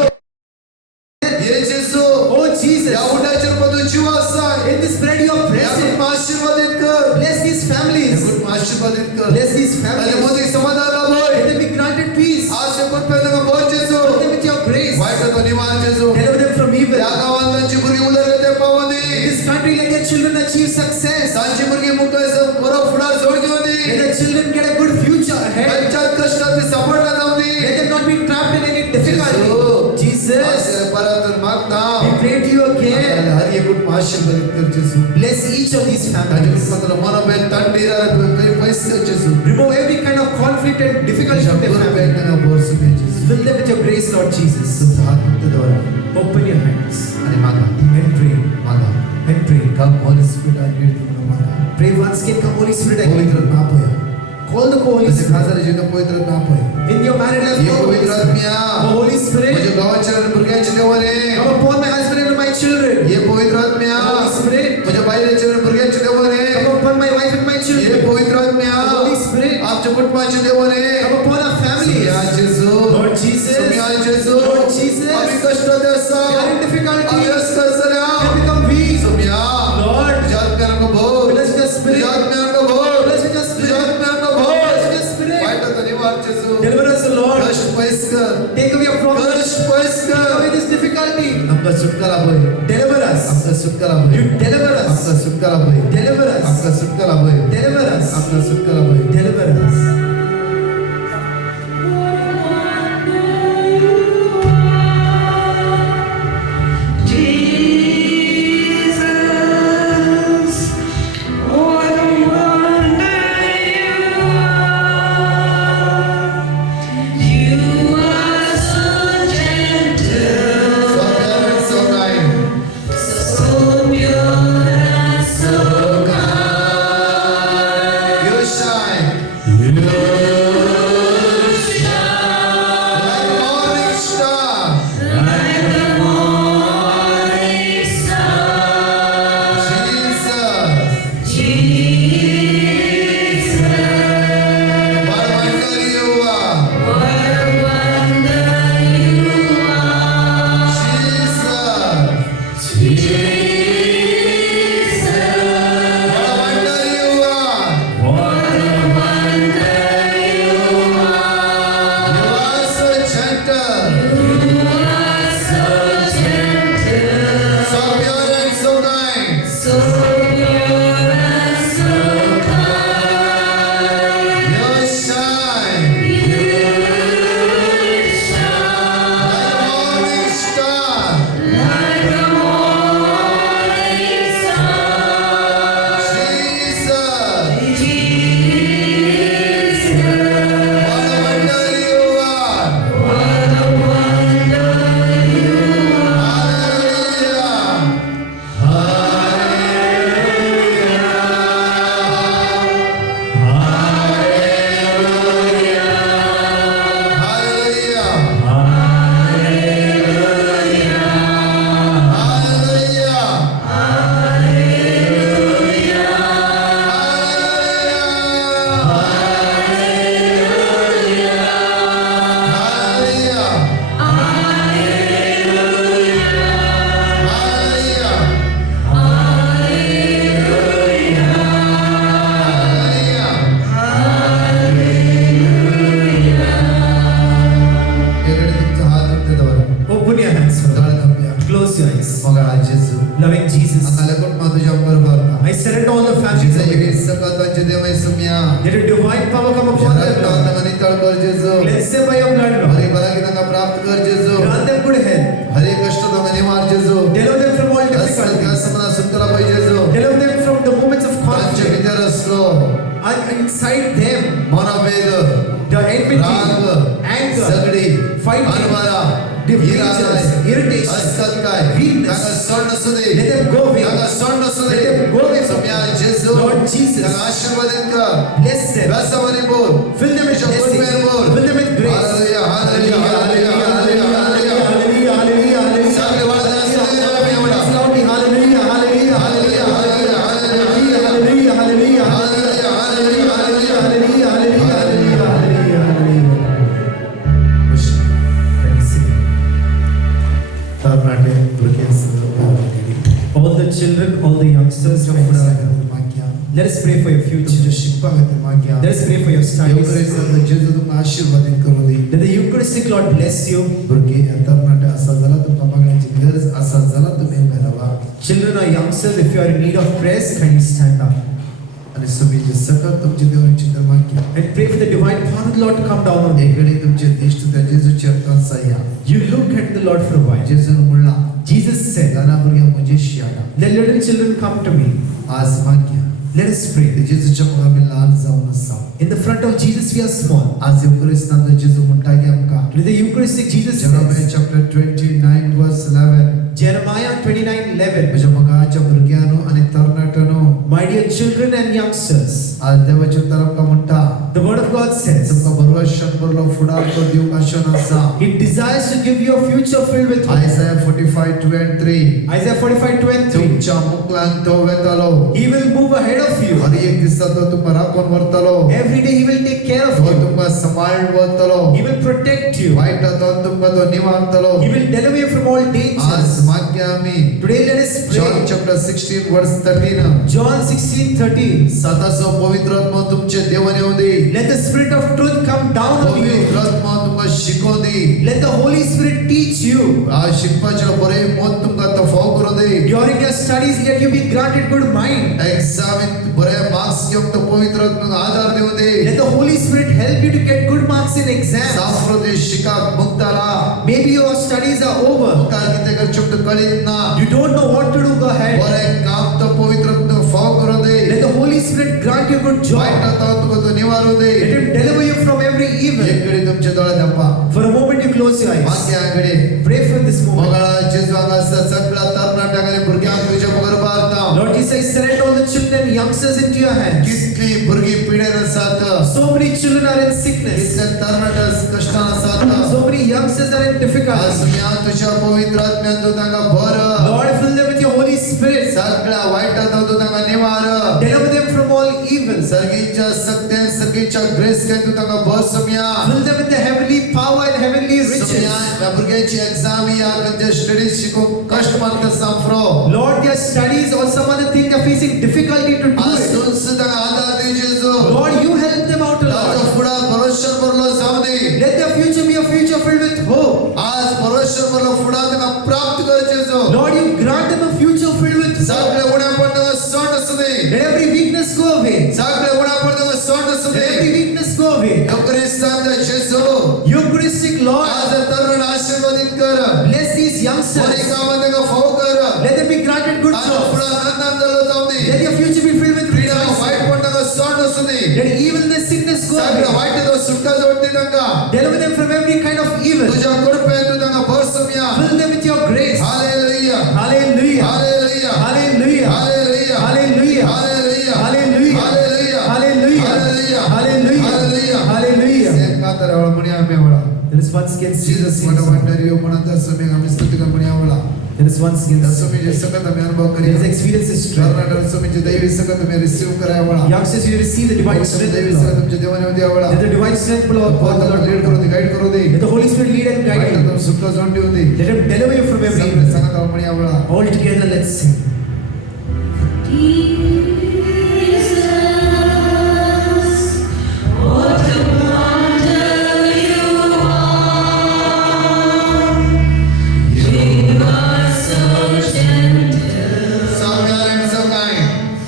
ये जेसू Oh Jesus, या उड्याच्या पदू Jivasa in this bread you are या blessed. कुटुंब आशीर्वादित कर Bless these या families. कुटुंब आशीर्वादित कर Bless these आणि families. मोदी समाधान लाभोय Let them be granted peace. आज से कुटुंब का बोल जेसू Fill them with your grace. White तो निवार जेसू Deliver them from evil. believer. ह्या गावात तांची भुरगीं उदरगती पावली. In this country, let their children achieve success. तांची भुरगीं मुखार बरो फुडार जोड घेवनी. Let their children get a good future ahead. त्यांच्यात कष्टात ती सांभाळना जावनी. Let them not be trapped in any difficulty. Jesus, परत मागता. we pray to you again. हर एक कुटुंब आशीर्वादित कर जेसू. Bless each of these ताजे families. कुटुंबातला मनोभेद तांडीरा पैसे जेसू. Remove every kind of conflict and difficulty from their family. बेंकना बोर्स में जेसू. Fill them with your grace, Lord Jesus. तुमचा हात तुमच्यावर Open your hands आणि मागा. and pray. मागा. And pray. Come Holy Spirit I need you मागा. Pray once again, come Holy Spirit. I पवित्र नाम होया. call the Holy तुझे Spirit. खासदार जीवन पवित्र नाम होया. In your married life, ये call the Holy पवित्र Spirit. आत्म्या. Oh, Holy Spirit, मुझे गावाच्या भुरग्यांचे देवाने. come upon my husband and my children. ये पवित्र आत्म्या. Holy Spirit, मुझे बाहेरच्या भुरग्यांचे देवाने. come upon my wife and my ये children. पवित्र आत्म्या. Holy Spirit, आमच्या कुटुंबाचे देवाने. come upon our families. सुमिया जेसू. Lord Jesus, सुमिया जेसू. Lord Jesus, आम्ही कष्टात असा. we are in difficulty. आम्ही असं असल्या. We become weak. सुमिया. Lord, तुझ्या आत्म्यानं बोल. fill us with your Spirit. तुझ्या आत्म्यानं बोल. Fill us with your तुझ्या Spirit. आत्म्यानं बोल. Fill us with your Spirit. वाईटाचा Nivar जेसू. Deliver us, Lord. कष्ट पैस कर. Take away your problems. कष्ट पैस Take कर. away this difficulty. आमका सुटकारा होय. Deliver us. आमका सुटकारा होय. You deliver us. आमका सुटकारा होय. Deliver us. आमका सुटकारा होय. Deliver us. आमका सुटकारा होय. Deliver us. Jesus, what a wonder you are so gentle, So pure and so kind. so pure and so kind. You shine. Like morning star. Jesus. What a wonder you are. Jesus. What a wonder you are. You are so gentle. So pure and so kind. You shine. Like a morning star. Jesus. What a wonder you are. Hallelujah. Hallelujah. Hallelujah. Open your hands. Close your eyes. Loving Jesus, I surrender all the families of it. Let a divine power come upon them, Lord. Cleanse them by your blood, Lord. Grant them good health. Deliver them from all difficulties. Deliver them from the moments of conflict. And inside them, the enmity, anger, fighting, divisions, irritation, weakness. Let them go away. Let them go away from you. Lord Jesus, bless them. Fill them with blessing. Fill them with grace. Hallelujah, hallelujah, hallelujah, hallelujah, hallelujah. Hallelujah, hallelujah, hallelujah. Sabe, guarda essa Praise loudly. Hallelujah, hallelujah, hallelujah, hallelujah, hallelujah, hallelujah, hallelujah, hallelujah, hallelujah, hallelujah, hallelujah, hallelujah, hallelujah. All the children, all the youngsters, let us pray for your future. Let us pray for your studies. Let the Eucharistic Lord bless you. Porque a Children or youngsters, if you are in need of prayers, kindly stand up आणि सगळे सकत तुमचे देवाची धर्माकी and pray for the divine power of the Lord to come down on you. एकडे तुमचे इष्ट त्या जेजूचे अर्थांसाया You look at the Lord for a while. जेजून म्हणला Jesus said, लहान भुरग्या म्हजेशी आया "Let little children come to me." आज माग्या Let us pray. ते जेजूच्या मग आम्ही लहान जाऊन असा In the front of Jesus, we are small. आज युक्रिस्तान जेजू म्हणटा की आमका With the Eucharistic, Jesus Jeremiah says, chapter 29 verse 11 Jeremiah 29:11, माझ्या मगाच्या भुरग्यानो आणि तरणाट्यानो "My dear children and youngsters, आज देवाच्या तरफका म्हणटा the word of God says, तुमका भरवशान भरलो फुडार तो दिवक आशेन आसा He desires to give you a future filled with hope." Isaiah 45:2-3 Isaiah 45:23, तुमच्या मुखलान तो वेतालो He will move ahead of you. हर एक दिसा तो तुमका राखून व्हरतलो Every day He will take care of तो you. तुमका सांभाळून व्हरतलो He will protect you. वाईटातून तुमका तो निवारतलो He will deliver you from all आज dangers. माग्या आम्ही Today let us John pray. chapter 16 verse 13 John 16:13. सातासो पवित्र आत्मा तुमचे देवान येऊ दे Let the Spirit of truth come down on you. पवित्र आत्मा तुमका शिकव दे Let the Holy Spirit teach you. आज शिकपाचे बरे मत तुमका तो फाव करू दे During your studies, let you be granted good mind. Examine बरे मार्क्स घेऊन तो पवित्र आत्मा आधार देऊ दे Let the Holy Spirit help you to get good marks in exams. साफ्रोदे शिकाक मुक्ताला Maybe your studies are over. मुकार किते कर चुप्त कळीत ना You don't know what to do. Go ahead. बरे काम तो पवित्र आत्मा फाव करू दे Let the Holy Spirit grant you good job. वाईटातून तुमका तो निवारू दे Let Him deliver you from every evil. एककडे तुमचे डोळे दापा For a moment, you close your eyes. माग्याकडे Pray for this moment. मगळा जेजू हांगा सगळा तरणाट्यांकडे भुरग्यांक तुझ्या मुखार पारता Lord Jesus, I surrender all the children and youngsters into your hands. कितली भुरगी पिडेन आसात So many children are in sickness. कितले तरणाटे कष्टान आसात So many youngsters are in आज difficulty. या तुझ्या पवित्र आत्म्यान तू तांका भर Lord, fill them with your Holy Spirit. सगळ्या वाईटातून तू तांका निवार Deliver them from all evil. सर्गीच्या सत्य सर्गीच्या ग्रेस काय तू तांका भर समया Fill them with the heavenly power and heavenly riches. समया या भुरग्याची एक्झाम या गंजे स्टडीज शिकून कष्ट मानता सांफ्रो Lord, their studies or some other thing are facing difficulty to do आज it. सुन सुद्धा आधार दे जेजू Lord, you help them out, ताजो Lord. फुडा भरोसा भरलो जाऊ दे Let their future be a future filled with hope. आज भरोसा भरलो फुडा तांका प्राप्त कर जेजू Lord, you grant them a future filled with hope. सगळे उड्या पडता सण असू दे Let every weakness go away. सगळे उड्या पडता सण असू Let दे every weakness go away. युक्रिस्तान जेजू Eucharistic Lord, आज तरुण आशीर्वादित कर bless these बरी youngsters. कामांना का फाव कर Let them be granted good आज jobs. फुडा नंदन झालो जाऊ दे Let their future be filled with पीडा rejoicing. वाईट पडता सण असू दे Let evilness, sickness go सगळे away. वाईट तो सुटका जोडते तांका Deliver them from every kind of evil. तुझ्या कृपे तू तांका भर समया Fill them with your grace. Hallelujah Hallelujah. Hallelujah Hallelujah. Hallelujah Hallelujah. Hallelujah Hallelujah. Hallelujah Hallelujah. Hallelujah. Hallelujah. Hallelujah. Hallelujah. सेंकातर आवळा म्हणी आम्ही आवळा There is once again Jesus मला वाटणारी म्हणत असमे आम्ही स्तुती कर म्हणी आवळा There is once again दसमी जे सकत आम्ही अनुभव there करी is experience is strength. Karnataka समीचे दैवी सकत आम्ही रिसीव कराय आवळा Youngsters, you receive the divine strength दैवी of the सकत Lord. तुमच्या देवाने होती आवळा Let the divine strength flow upon the lead Lord. करू दे गाईड करू दे Let the Holy Spirit lead and guide white you. सुख जोंडी होती Let him deliver you from every सगळे evil. सांगत आहो म्हणी आवळा All together, let's sing.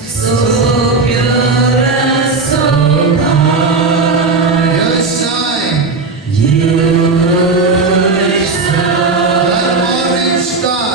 So pure and so kind you shine like a morning star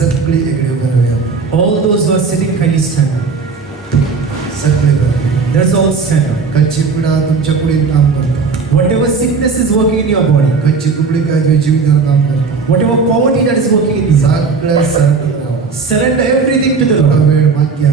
सगळी इकडे उभे राहूया. All those who are sitting, kindly stand up. सगळे उभे राहूया. Let's all stand up. कच्ची पिढा तुमच्या पुढे काम करतो. Whatever sickness is working in your body, कच्ची कुपडी काय तुझ्या जीवितावर काम करतो. whatever poverty that is working in you, सगळं सरळ राहा. surrender everything to the थोडा Lord. वेळ माग्या.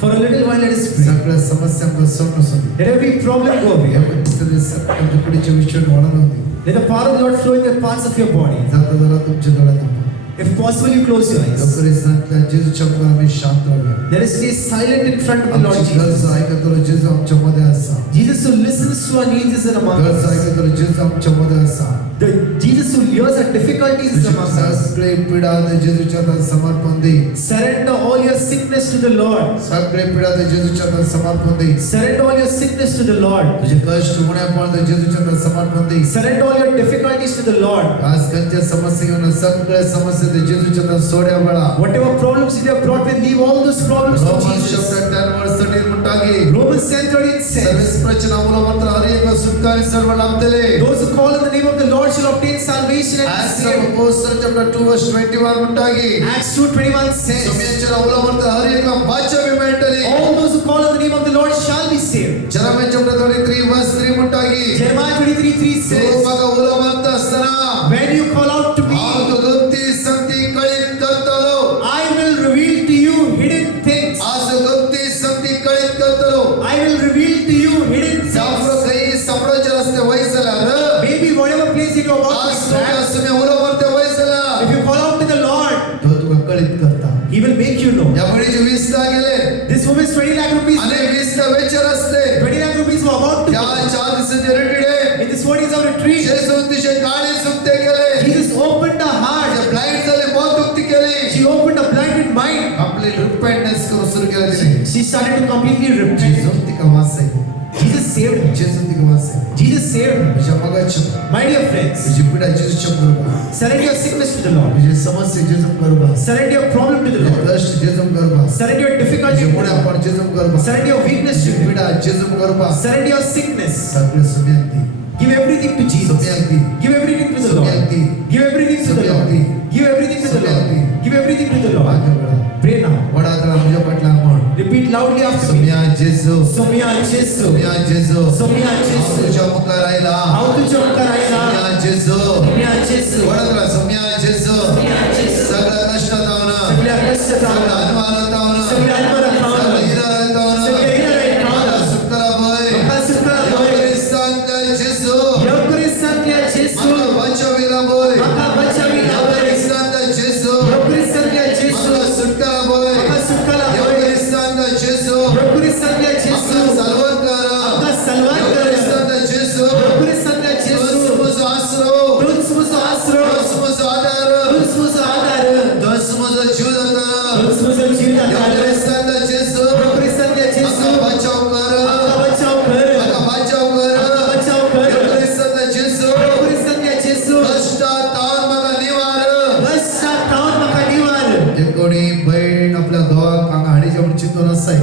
For a little while, let us pray. सगळ्या समस्यांवर सोडणं सोडून. Let every problem go away. तुमच्या पुढच्या विषयावर वाढत होते. Let the power of the Lord flow in the parts of your body. जाता जरा तुमच्या डोळ्यात थांबा. If possible, you close your eyes. Doctor सांगितलं जेजूच्या पुढे आम्ही शांत राहूया. Let us stay silent in front of the Lord आमची गरज Jesus. ऐकतो जेजू आमच्या मध्ये असा. Jesus who listens to our needs is among गरज us. ऐकतो जेजू आमच्या मध्ये असा. The Jesus who hears our difficulties is among us. सगळे पीडा जेजूच्या हातात समर्पण दे. Surrender all your sickness to the Lord. सगळे पीडा जेजूच्या हातात समर्पण दे. Surrender all your sickness to the Lord. तुझे कष्ट होण्यापर्यंत जेजूच्या हातात समर्पण दे. Surrender all your difficulties to the Lord. आज कंच्या समस्या घेऊन सगळ्या समस्या जेजूच्या हातात सोड्या बळा. Whatever problems you have brought with, leave all those problems to Roman Jesus. शब्द 10:13 म्हणतागे. Romans 10:13 says, सर्वच प्रचना मुलांतर हर एक सुटकारे सर्व लाभतले. those who call on the name of the Lord shall obtain salvation and be Acts of saved. Apostles chapter 2:21 म्हणतागे. Acts 2:21 says, समयाच्या मुलांतर हर एक वाचा भी मिळतले. all those who call on the name of the Lord shall be saved. Jeremiah chapter 23:3 म्हणतागे. Jeremiah 23:3 तो says, बघा मुलांत असताना when you call out to me, आज गंती संती कळीत करतलो. I will reveal to you hidden things. आज गंती संती कळीत करतलो. I will reveal to you hidden सापडो things. काही सापडोचे रस्ते वयसला र. Maybe whatever place you are about आज to तुम्ही extract, असं मुलांत वयसला. if you call out to the Lord, तो तुला कळीत करता. He will make you know. या मुलीचे 20 लाख गेले. This woman's 20 lakh rupees. आणि 20 ला वेचर असते. 20 lakh rupees were about to या go. 4 दिवसाचे रेडिडे. In this 40 days of retreat, जेसू अतिशय काळे सुक्ते केले. Jesus opened her heart. Blind झाले बहुत दुखती केली. She opened a blinded mind. आपले रिपेंटन्स करू सुरू केलं तिने. She started to completely repent. जेसू ती कमास आहे. Jesus saved her. जेसू ती कमास आहे. Jesus saved her. तुझ्या मगाच्या My dear friends, तुझी पीडा जेसूच्या बरोबर. surrender your sickness to the Lord. तुझे समस्या जेसू बरोबर. Surrender your problem to the तुझे Lord. कष्ट जेसू बरोबर. Surrender your difficulty तुझे to the पुण्या Lord. पण जेसू बरोबर. Surrender your weakness to तुझी Him. पीडा जेसू बरोबर. Surrender your sickness. सगळे सुम्यांती. Give everything to Jesus. सुम्यांती. Give everything to the Lord. सुम्यांती. Give everything to the Lord. Give everything to the Lord. Give everything to the Lord. मागे वळा. Pray now. वडातला तुझ्या पटला म्हण. Repeat loudly after me. सुम्या जेसू. Somya Jesu. सुम्या जेसू. Somya Jesu. तुझ्या मुखात राहिला. How to jump करायला? सुम्या जेसू. Somya Jesu. वडातला सुम्या जेसू. Somya Jesu. सगळं कष्टात आवना. सगळ्या कष्टात सगळं आवना. अनुमानात आवना. सगळ्या अनुमानात आवना. सगळं हिरात आवना. सगळ्या हिरात आवना. मला सुटका भय. मला सुटका भय. खरिस्तानच्या जेसू. योगरिस्तानच्या जेसू. मला बचाविला भय. माका बचाविला भय. खरिस्तानच्या जेसू. योगरिस्तानच्या जेसू. मला सुटका भय. माका सुटकाला भय. खरिस्तानच्या जेसू. योगरिस्तानच्या जेसू. आपला सलवत कर. आपला सलवत कर. खरिस्तानच्या जेसू. योगरिस्तानच्या जेसू. दोसमुस आसरो. तुझ मुझ आसरो. दोसमुस आधार. तुझ मुझ आधार. दोसमुस जीवदाता. तुझ मुझ जीवदाता. खरिस्तानच्या जेसू. योगरिस्तानच्या जेसू. आपला बचाव कर. आपला बचाव कर. आपला बचाव कर. आपला बचाव कर. खरिस्तानच्या जेसू. योगरिस्तानच्या जेसू. कष्टात मग निवार. कष्टात माका निवार. जे कोणी बहीण आपल्या गावाक हांगा हाडीच्या म्हण चिंतून आसाय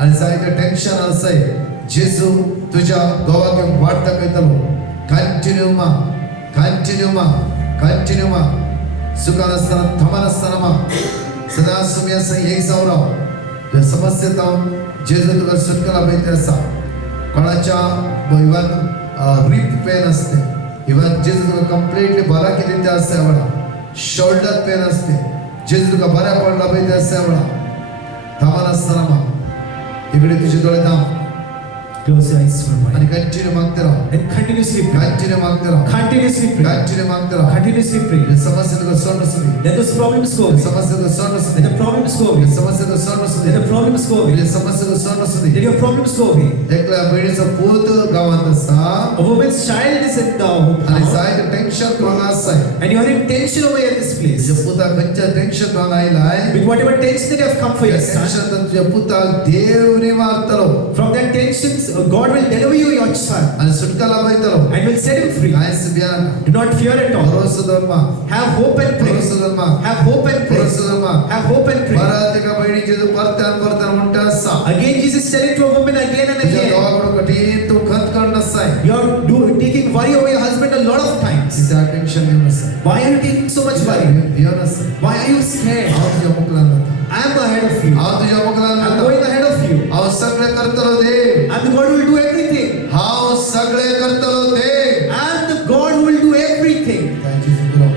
आनी जायते टेन्शन आसाय जेजू तुझ्या गावाक एक वाट दाखयतलो. कंटिन्यू मा सुखान आसतना थमान आसतना मा सदांच तुमी आसा एक जावन राव. त्या समस्येंत हांव जेजू तुका सुटका लाभयते आसा. कोणाच्या इवन रिप पेन असते. इवन जेजू तुका कंप्लीटली बरा केली ते आसता वेळा. शोल्डर पेन असते. जेजू तुका बऱ्या पडला लाभयते आसता वेळा. थामान आसतना मा इकडे तुझे डोळे थांब. Close your eyes for a आणि moment कंटिन्यू मागते राह. and continuously pray. कंटिन्यू मागते राह. Continuously pray. कंटिन्यू मागते राह. Continuously pray. या समस्या तुका सॉल्व नसली. Let those problems go या away. समस्या तुका सॉल्व Let नसली. the problems go या away. समस्या तुका सॉल्व नसली. Let the problems go away. या समस्या तुका सॉल्व नसली. Let your problems go away. एकल्या बहिणीचा पूत गावात आसा A woman's child is in the आणि hometown जायते टेन्शन कोणाक आसाय. and you are in tension over at this place. तुझ्या पुताक खंयच्या टेन्शन कोणाक आयलाय. With whatever tension that you have come for त्या your son, टेन्शन तुझ्या पुताक देव निवारतलो from that tensions, God will deliver you your son आणि सुटका लाभयतलो. and will set him free. कायच भियान. Do not fear at all. भरोसा धर्मा. Have hope and pray. भरोसा धर्मा. Have hope and pray. भरोसा धर्मा. Have hope and pray. परत एका बहिणीचे जो परत्यान म्हणटा आसा. Again, Jesus telling to a woman again and तुझ्या again, गावाकडे कठीण तू खत करण आसाय. you are taking worry over your husband a lot of times. तिचा टेन्शन घेऊन आसा. Why are you taking so much worry? भियान आसा. Why are you scared? हांव ahead of you. हांव तुझ्या मुखार I'm वता. going ahead of you. हांव सगळें करतलो देव. And God will do everything. हांव सगळें करतलो देव. And the God who will do everything. ताची झुकलो.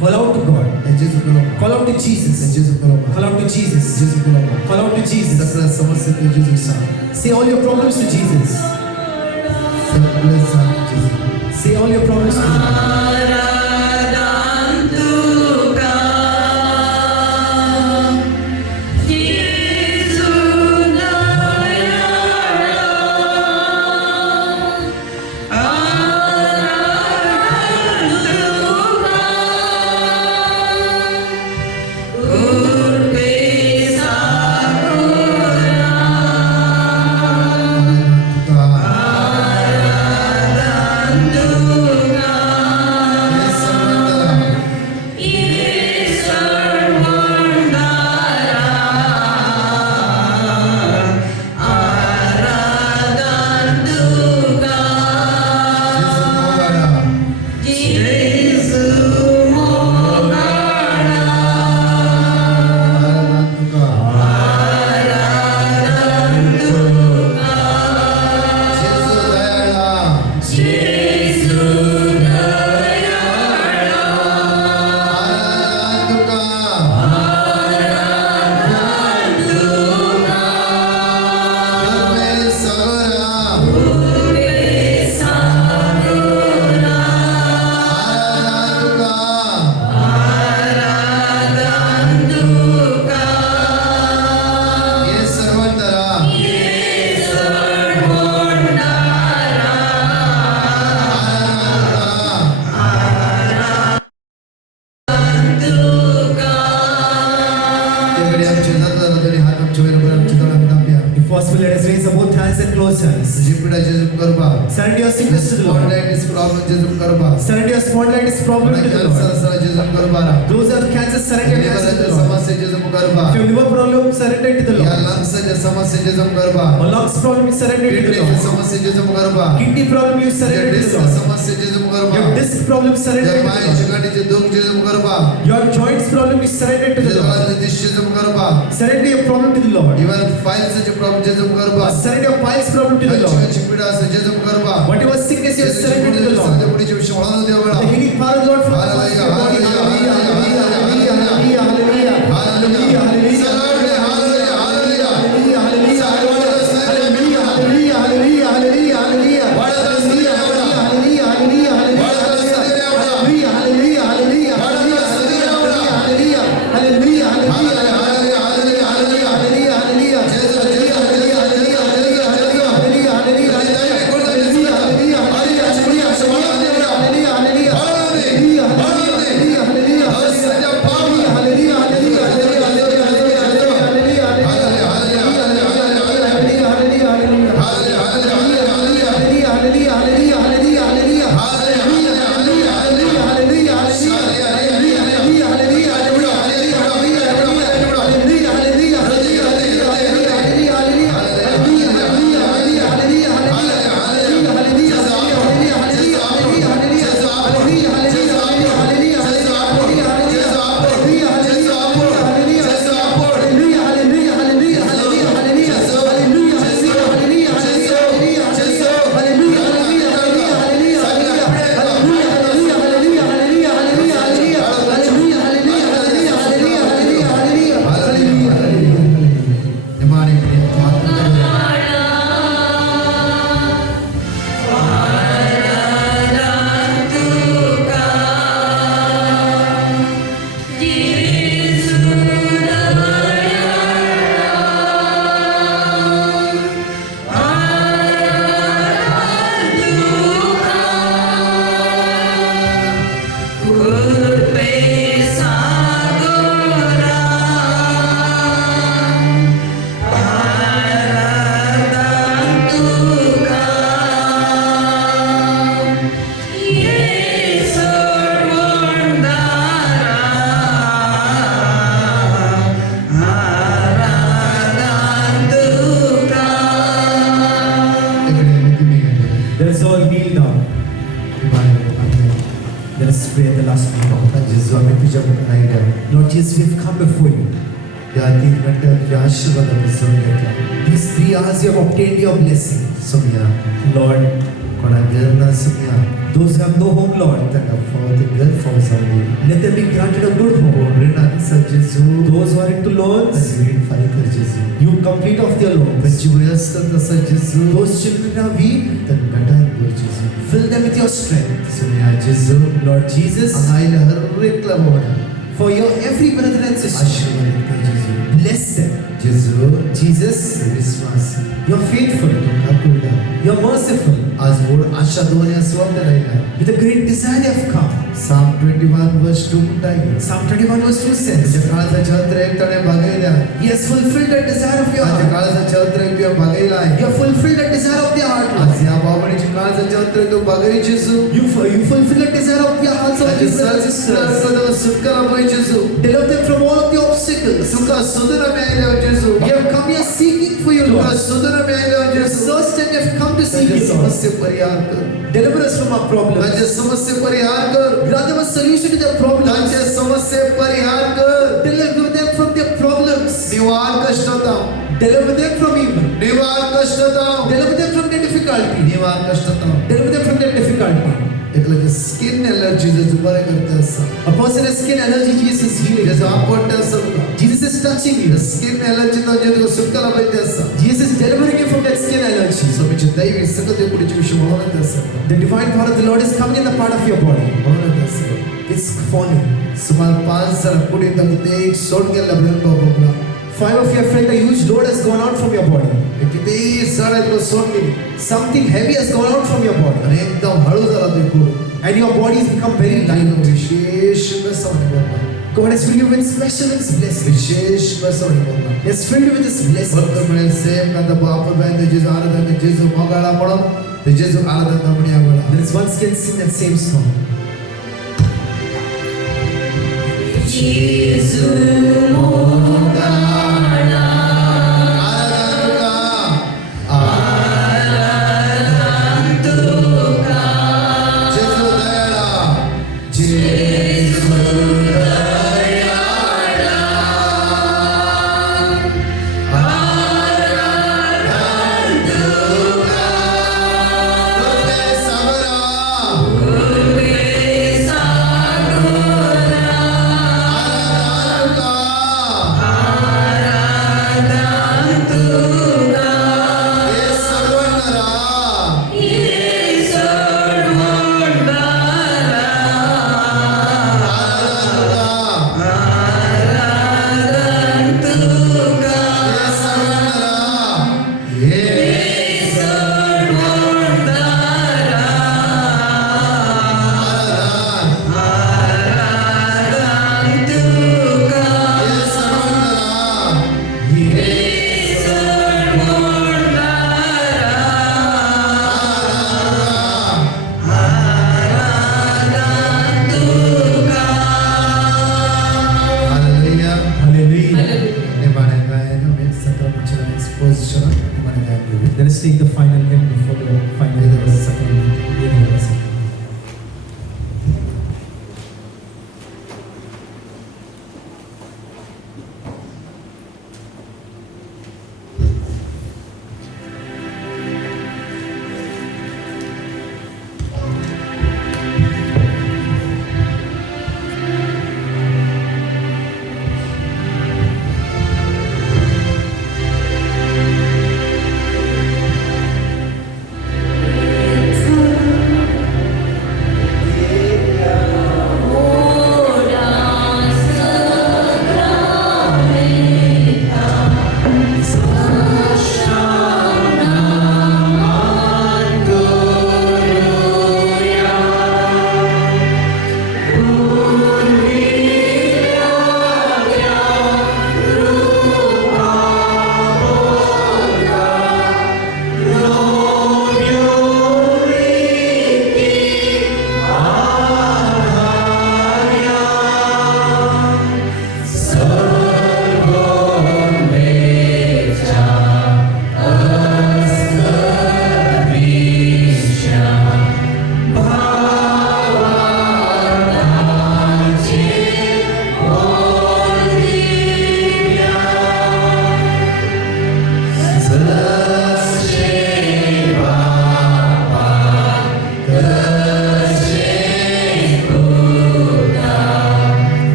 Call out to God. ताची झुकलो. Call out to Jesus. ताची झुकलो. Call out to Jesus. ताची झुकलो. Call out to Jesus. सगळ्या समस्या तुझी सांग. Say all your problems to Jesus. सगळें सांग तुझी. Say all your problems to Him. If possible, let us raise up both hands and close hands. Surrender your sickness to the Lord. Surrender your spondylitis problem to the Lord. Those who have cancer, surrender your cancer to the Lord. If you have liver problem, surrender it to the Lord. Or lungs problem, you surrender it to the Lord. Kidney problem, you surrender it to the Lord. Your disc problem, surrender it to the Lord. Your joints problem, you surrender it to the Lord. Surrender your problem to the Lord. Surrender your piles problem to the Lord. Whatever sickness you have surrendered to the Lord. The healing power of the Lord for your body. Hallelujah, hallelujah, hallelujah, hallelujah, hallelujah, hallelujah, Let us pray the last prayer. Lord Jesus, we have come before you. या 3 घंटे तुझ्या आशीर्वादाने समजून घेतला. These 3 hours you have obtained your blessing. समया Lord, कोणा घर ना समया those who have no home, Lord, त्यांना फावते घर फाव जाऊ let them be granted a good home. ऋणात सजेजू Those who are into loans, ऋण फारी कर जेजू you complete off their loans. पंची वयस्कर तसा जेजू Those children are weak, तन गटार बोल जेजू fill them with your strength. समया Jeju Lord Jesus, आईला हर एक लबवणा for your every brother and sister, आशीर्वाद कर जेजू bless them. जेजू Jesus, विश्वास you're faithful, आकुलता you're merciful. आज बोल आशा दोन्या स्वप्न राहिला With a great desire you have come. Psalm 21 verse 2 म्हणताय Psalm 21 verse 2 says, तुझ्या काळाचा छत्र एक तणे बघायला He has fulfilled the desire of your माझ्या heart. काळाचा छत्र एक तुझ्या बघायला You आहे have fulfilled the desire of their heart. आज या बाबणीची काळाचा छत्र तू बघायची जेजू You fulfill the desire of their hearts of माझे these brothers and sisters. सर सुटकाला पाहिजे जेजू Deliver them from all of the obstacles. तुका सुधरा मिळाल्या जेजू You have come here seeking for you, तुका Lord. सुधरा मिळाल्या You have Jeju searched and you have come to seek माझ्या you, Lord. समस्या परिहार कर Deliver us from our problems. माझ्या समस्या परिहार कर Grant them a solution to their problems. त्यांच्या समस्या परिहार कर Deliver them from their problems. Nivar कष्टता Deliver them from evil. Nivar कष्टता Deliver them from their difficulty. Nivar कष्टता Deliver them from their difficulty. एक लगे skin allergy जे बरे करते असा A person has skin allergy, Jesus is healing. जे आपटे असं Jesus is touching you. Skin allergy तो जे सुटकाला पाहिजे असा Jesus is delivering you from that skin allergy. समोरचे दैवी सगळे पुढचे विषय म्हणत असं The divine power of the Lord is coming in the part of your body. म्हणत असं It's falling. सुमार 5 जण पुढे तक ते एक सोड गेला ब्रह्म बघला 5 of you have felt a huge load has gone out from your body. किती जण आहेत तो सोड गेली Something heavy has gone out from your body. आणि एकदम हळू झाला ते पुढे And your body has become very light. विशेष बसवणे बोलला God has filled you with special and blessing. विशेष बसवणे बोलला He has filled you with His blessing. भरपूर मिळेल सेम का बाप बँड जेजू आराधना जेजू मगाळा म्हणून ते जेजू आराधना म्हणे आवडा There is one can sing that same song.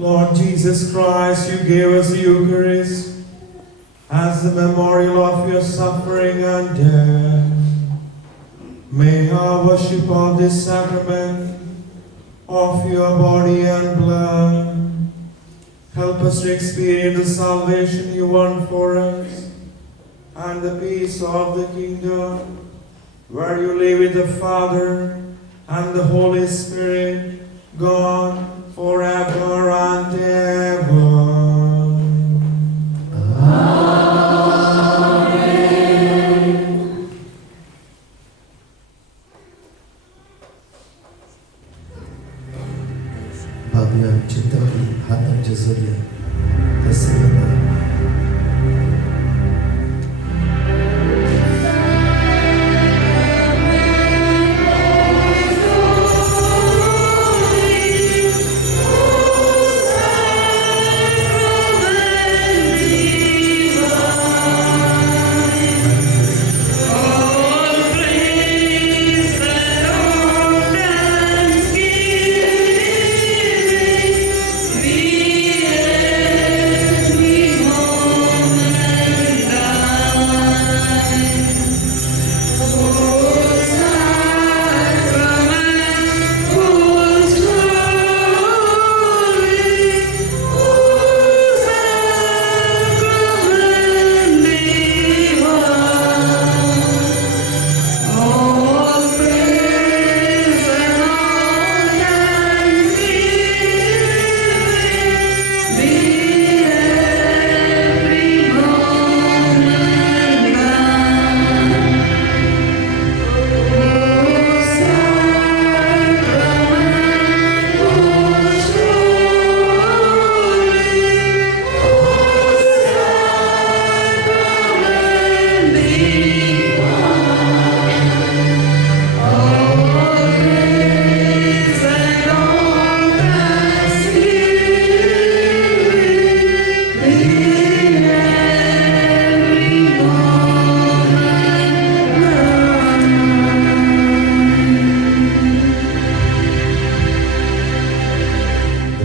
Lord Jesus Christ, you gave us the Eucharist as the memorial of your suffering and death. May our worship of this sacrament of your body and blood help us to experience the salvation you won for us and the peace of the kingdom, where you live with the Father and the Holy Spirit, God, forever and ever. बाबूया चित्तावली हाथ आमच्या जोडया तसं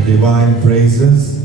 Divine praises.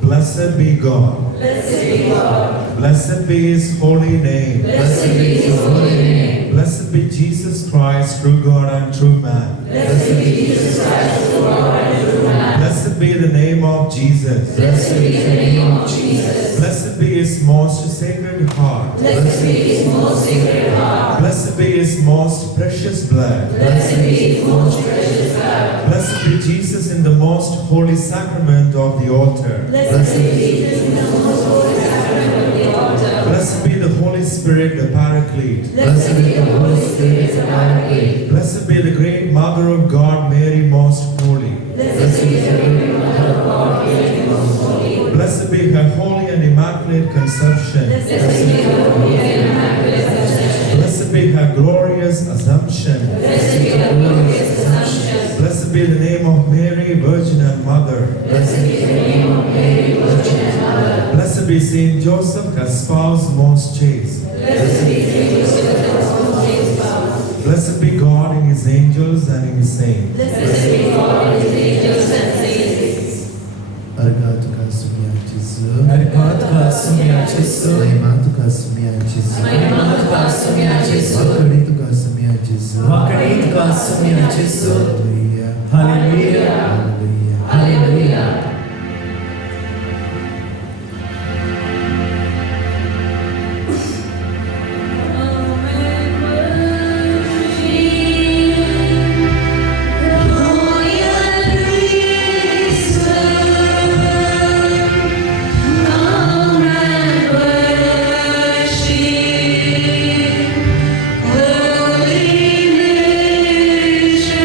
Blessed be God. Blessed be God. Blessed be his holy name. Blessed be his holy name. Blessed be Jesus Christ, true God and true man. Blessed be Jesus Christ, true God and true man. Blessed be the name of Jesus. Blessed be the name of Jesus. Blessed be his most sacred heart. Blessed be his most sacred heart. Blessed be his most precious blood. Blessed be his most precious blood. Blessed be Jesus in the most holy sacrament of the altar. Blessed be Jesus in the most holy sacrament of the altar. Blessed be the Holy Spirit, the Paraclete. Blessed be the Holy Spirit, the Paraclete. Blessed be the great Mother of God, Mary, most holy. Blessed be the great Mother of God, Mary, most holy. Blessed be her holy and immaculate conception. Blessed be her holy and immaculate conception. Blessed be her glorious assumption. Blessed be her glorious assumption. Blessed be the name of Mary, Virgin and Mother. Blessed be the name of Mary, Virgin and Mother. Blessed be Saint Joseph, her spouse most chaste. Blessed be Saint Joseph, her most spouse. Blessed be God in his angels and in his saints. Blessed be God in his angels and saints. Argatuka sumiachizu. Argatuka sumiachizu. Maimatuka sumiachizu. Maimatuka sumiachizu. Vakadituka sumiachizu. Vakadituka sumiachizu. Hallelujah. Hallelujah. Hallelujah. Hallelujah. Holy nation,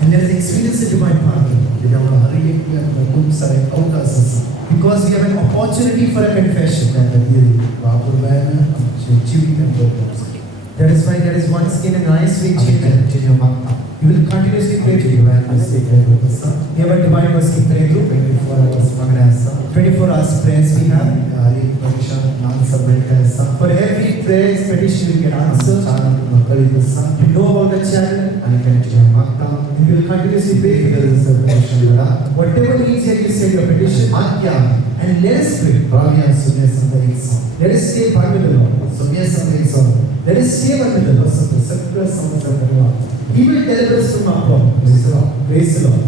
And let us experience it, Divine Father. Because we have an opportunity for a confession. That is why there is once again a nice way change. You will continuously pray to Divine Mercy. We have a Divine Mercy prayer group. 24 hours prayers we have. For every prayer petition you can answer. You know about the channel. And you will continuously pray for this. Whatever needs that you say your petition. And let us pray. Let us stay one with the Lord. Let us stay one with the Lord. He will deliver us from our problems. Praise the Lord.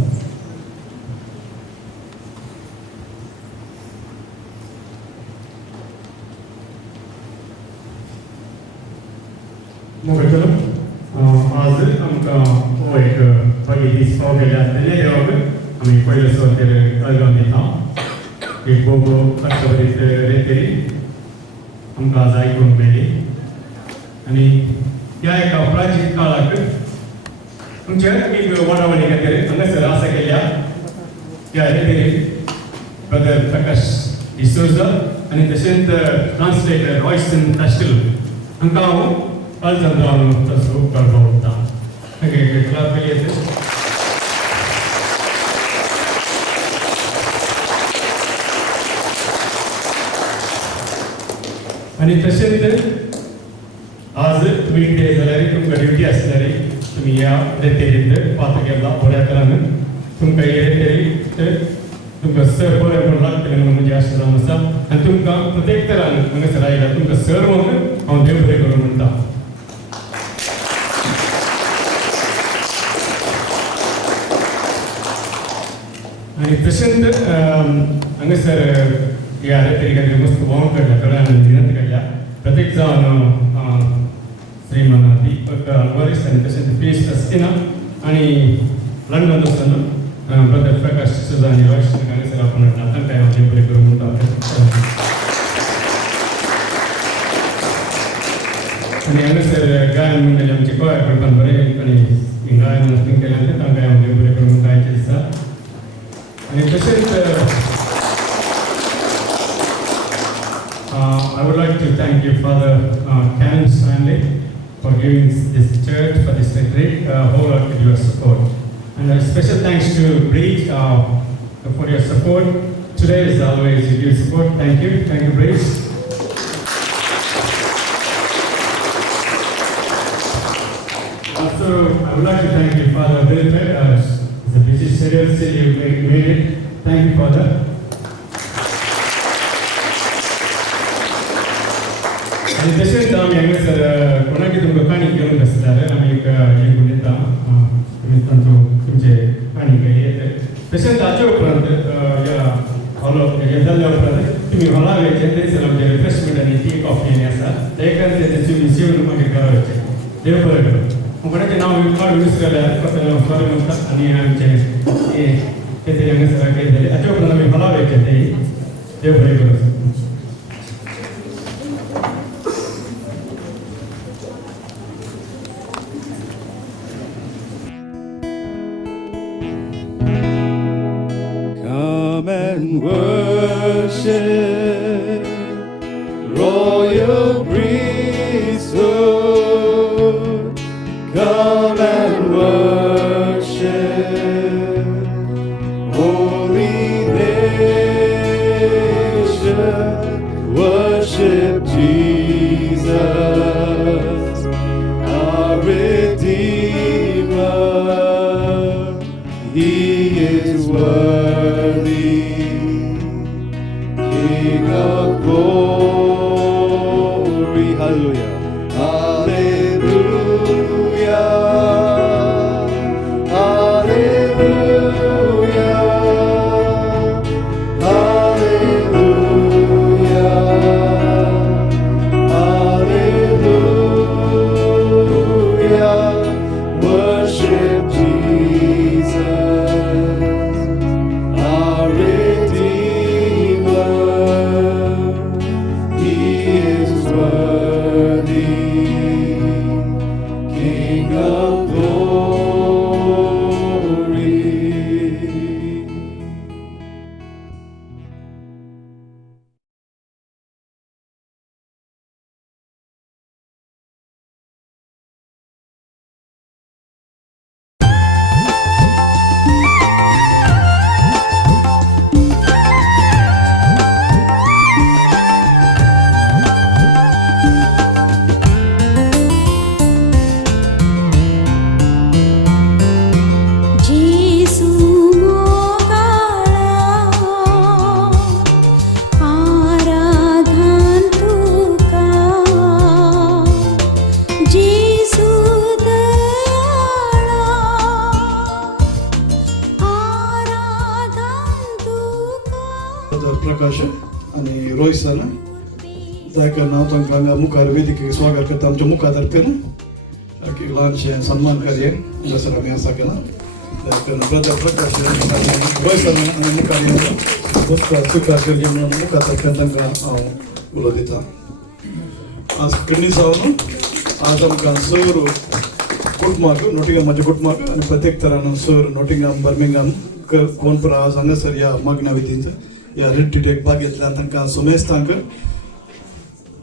आज आमकां एक बरी दीस फाव गेले आसलेले देवाक आमी पयलो सुवातेर कळगांव दिता एक बोगो अष्टभरीत रेतेरी आमकां आज आयकूंक मेळ्ळी आनी ह्या एका प्राचीन काळाक तुमच्या एक वडावडी खातीर हांगासर आसा केल्या ह्या रेतेरी ब्रदर प्रकाश डिसोजा आनी तशेंच ट्रान्सलेटर रॉयसन ताश्कल हांकां हांव कालचंद्रावन तसो करता क्लास केली आनी तशेंच आज तुमी इकडे जाल्यार तुमकां ड्युटी आसल्यार तुमी ह्या रेतेरींत पात केला बऱ्या तरान तुमकां हे रेतेरींत तुमकां सर बरें म्हूण लागतलें म्हणून म्हजें आशिर्वाद आसा आनी तुमकां प्रत्येक तरान हांगासर आयला तुमकां सर म्हणून हांव देव बरें करूं म्हणटा. आणि तशेंच हांगासर ह्या रेतेरी खातीर मस्त भोंवण काडल्या थोड्यान विनंती काडल्या प्रत्येक जावन श्रीमान दीपक आल्वारीस आनी तशेंच पीएस अस्तिना आनी लंडन आसतना ब्रदर प्रकाश डिसोजा आनी रॉयसन हांगासर आपण हाडला तांकांय हांव देव बरें करूं म्हणटा. आनी हांगासर गायन मंडळी आमचे गोंया कडल्यान बरें आनी गायन केलें तांकांय हांव देव बरें करूं म्हणटा आयच्या दिसा. And I would like to thank you, Father Canon Stanley, for giving this church, for this retreat, wholeheartedly your support. And a special thanks to Breeze for your support. Today, as always, you give support. Thank you. Thank you, Breeze. Also, I would like to thank you, Father Wilfred. It's a busy schedule, still you made it. Thank you, Father. आणि तशेंच आमी हांगासर कोणाकी तुमकां काणी घेवन बसल्यार आमी एक हें करून दिता तुमी तांचो तुमचे काणी घेयले तशेंच ताचे उपरांत ह्या हॉलो हें जाल्ल्या उपरांत तुमी हॉला वयचे थंयसर आमचे रिफ्रेशमेंट आनी टी कॉफी आनी आसा ते कारण तुमी जेवन मागीर घरा वयचे. देव बरें करूं. कोणाचें नांव काड विसरल्यार कसो सॉरी म्हणटा आनी आमचे ते तरी हांगासर कितें जालें हाचे उपरांत आमी हॉला वयचे ते देव बरें करूं. Come and worship, royal priesthood. Come and worship, holy nation. Worship Jesus, our Redeemer. He is worthy. जेसू दयाळा आराधन तुका प्रकाश आणि रोहित सर जायकर नाव तांकां मुखार वेदिकेक स्वागत करता आमच्या मुखातर्फे एक ल्हानशें सन्मान कार्य हांगासर आमी आसा केलां ब्रदर प्रकाश रोहित सर आनी मुखार येवन स्विकार करचें म्हणून मुखातर्फे तांकां हांव उलो दितां आज कणी सावन आज आमकां सर कुटुंबाक नोटिंगमाच्या कुटुंबाक आनी प्रत्येक तरान सर नोटिंगम बर्मिंगम कोण आज हांगासर ह्या मागण्या विधींत ह्या रिट्रीटेक भाग घेतल्यान तांकां सुमेस्तांक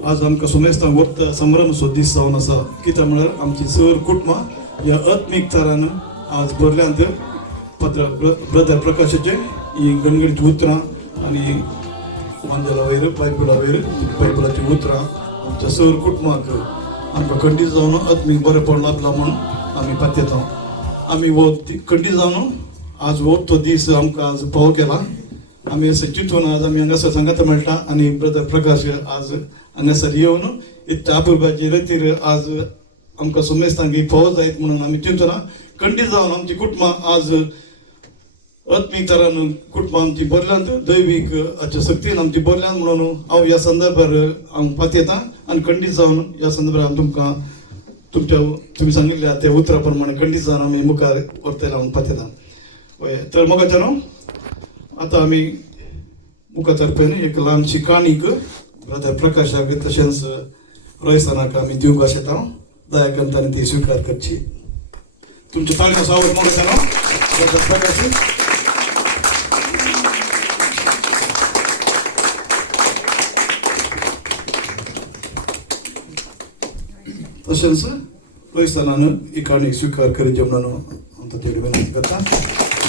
आज आमकां सुमेस्तांक वत संभ्रम सो दीस जावन आसा कित्याक म्हळ्यार आमची सर कुटुंबां ह्या आत्मीक तरान आज भरल्यांत ब्रदर प्रकाशाचे ही गणगणीची उतरां आनी मांजरा वयर बायबलाची उतरां आमच्या सर कुटुंबाक आमकां खंडीत जावन आत्मीक बरेंपण लाभलां म्हणून आमी पातयता आमी हो खंडीत जावन आज हो तो दीस आमकां आज फावो केला आमी असं चिंतून आज आमी हांगासर सांगात मेळटा आनी ब्रदर प्रकाश आज हांगासर येवन इतल्या आपुरबाची रितीर आज आमकां सुमेस्तांक ही फावो जायत म्हणून आमी चिंतना खंडीत जावन आमची कुटुंबां आज आत्मीक तरान कुटुंबां आमची बदल्यांत दैवीक हाच्या शक्तीन आमची बदल्यांत म्हणून हांव ह्या संदर्भार हांव पातयतां आनी खंडीत जावन ह्या संदर्भार हांव तुमकां तुमी सांगिल्ल्या त्या उतरा प्रमाणे खंडीत जावन आमी मुखार व्हरतले हांव पातयतां तर मोगाच्या न्हू आता आमी मुखातर्फेन एक ल्हानशी काणीक ब्रदर प्रकाशाक तशेंच रोहिसनाक आमी दिवंक आशेता दया करून ताणें ती स्विकार करची तुमचे ताळयो सावत मोगाच्या न्हू ब्रदर प्रकाश तशेंच रोहिसनान ही काणी स्विकार करचे म्हणून हांव ताचे कडेन विनंती करता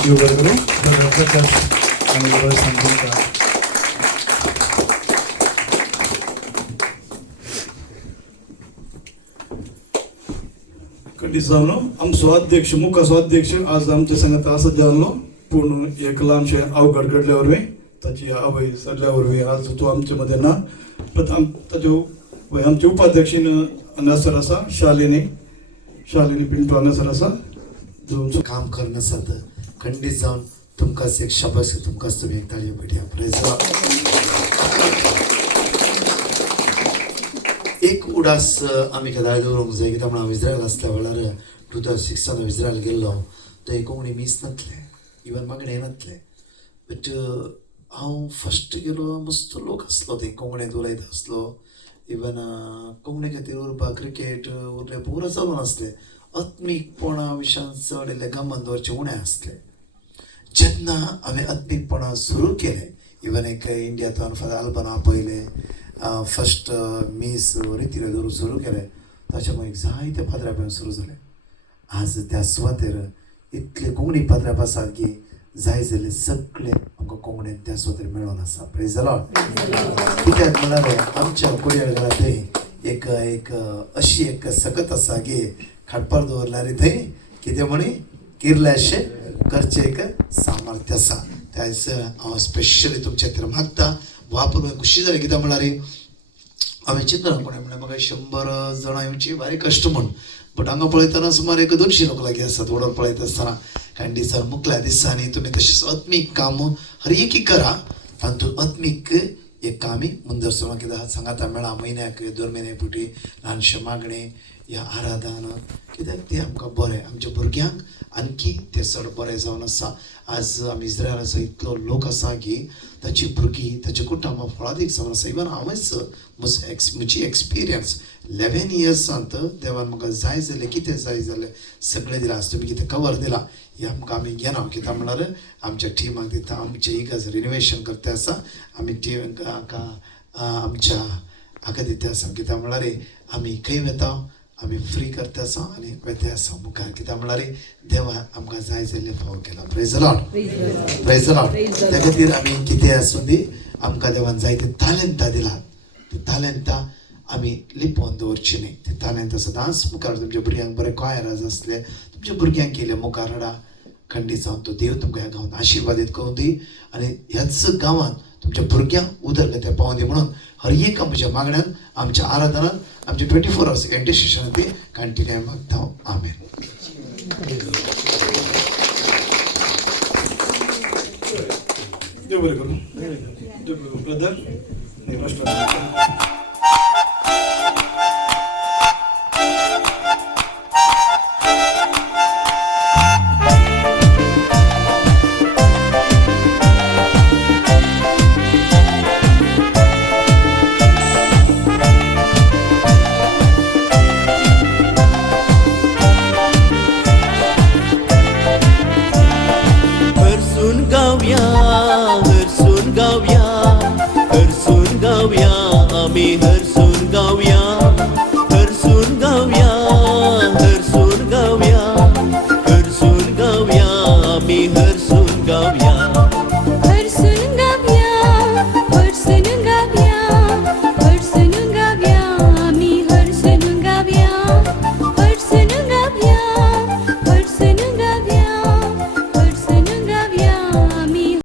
देव बरें करूं ब्रदर प्रकाश आनी रोहिसन तुमकां खंडीत जावन आमचो अध्यक्ष मुखाचो अध्यक्ष आज आमचे सांगात आसत जाल्लो पूण एक ल्हानशें अवघड घडल्या वरवीं ताची आवय सरल्या वरवीं आज तो आमचे मदें ना ताच्यो आमचे उपाध्यक्षीन हांगासर आसा शालिनी पिंटू हांगासर आसा जो काम करना साथ खंडीत जावन तुमकांच एक शाबास तुमकांच तुमी एक ताळयो भेटया प्रेज एक उडास आमी कदाळ दवरूंक जाय कित्याक म्हण हांव इस्रायल आसल्या वेळार 2006 इस्रायल गेल्लो तो एक कोंकणी मीस नासले इवन मागणे नासले बट हांव फस्ट गेलो मस्त लोक आसलो थंय कोंकणीत उलयता आसलो इवन कोंकणी खातीर उरपा क्रिकेट उरले पुरो चालू नासले आत्मीकपणा विशयान चड इल्ले गमन दवरचे उणें आसले जेन्ना हांवें आत्मीकपणा सुरू केलें इवन एक इंडियातून फादर आल्बना पयले फस्ट मीस रितीर दवरून सुरू केलें ताचे मागीर जायते पाद्रापण सुरू जालें आज त्या सुवातेर इतले कोंकणी पाद्राप आसात की जाय जाल्यार सगळे आमकां कोंकणीन त्या सुवातेर मेळून आसा प्रेज द लॉर्ड कित्याक म्हळ्यार आमच्या कुडयाळ घरा थंय एक अशी एक सकत आसा की खाटपार दवरल्यार थंय कितें म्हणी किर्लेशें करचें एक सामर्थ्य आसा त्या दिसा हांव स्पेशली तुमच्या खातीर मागता वापर खुशी जाली कित्याक म्हळ्यार हांवें चिंतना कोणें म्हणलें म्हाका 100 जाणां येवची भारी कश्ट म्हूण बट हांगा पळयतना सुमार एक 200 लोक लागीं आसात वडोर पळयता आसतना कारण सर मुखल्या दिसांनी तुमी तशेंच आत्मीक काम हर एक करा तातूंत आत्मीक एक कामी मुंदर सुरू कित्याक सांगाता मेळा म्हयन्याक 2 म्हयने फावटी ल्हानशें मागणें या आराधन कित्याक तें आमकां बरें आमच्या भुरग्यांक आणखी तें चड बरें जावन आसा आज आमी इस्रायल आसा इतलो लोक आसा की ताची भुरगीं ताचे कुटुंब फळादीक जावन आसा इवन हांवेंच म्हजी एक्सपिरियन्स 11 इयर्सांत देवान म्हाका जाय जालें कितें जाय जालें सगळें दिलां तुमी कितें कवर दिलां हें आमकां आमी घेना कित्याक म्हळ्यार आमच्या टिमाक दिता आमचें इगर्ज रिनोवेशन करता आसा आमी टीम आमच्या हाका दिता आसा कित्याक म्हळ्यार आमी खंय वेता आमी फ्री करता आसा आनी वेते आसा मुखार कित्याक म्हळ्यार देवा आमकां जाय जाल्लें फावो केला praise the Lord praise the Lord त्या खातीर आमी कितें आसूं दी आमकां देवान जायते तालंतां दिलात ते तालंतां आमी लिपोवन दवरची न्ही ते तालंत सदांच मुखार तुमच्या भुरग्यांक बरे कॉयराज आसले तुमच्या भुरग्यांक केले मुखार हाडा खंडीत जावन तो देव तुमकां ह्या गांवांत आशिर्वादीत करून दी आनी ह्याच गांवांत तुमच्या भुरग्यांक उदरगत्या पावोवन दी म्हणून हर एक आमच्या मागण्यान आमच्या आराधनात आमच्या 24 hours इंटरसेशन ती कंटिन्यू मागता आमेन. देव बरें करूं. ब्रदर हरसून गावया